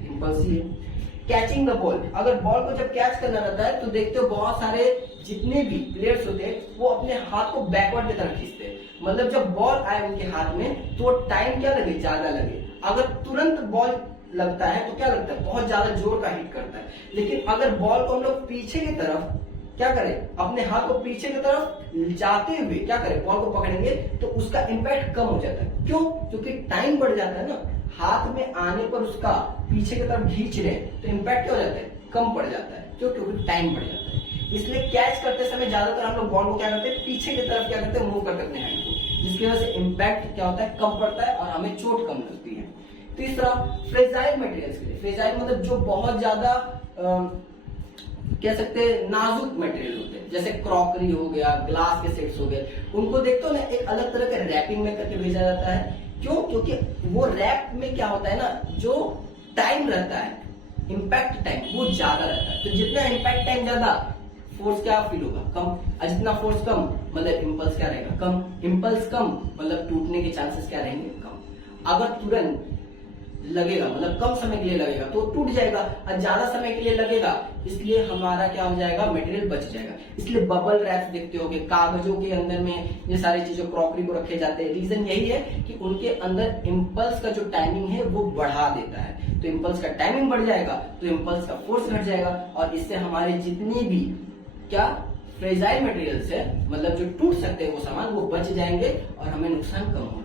इंपल्स ही है। कैचिंग द बॉल, अगर बॉल को जब कैच करना रहता है तो देखते हो बहुत सारे जितने भी प्लेयर्स होते हैं वो अपने हाथ को बैकवर्ड की तरफ खींचते हैं, मतलब जब बॉल आए उनके हाथ में तो टाइम क्या लगे, ज्यादा लगे। अगर तुरंत बॉल लगता है तो क्या लगता है, बहुत ज्यादा जोर का हिट करता है। लेकिन अगर बॉल को हम लोग पीछे की तरफ क्या करें, अपने हाथ को पीछे की तरफ जाते हुए क्या करें, बॉल को पकड़ेंगे तो उसका इम्पैक्ट कम हो जाता है। क्यों, क्योंकि टाइम बढ़ जाता है ना, हाथ में आने पर उसका पीछे की तरफ खींच रहे तो इम्पैक्ट क्या हो जाता है, कम पड़ जाता है। क्यों, क्योंकि टाइम बढ़ जाता है। इसलिए कैच करते समय ज्यादातर हम लोग बॉल को क्या करते हैं, पीछे की तरफ क्या करते हैं, मूव करते अपने हैंड को, जिसकी वजह से इम्पैक्ट क्या होता है, कम पड़ता है और हमें चोट कम लगती है। तीसरा, फ्रेजाइल मटेरियल्स के लिए, फ्रेजाइल मतलब जो बहुत ज्यादा कह सकते हैं नाजुक मटेरियल होते हैं, जैसे क्रॉकरी हो गया, ग्लास के सेट्स हो गए, उनको देखते हो ना एक अलग तरह के रैपिंग में करके भेजा जाता है। क्यों, क्योंकि वो रैप में क्या होता है ना, जो टाइम रहता है, इम्पैक्ट टाइम वो ज्यादा रहता है। तो जितना इम्पैक्ट टाइम ज्यादा, फोर्स क्या फील होगा, कम, और जितना फोर्स कम मतलब इम्पल्स क्या रहेगा, कम। इम्पल्स कम मतलब टूटने के चांसेस क्या रहेंगे, कम। अगर तुरंत लगेगा मतलब कम समय के लिए लगेगा तो टूट जाएगा, और ज्यादा समय के लिए लगेगा इसलिए हमारा क्या हो जाएगा, मटेरियल बच जाएगा। इसलिए बबल रैप्स देखते होगे, कागजों के अंदर में ये सारी चीजें क्रॉकरी को रखे जाते हैं। रीजन यही है कि उनके अंदर इम्पल्स का जो टाइमिंग है वो बढ़ा देता है। तो इम्पल्स का टाइमिंग बढ़ जाएगा तो इम्पल्स का फोर्स घट जाएगा, और इससे हमारे जितने भी क्या फ्रेजाइल मटेरियल से, मतलब जो टूट सकते हैं वो सामान, वो बच जाएंगे और हमें नुकसान कम होगा।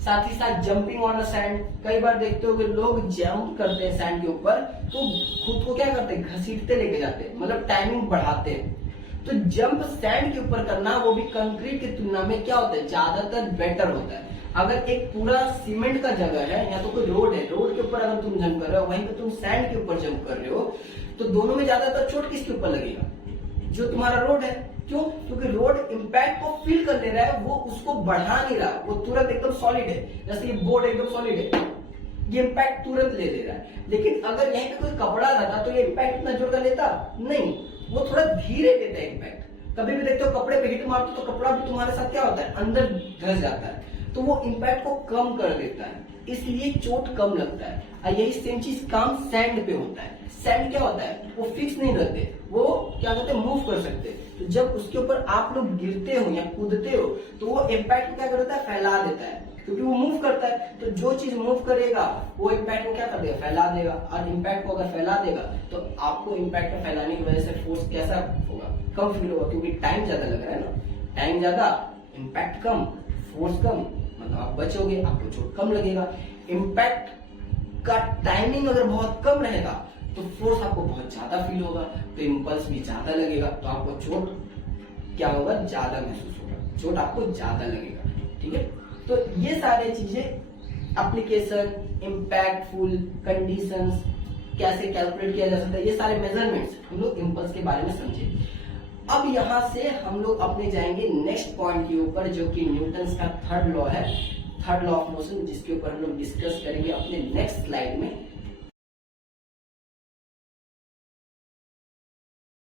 साथ ही साथ जंपिंग ऑन अ सैंड, कई बार देखते हो कि लोग जंप करते हैं सैंड के ऊपर तो खुद को क्या करते हैं, घसीटते लेके जाते हैं, मतलब टाइमिंग बढ़ाते हैं। तो जंप सैंड के ऊपर करना वो भी कंक्रीट की तुलना में क्या होता है, ज्यादातर बेटर होता है। अगर एक पूरा सीमेंट का जगह है या तो कोई रोड है, रोड के ऊपर अगर तुम जंप कर रहे हो, वहीं पे तुम सैंड के ऊपर जंप कर रहे हो, तो दोनों में ज्यादातर चोट किसके ऊपर लगेगा, जो तुम्हारा रोड है। क्यों? क्योंकि रोड इम्पैक्ट को फील कर ले रहा है, वो उसको बढ़ा नहीं रहा, वो तुरंत एकदम सॉलिड है। जैसे ये बोर्ड एकदम सॉलिड है, ये इम्पैक्ट तुरंत ले रहा है। लेकिन अगर यहीं पे कोई कपड़ा रहता तो ये इम्पैक्ट इतना जोर का लेता नहीं, वो थोड़ा धीरे लेता है इम्पैक्ट। कभी भी देखते हो कपड़े पे हिट मारते तो कपड़ा भी तुम्हारे साथ क्या होता है, अंदर धंस जाता है, तो वो इम्पैक्ट को कम कर देता है, इसलिए चोट कम लगता है। और यही सेम चीज काम सैंड पे होता है। सैंड क्या होता है, वो फिक्स नहीं रहते, वो क्या करते हैं, मूव कर सकते हैं। तो जब उसके ऊपर आप लोग गिरते हो या कूदते हो तो वो इम्पैक्ट को क्या करता है, फैला देता है, क्योंकि वो मूव करता है। तो जो चीज मूव करेगा वो इम्पैक्ट को क्या कर देगा, फैला देगा। और इम्पैक्ट को अगर फैला देगा तो आपको इम्पैक्ट को फैलाने की वजह से फोर्स कैसा होगा, कम फील होगा, क्योंकि टाइम ज्यादा लग रहा है ना। टाइम ज्यादा, इम्पैक्ट कम, फोर्स कम, मतलब आप बचोगे, आपको चोट कम लगेगा। इम्पैक्ट का टाइमिंग अगर बहुत कम रहेगा तो फोर्स आपको बहुत ज्यादा फील होगा, तो इम्पल्स भी ज्यादा लगेगा, तो आपको चोट क्या होगा, ज्यादा महसूस होगा, चोट आपको ज्यादा लगेगा। ठीक है, तो ये सारे चीजें एप्लीकेशन, इम्पैक्टफुल कंडीशंस, कैसे कैलकुलेट किया जा सकता है, ये सारे मेजरमेंट्स हम लोग इम्पल्स के बारे में समझे। अब यहां से हम लोग अपने जाएंगे नेक्स्ट पॉइंट के ऊपर, जो कि न्यूटन्स का थर्ड लॉ है, थर्ड लॉ ऑफ मोशन, जिसके ऊपर हम लोग डिस्कस करेंगे अपने नेक्स्ट स्लाइड में।